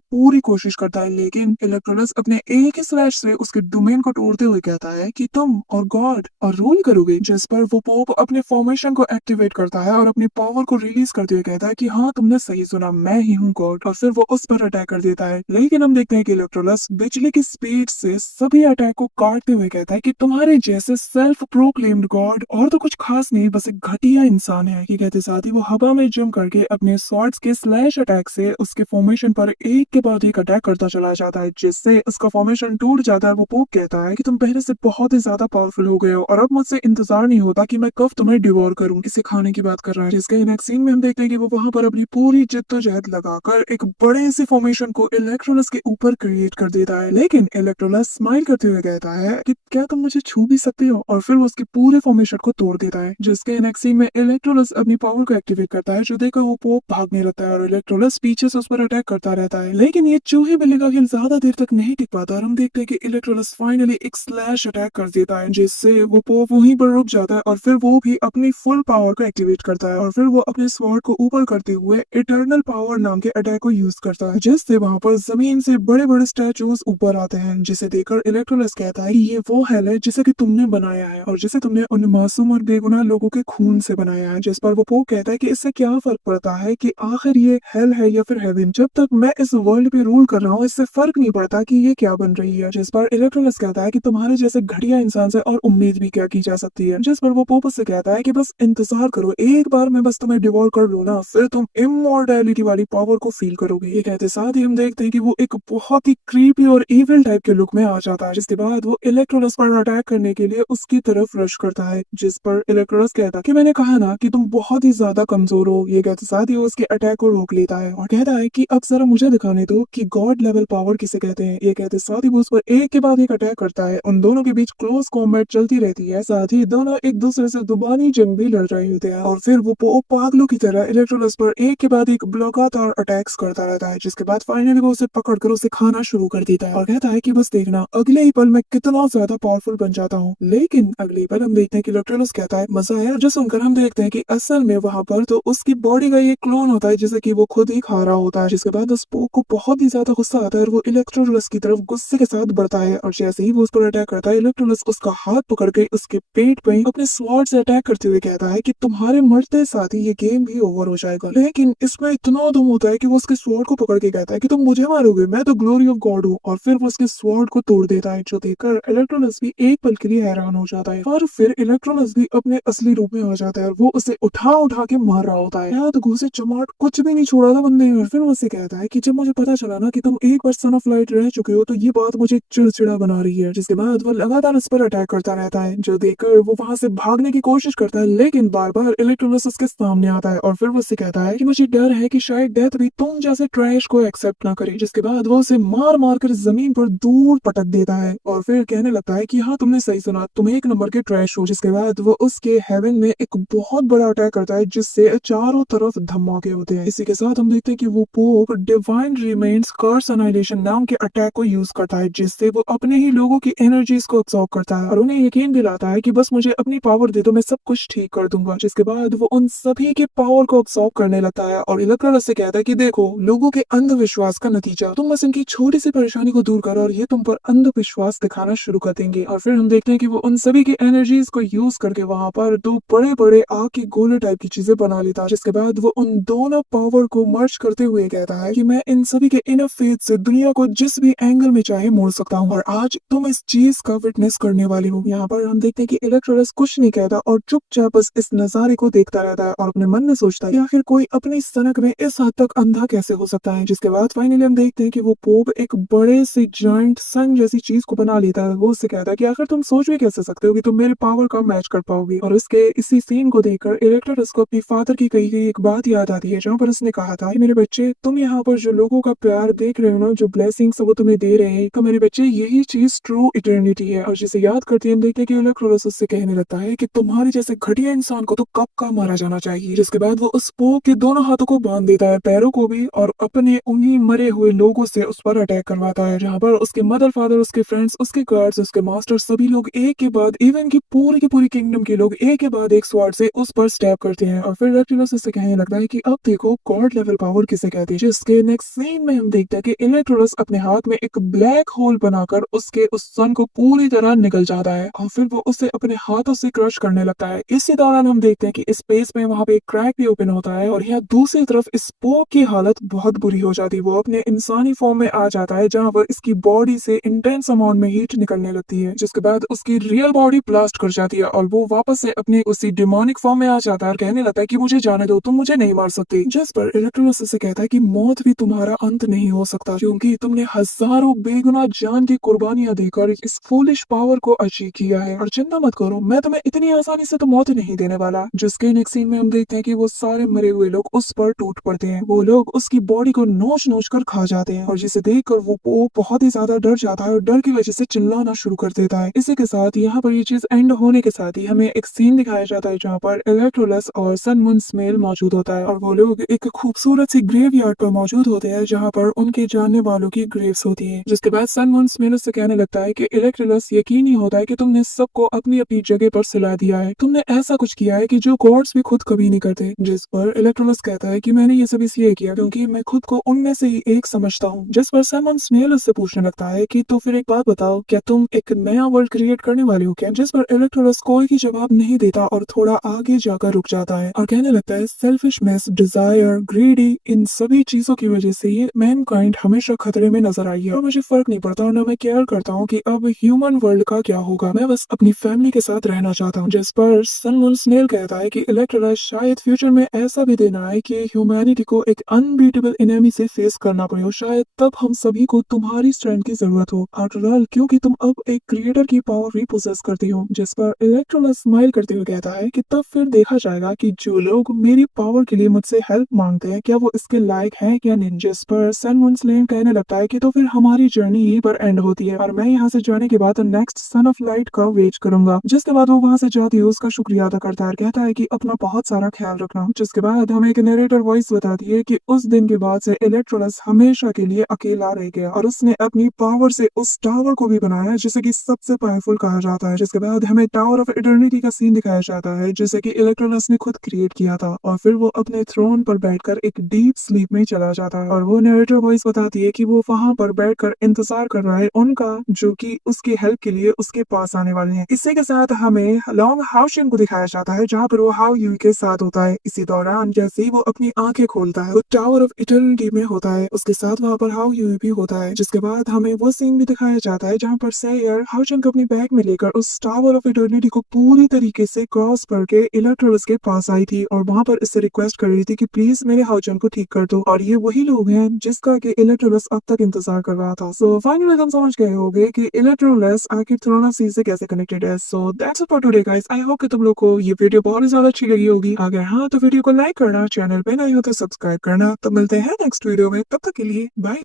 पूरी कोशिश करता है, लेकिन इलेक्ट्रोलस अपने एक ही स्लैश से उसके डोमेन को तोड़ते हुए कहता है कि तुम और गॉड और रूल करोगे। जिस पर वो पोप अपने फॉर्मेशन को एक्टिवेट करता है और अपनी पावर को रिलीज करते हुए कहता है कि हाँ तुमने सही सुना, मैं ही हूँ गॉड, और फिर वो उस पर अटैक कर देता है। लेकिन हम देखते हैं कि इलेक्ट्रोलस बिजली की स्पीड से सभी अटैक को काटते हुए कहता है कि तुम्हारे जैसे सेल्फ प्रोक्लेम्ड गॉड और तो कुछ खास नहीं, बस एक घटिया घटिया इंसान है। ये कहते साथ ही वो हवा में जंप करके अपने स्वॉर्ड्स के स्लैश अटैक से उसके फॉर्मेशन पर एक के बाद एक अटैक करता चला जाता है, जिससे उसका फॉर्मेशन टूट जाता है। वो पोप कहता है कि तुम पहले से बहुत ही ज्यादा पावरफुल हो गए हो और अब मुझसे इंतजार नहीं होता कि मैं कब तुम्हें डिवोर करूं। इसे खाने की बात कर रहा है, जिसके नेक्स्ट सीन में हम देखते हैं कि वो वहां पर अपनी पूरी जिद्दोजहद लगाकर एक बड़े से फॉर्मेशन को इलेक्ट्रोलस के ऊपर क्रिएट कर देता है। लेकिन इलेक्ट्रोलस स्माइल करते हुए कहता है कि क्या तुम मुझे छू भी सकते हो, और फिर वो उसके पूरे फॉर्मेशन को तोड़ देता है। जिसके नेक्स्ट सीन में इलेक्ट्रोलस अपनी पावर को एक्टिवेट करता है, जो देखकर वो पोप भागने लगता है और इलेक्ट्रोलस पीछे से उस पर अटैक करता रहता है। लेकिन ये चूहे बिल्ली का खेल ज्यादा देर तक नहीं टिक पाता और हम देखते हैं कि इलेक्ट्रोलस फाइनली एक स्लैश अटैक कर देता है, जिससे वो पोप वहीं पर रुक जाता है और फिर वो भी अपनी फुल पावर को एक्टिवेट करता है और फिर वो अपने स्वॉर्ड को ऊपर करते हुए इटर्नल पावर नाम के अटैक को यूज करता है, जिससे वहां पर जमीन से बड़े बड़े स्टैचूज ऊपर आते हैं। जिसे देखकर इलेक्ट्रोलस कहता है कि ये वो हेल है जिसे कि तुमने बनाया है और जिसे तुमने उन मासूम और बेगुनाह लोगों के खून से बनाया है। जिस पर वो पोप कहता है कि इससे क्या फर्क पड़ता है कि आखिर ये हेल है या फिर हेवन, जब तक मैं इस वर्ल्ड पे रूल कर रहा हूँ इससे फर्क नहीं पड़ता कि ये क्या बन रही है। जिस पर इलेक्ट्रोलस कहता है कि तुम्हारे जैसे घटिया इंसान से और उम्मीद भी क्या की जा सकती है। जिस पर वो पोप उससे कहता है कि बस इंतजार करो, एक बार मैं बस तुम्हें डिवोर कर लूँ ना, फिर तुम इमॉर्टैलिटी वाली पावर को फील करोगे। ये कहते साथ ही हम देखते हैं कि वो एक बहुत ही क्रीपी और इविल टाइप के लुक में आ जाता है, जिसके बाद वो इलेक्ट्रोलस पर अटैक करने के लिए उसकी तरफ रश करता है। जिस पर इलेक्ट्रोलस कहता है कि मैंने कहा ना कि तुम बहुत ही ज्यादा कमजोर हो। ये कहते साथ ही वो उसके अटैक को रोक लेता है और कहता है कि अब जरा मुझे दिखाने दो कि गॉड लेवल पावर किसे कहते हैं। ये कहते साथ ही वो उस पर एक के बाद एक अटैक करता है। उन दोनों के बीच क्लोज कॉम्बैट चलती रहती है, साथ ही दोनों एक दूसरे से जुबानी जंग भी लड़ रहे होते हैं और फिर वो पोप पागलों की तरह इलेक्ट्रोलस पर एक के बाद एक लगातार अटैक्स करता रहता है, जिसके बाद फाइनली वो उसे पकड़कर उसे खाना शुरू कर देता है और कहता है कि बस देखना अगले ही पल मैं कितना ज्यादा पावरफुल बन जाता हूँ। लेकिन अगले ही पल हम देखते हैं कि इलेक्ट्रोलस कहता है मजा है, जो सुनकर हम देखते हैं कि असल में वहां पर तो उसकी बॉडी का ये क्लोन होता है जिसे कि वो खुद ही खा रहा होता है। जिसके बाद उस पोप को बहुत ही ज्यादा गुस्सा आता है और वो इलेक्ट्रोलस की तरफ गुस्से के साथ बढ़ता है और जैसे ही वो उस पर अटैक करता है इलेक्ट्रोलस उसका हाथ पकड़ के उसके पेट पे अपने स्वॉर्ड से अटैक करते हुए कहता है कि तुम्हारे मरते साथ ही ये गेम भी ओवर हो जाएगा। लेकिन इसमें इतना दम होता है कि वो उसके स्वॉर्ड को पकड़ के कहता है कि तुम मुझे मारोगे, मैं तो ग्लोरी ऑफ गॉड हूँ, और फिर वो उसके स्वॉर्ड को तोड़ देता है, जो देखकर इलेक्ट्रोलस भी एक पल के लिए हैरान हो जाता है और फिर इलेक्ट्रोलस भी अपने असली रूप में आ जाता है और वो उसे उठा उठा के मार रहा होता है। याद घुसे चमाट कुछ भी नहीं छोड़ा था बंदे ने। और फिर वो उसे कहता है कि जब मुझे पता चला ना कि तुम एक बार सन ऑफ लाइट रह चुके हो तो ये बात मुझे चिड़चिड़ा बना रही है। जिसके बाद वो लगातार उस पर अटैक करता रहता है, जो देखकर वो वहां से भागने की कोशिश करता है, लेकिन बार बार इलेक्ट्रोलस उसके सामने आता है और फिर वो उससे कहता है कि मुझे डर है कि शायद डेथ भी तुम जैसे ट्रैश को एक्सेप्ट ना करे। जिसके बाद वो उसे मार मार कर जमीन पर दूर पटक देता है और फिर कहने लगता है कि हाँ तुमने सही सुना, तुम एक नंबर के ट्रैश हो। जिसके बाद वो उसके हेवन में एक बहुत बड़ा अटैक करता है, जिससे चारों तरफ धमाके होते हैं। इसी के साथ हम देखते हैं कि वो पोप डिवाइन रिमेन्स कर्स एनाइलेशन नाम के अटैक को यूज करता है, जिससे वो अपने ही लोगों की एनर्जीज को अब्सॉर्ब करता है और उन्हें यकीन दिलाता है कि बस मुझे अपनी पावर दे दो, मैं सब कुछ ठीक कर दूंगा। जिसके बाद वो उन सभी के पावर को अब्सॉर्ब करने लगता है और इलेक्ट्रोलस से कहता है कि देखो लोगों के अंधविश्वास का नतीजा, तुम बस इनकी छोटी सी परेशानी को दूर करो और ये तुम पर अंधविश्वास दिखाना शुरू कर देंगे। और फिर हम देखते हैं कि वो उन सभी की एनर्जीज को यूज करके वहां पर दो बड़े बड़े आग के गोले टाइप की चीजें बना लेता है। जिसके बाद वो उन दोनों पावर को मर्ज करते हुए कहता है कि मैं इन सभी के इनर फेथ से दुनिया को जिस भी एंगल में चाहे मोड़ सकता हूँ और आज तुम इस चीज का विटनेस करने वाली हो। यहाँ पर हम देखते हैं कि इलेक्ट्रोलस कुछ नहीं कहता और चुपचाप बस इस नजारे को देखता रहता है और अपने मन में सोचता है कि आखिर कोई अपनी सनक में इस हद तक अंधा कैसे हो सकता है। जिसके बाद फाइनली हम देखते हैं कि वो पोप एक बड़े से जॉइंट सन जैसी चीज को बना लेता है। वो उससे कहता है कि आखिर तुम सोच भी कैसे सकते हो कि तुम मेरे पावर का मैच कर पाओगे। और उसके इसी सीन को देखकर इलेक्ट्रोलस को अपनी फादर की कही गई एक बात याद आती है, जहाँ पर उसने कहा था कि मेरे बच्चे तुम यहाँ पर जो लोगों का प्यार देख रहे हो ना, जो ब्लेसिंग्स वो तुम्हें दे रहे हैं, तो मेरे बच्चे यही चीज ट्रू इटर्निटी है। और जिसे याद करते हैं देखते हैं कि इलेक्ट्रोलस उससे कहने लगता है कि तुम्हारे जैसे घटिया इंसान को तो कब का मारा जाना चाहिए। जिसके बाद वो उस पोप के दोनों हाथों को बांध देता है, पैरों को भी, और अपने उन्हीं मरे हुए लोगों से उस पर अटैक करवाता है, जहाँ पर उसके मदर फादर, उसके फ्रेंड्स, उसके गार्ड्स, उसके मास्टर सभी लोग एक के बाद इवन की पूरी किंगडम के लोग एक के बाद एक स्वॉर्ड से उस पर स्टैब करते हैं। और फिर इलेक्ट्रोलस उससे कहने लगता है कि अब देखो गॉड लेवल पावर किसे कहते हैं। जिसके नेक्स्ट सीन में हम देखते हैं कि इलेक्ट्रोलस अपने हाथ में एक ब्लैक होल बनाकर उसके उस सन को पूरी तरह निकल जाता है और फिर वो उसे अपने हाथों से क्रश करने लगता है। इसी दौरान हम देखते हैं कि स्पेस में वहां पे एक क्रैक भी ओपन होता है और यहाँ दूसरी तरफ इस पोप की हालत बहुत बुरी हो जाती है। वो अपने इंसानी फॉर्म में आ जाता है, जहाँ पर इसकी बॉडी से इंटेंस अमाउंट में हीट निकलने लगती है, जिसके बाद उसकी रियल बॉडी ब्लास्ट कर जाती है और वो वापस से अपने उसी डिमोनिक पैनिक फॉर्म में आ जाता है और कहने लगता है कि मुझे जाने दो, तुम मुझे नहीं मार सकते। जिस पर इलेक्ट्रोलस उसे कहता है कि मौत भी तुम्हारा अंत नहीं हो सकता, क्योंकि तुमने हजारों बेगुनाह जान की कुर्बानियां देकर इस फूलिश पावर को अचीव किया है। और चिंता मत करो, मैं तुम्हें इतनी आसानी से तो मौत नहीं देने वाला। जिसके नेक्स्ट सीन में हम देखते हैं कि वो सारे मरे हुए लोग उस पर टूट पड़ते हैं। वो लोग उसकी बॉडी को नोच नोच कर खा जाते हैं और जिसे देखकर वो बहुत ही ज्यादा डर जाता है और डर की वजह से चिल्लाना शुरू कर देता है। इसी के साथ यहाँ पर ये चीज एंड होने के साथ ही हमें एक सीन दिखाया जाता है जहाँ पर इलेक्ट्रोलस और सन मून स्मेल मौजूद होता है और वो लोग एक खूबसूरत सी ग्रेवयार्ड पर मौजूद होते हैं जहाँ पर उनके जानने वालों की ग्रेव्स होती है। जिसके बाद सन मून स्मेल उससे कहने लगता है कि इलेक्ट्रोलस, यकीन ही होता है कि तुमने सबको अपनी अपनी जगह पर सुला दिया है। तुमने ऐसा कुछ किया है कि जो गॉड्स भी खुद कभी नहीं करते। जिस पर इलेक्ट्रोलस कहता है कि मैंने ये सब इसलिए किया क्योंकि मैं खुद को उनमें से ही एक समझता हूँ। जिस पर सन मून स्मेल उससे पूछने लगता है कि तो फिर एक बात बताओ, क्या तुम एक नया वर्ल्ड क्रिएट करने वाले हो क्या? जिस पर इलेक्ट्रोलस कोई भी जवाब नहीं देता और थोड़ा आगे जाकर रुक जाता है और कहने लगता है सेल्फिशनेस, डिजायर, ग्रीडी, इन सभी चीजों की वजह से ये मैनकाइंड हमेशा खतरे में नजर आई है और मुझे फर्क नहीं पड़ता और ना मैं केयर करता हूँ कि अब ह्यूमन वर्ल्ड का क्या होगा। मैं बस अपनी फैमिली के साथ रहना चाहता हूँ। जिस पर सन मून स्नेल कहता है कि इलेक्ट्रोलस, शायद फ्यूचर में ऐसा भी दिन आए कि ह्यूमैनिटी को एक अनबीटेबल एनिमी से फेस करना पड़े और शायद तब हम सभी को तुम्हारी स्ट्रेंथ की जरूरत हो आफ्टर ऑल, क्योंकि तुम अब एक क्रिएटर की पावर रिपोजेस करती हो। जिस पर इलेक्ट्रोलस स्माइल करते हुए कहता है कि तब फिर देखा जाएगा कि जो लोग मेरी पावर के लिए मुझसे हेल्प मांगते हैं क्या वो इसके लायक हैं या नहीं। जिस पर सन मून स्लेन कहने लगता है कि तो फिर हमारी जर्नी यहीं पर एंड होती है और मैं यहाँ से जाने के बाद नेक्स्ट सन ऑफ लाइट का वेट करूंगा। जिसके बाद वो वहाँ से जाती है, उसका शुक्रिया अदा करता है और कहता है कि अपना बहुत सारा ख्याल रखना। जिसके बाद हमें एक नरेटर वॉइस बताती है कि उस दिन के बाद से इलेक्ट्रोलस हमेशा के लिए अकेला रह गया और उसने अपनी पावर से उस टावर को भी बनाया जिसे कि सबसे पावरफुल कहा जाता है। जिसके बाद हमें टावर ऑफ इटर्निटी का सीन दिखाया जाता है जिसे कि इलेक्ट्रोलस ने खुद क्रिएट किया था और फिर वो अपने थ्रोन पर बैठकर एक डीप स्लीप में चला जाता है और वो नरेटर वॉइस बताती है कि वो वहां पर बैठकर इंतजार कर रहा है उनका, जो कि उसकी हेल्प के लिए उसके पास आने वाले हैं। इसी के साथ हमें लॉन्ग हाउशिंग को दिखाया जाता है जहाँ पर वो हाउ यू के साथ होता है। इसी दौरान जैसे ही वो अपनी आंखें खोलता है वो टावर ऑफ इटर्निटी में होता है, उसके साथ वहाँ पर हाउ यू भी होता है। जिसके बाद हमें वो सीन भी दिखाया जाता है जहाँ पर सेयर हाउचंग को अपनी बैग में लेकर उस टावर ऑफ इटर्निटी को पूरी तरीके से क्रॉस करके इलेक्ट्रोलस के पास आई थी और वहाँ पर इससे रिक्वेस्ट कर रही थी कि प्लीज मेरे हाउचंग को ठीक कर दो और ये वही लोग हैं जिसका कि इलेक्ट्रोलस अब तक इंतजार कर रहा था। सो फाइनली तुम समझ गए होगे कि इलेक्ट्रोलस आखिर थ्रोन ऑफ सीज से कैसे कनेक्टेड है। So that's it for today guys. I hope कि तुम लोग को ये वीडियो बहुत ही ज्यादा अच्छी लगी होगी। अगर हाँ तो वीडियो को लाइक करना, चैनल पे नए हो तो सब्सक्राइब करना। तो मिलते हैं नेक्स्ट वीडियो में, तब तक के लिए बाय।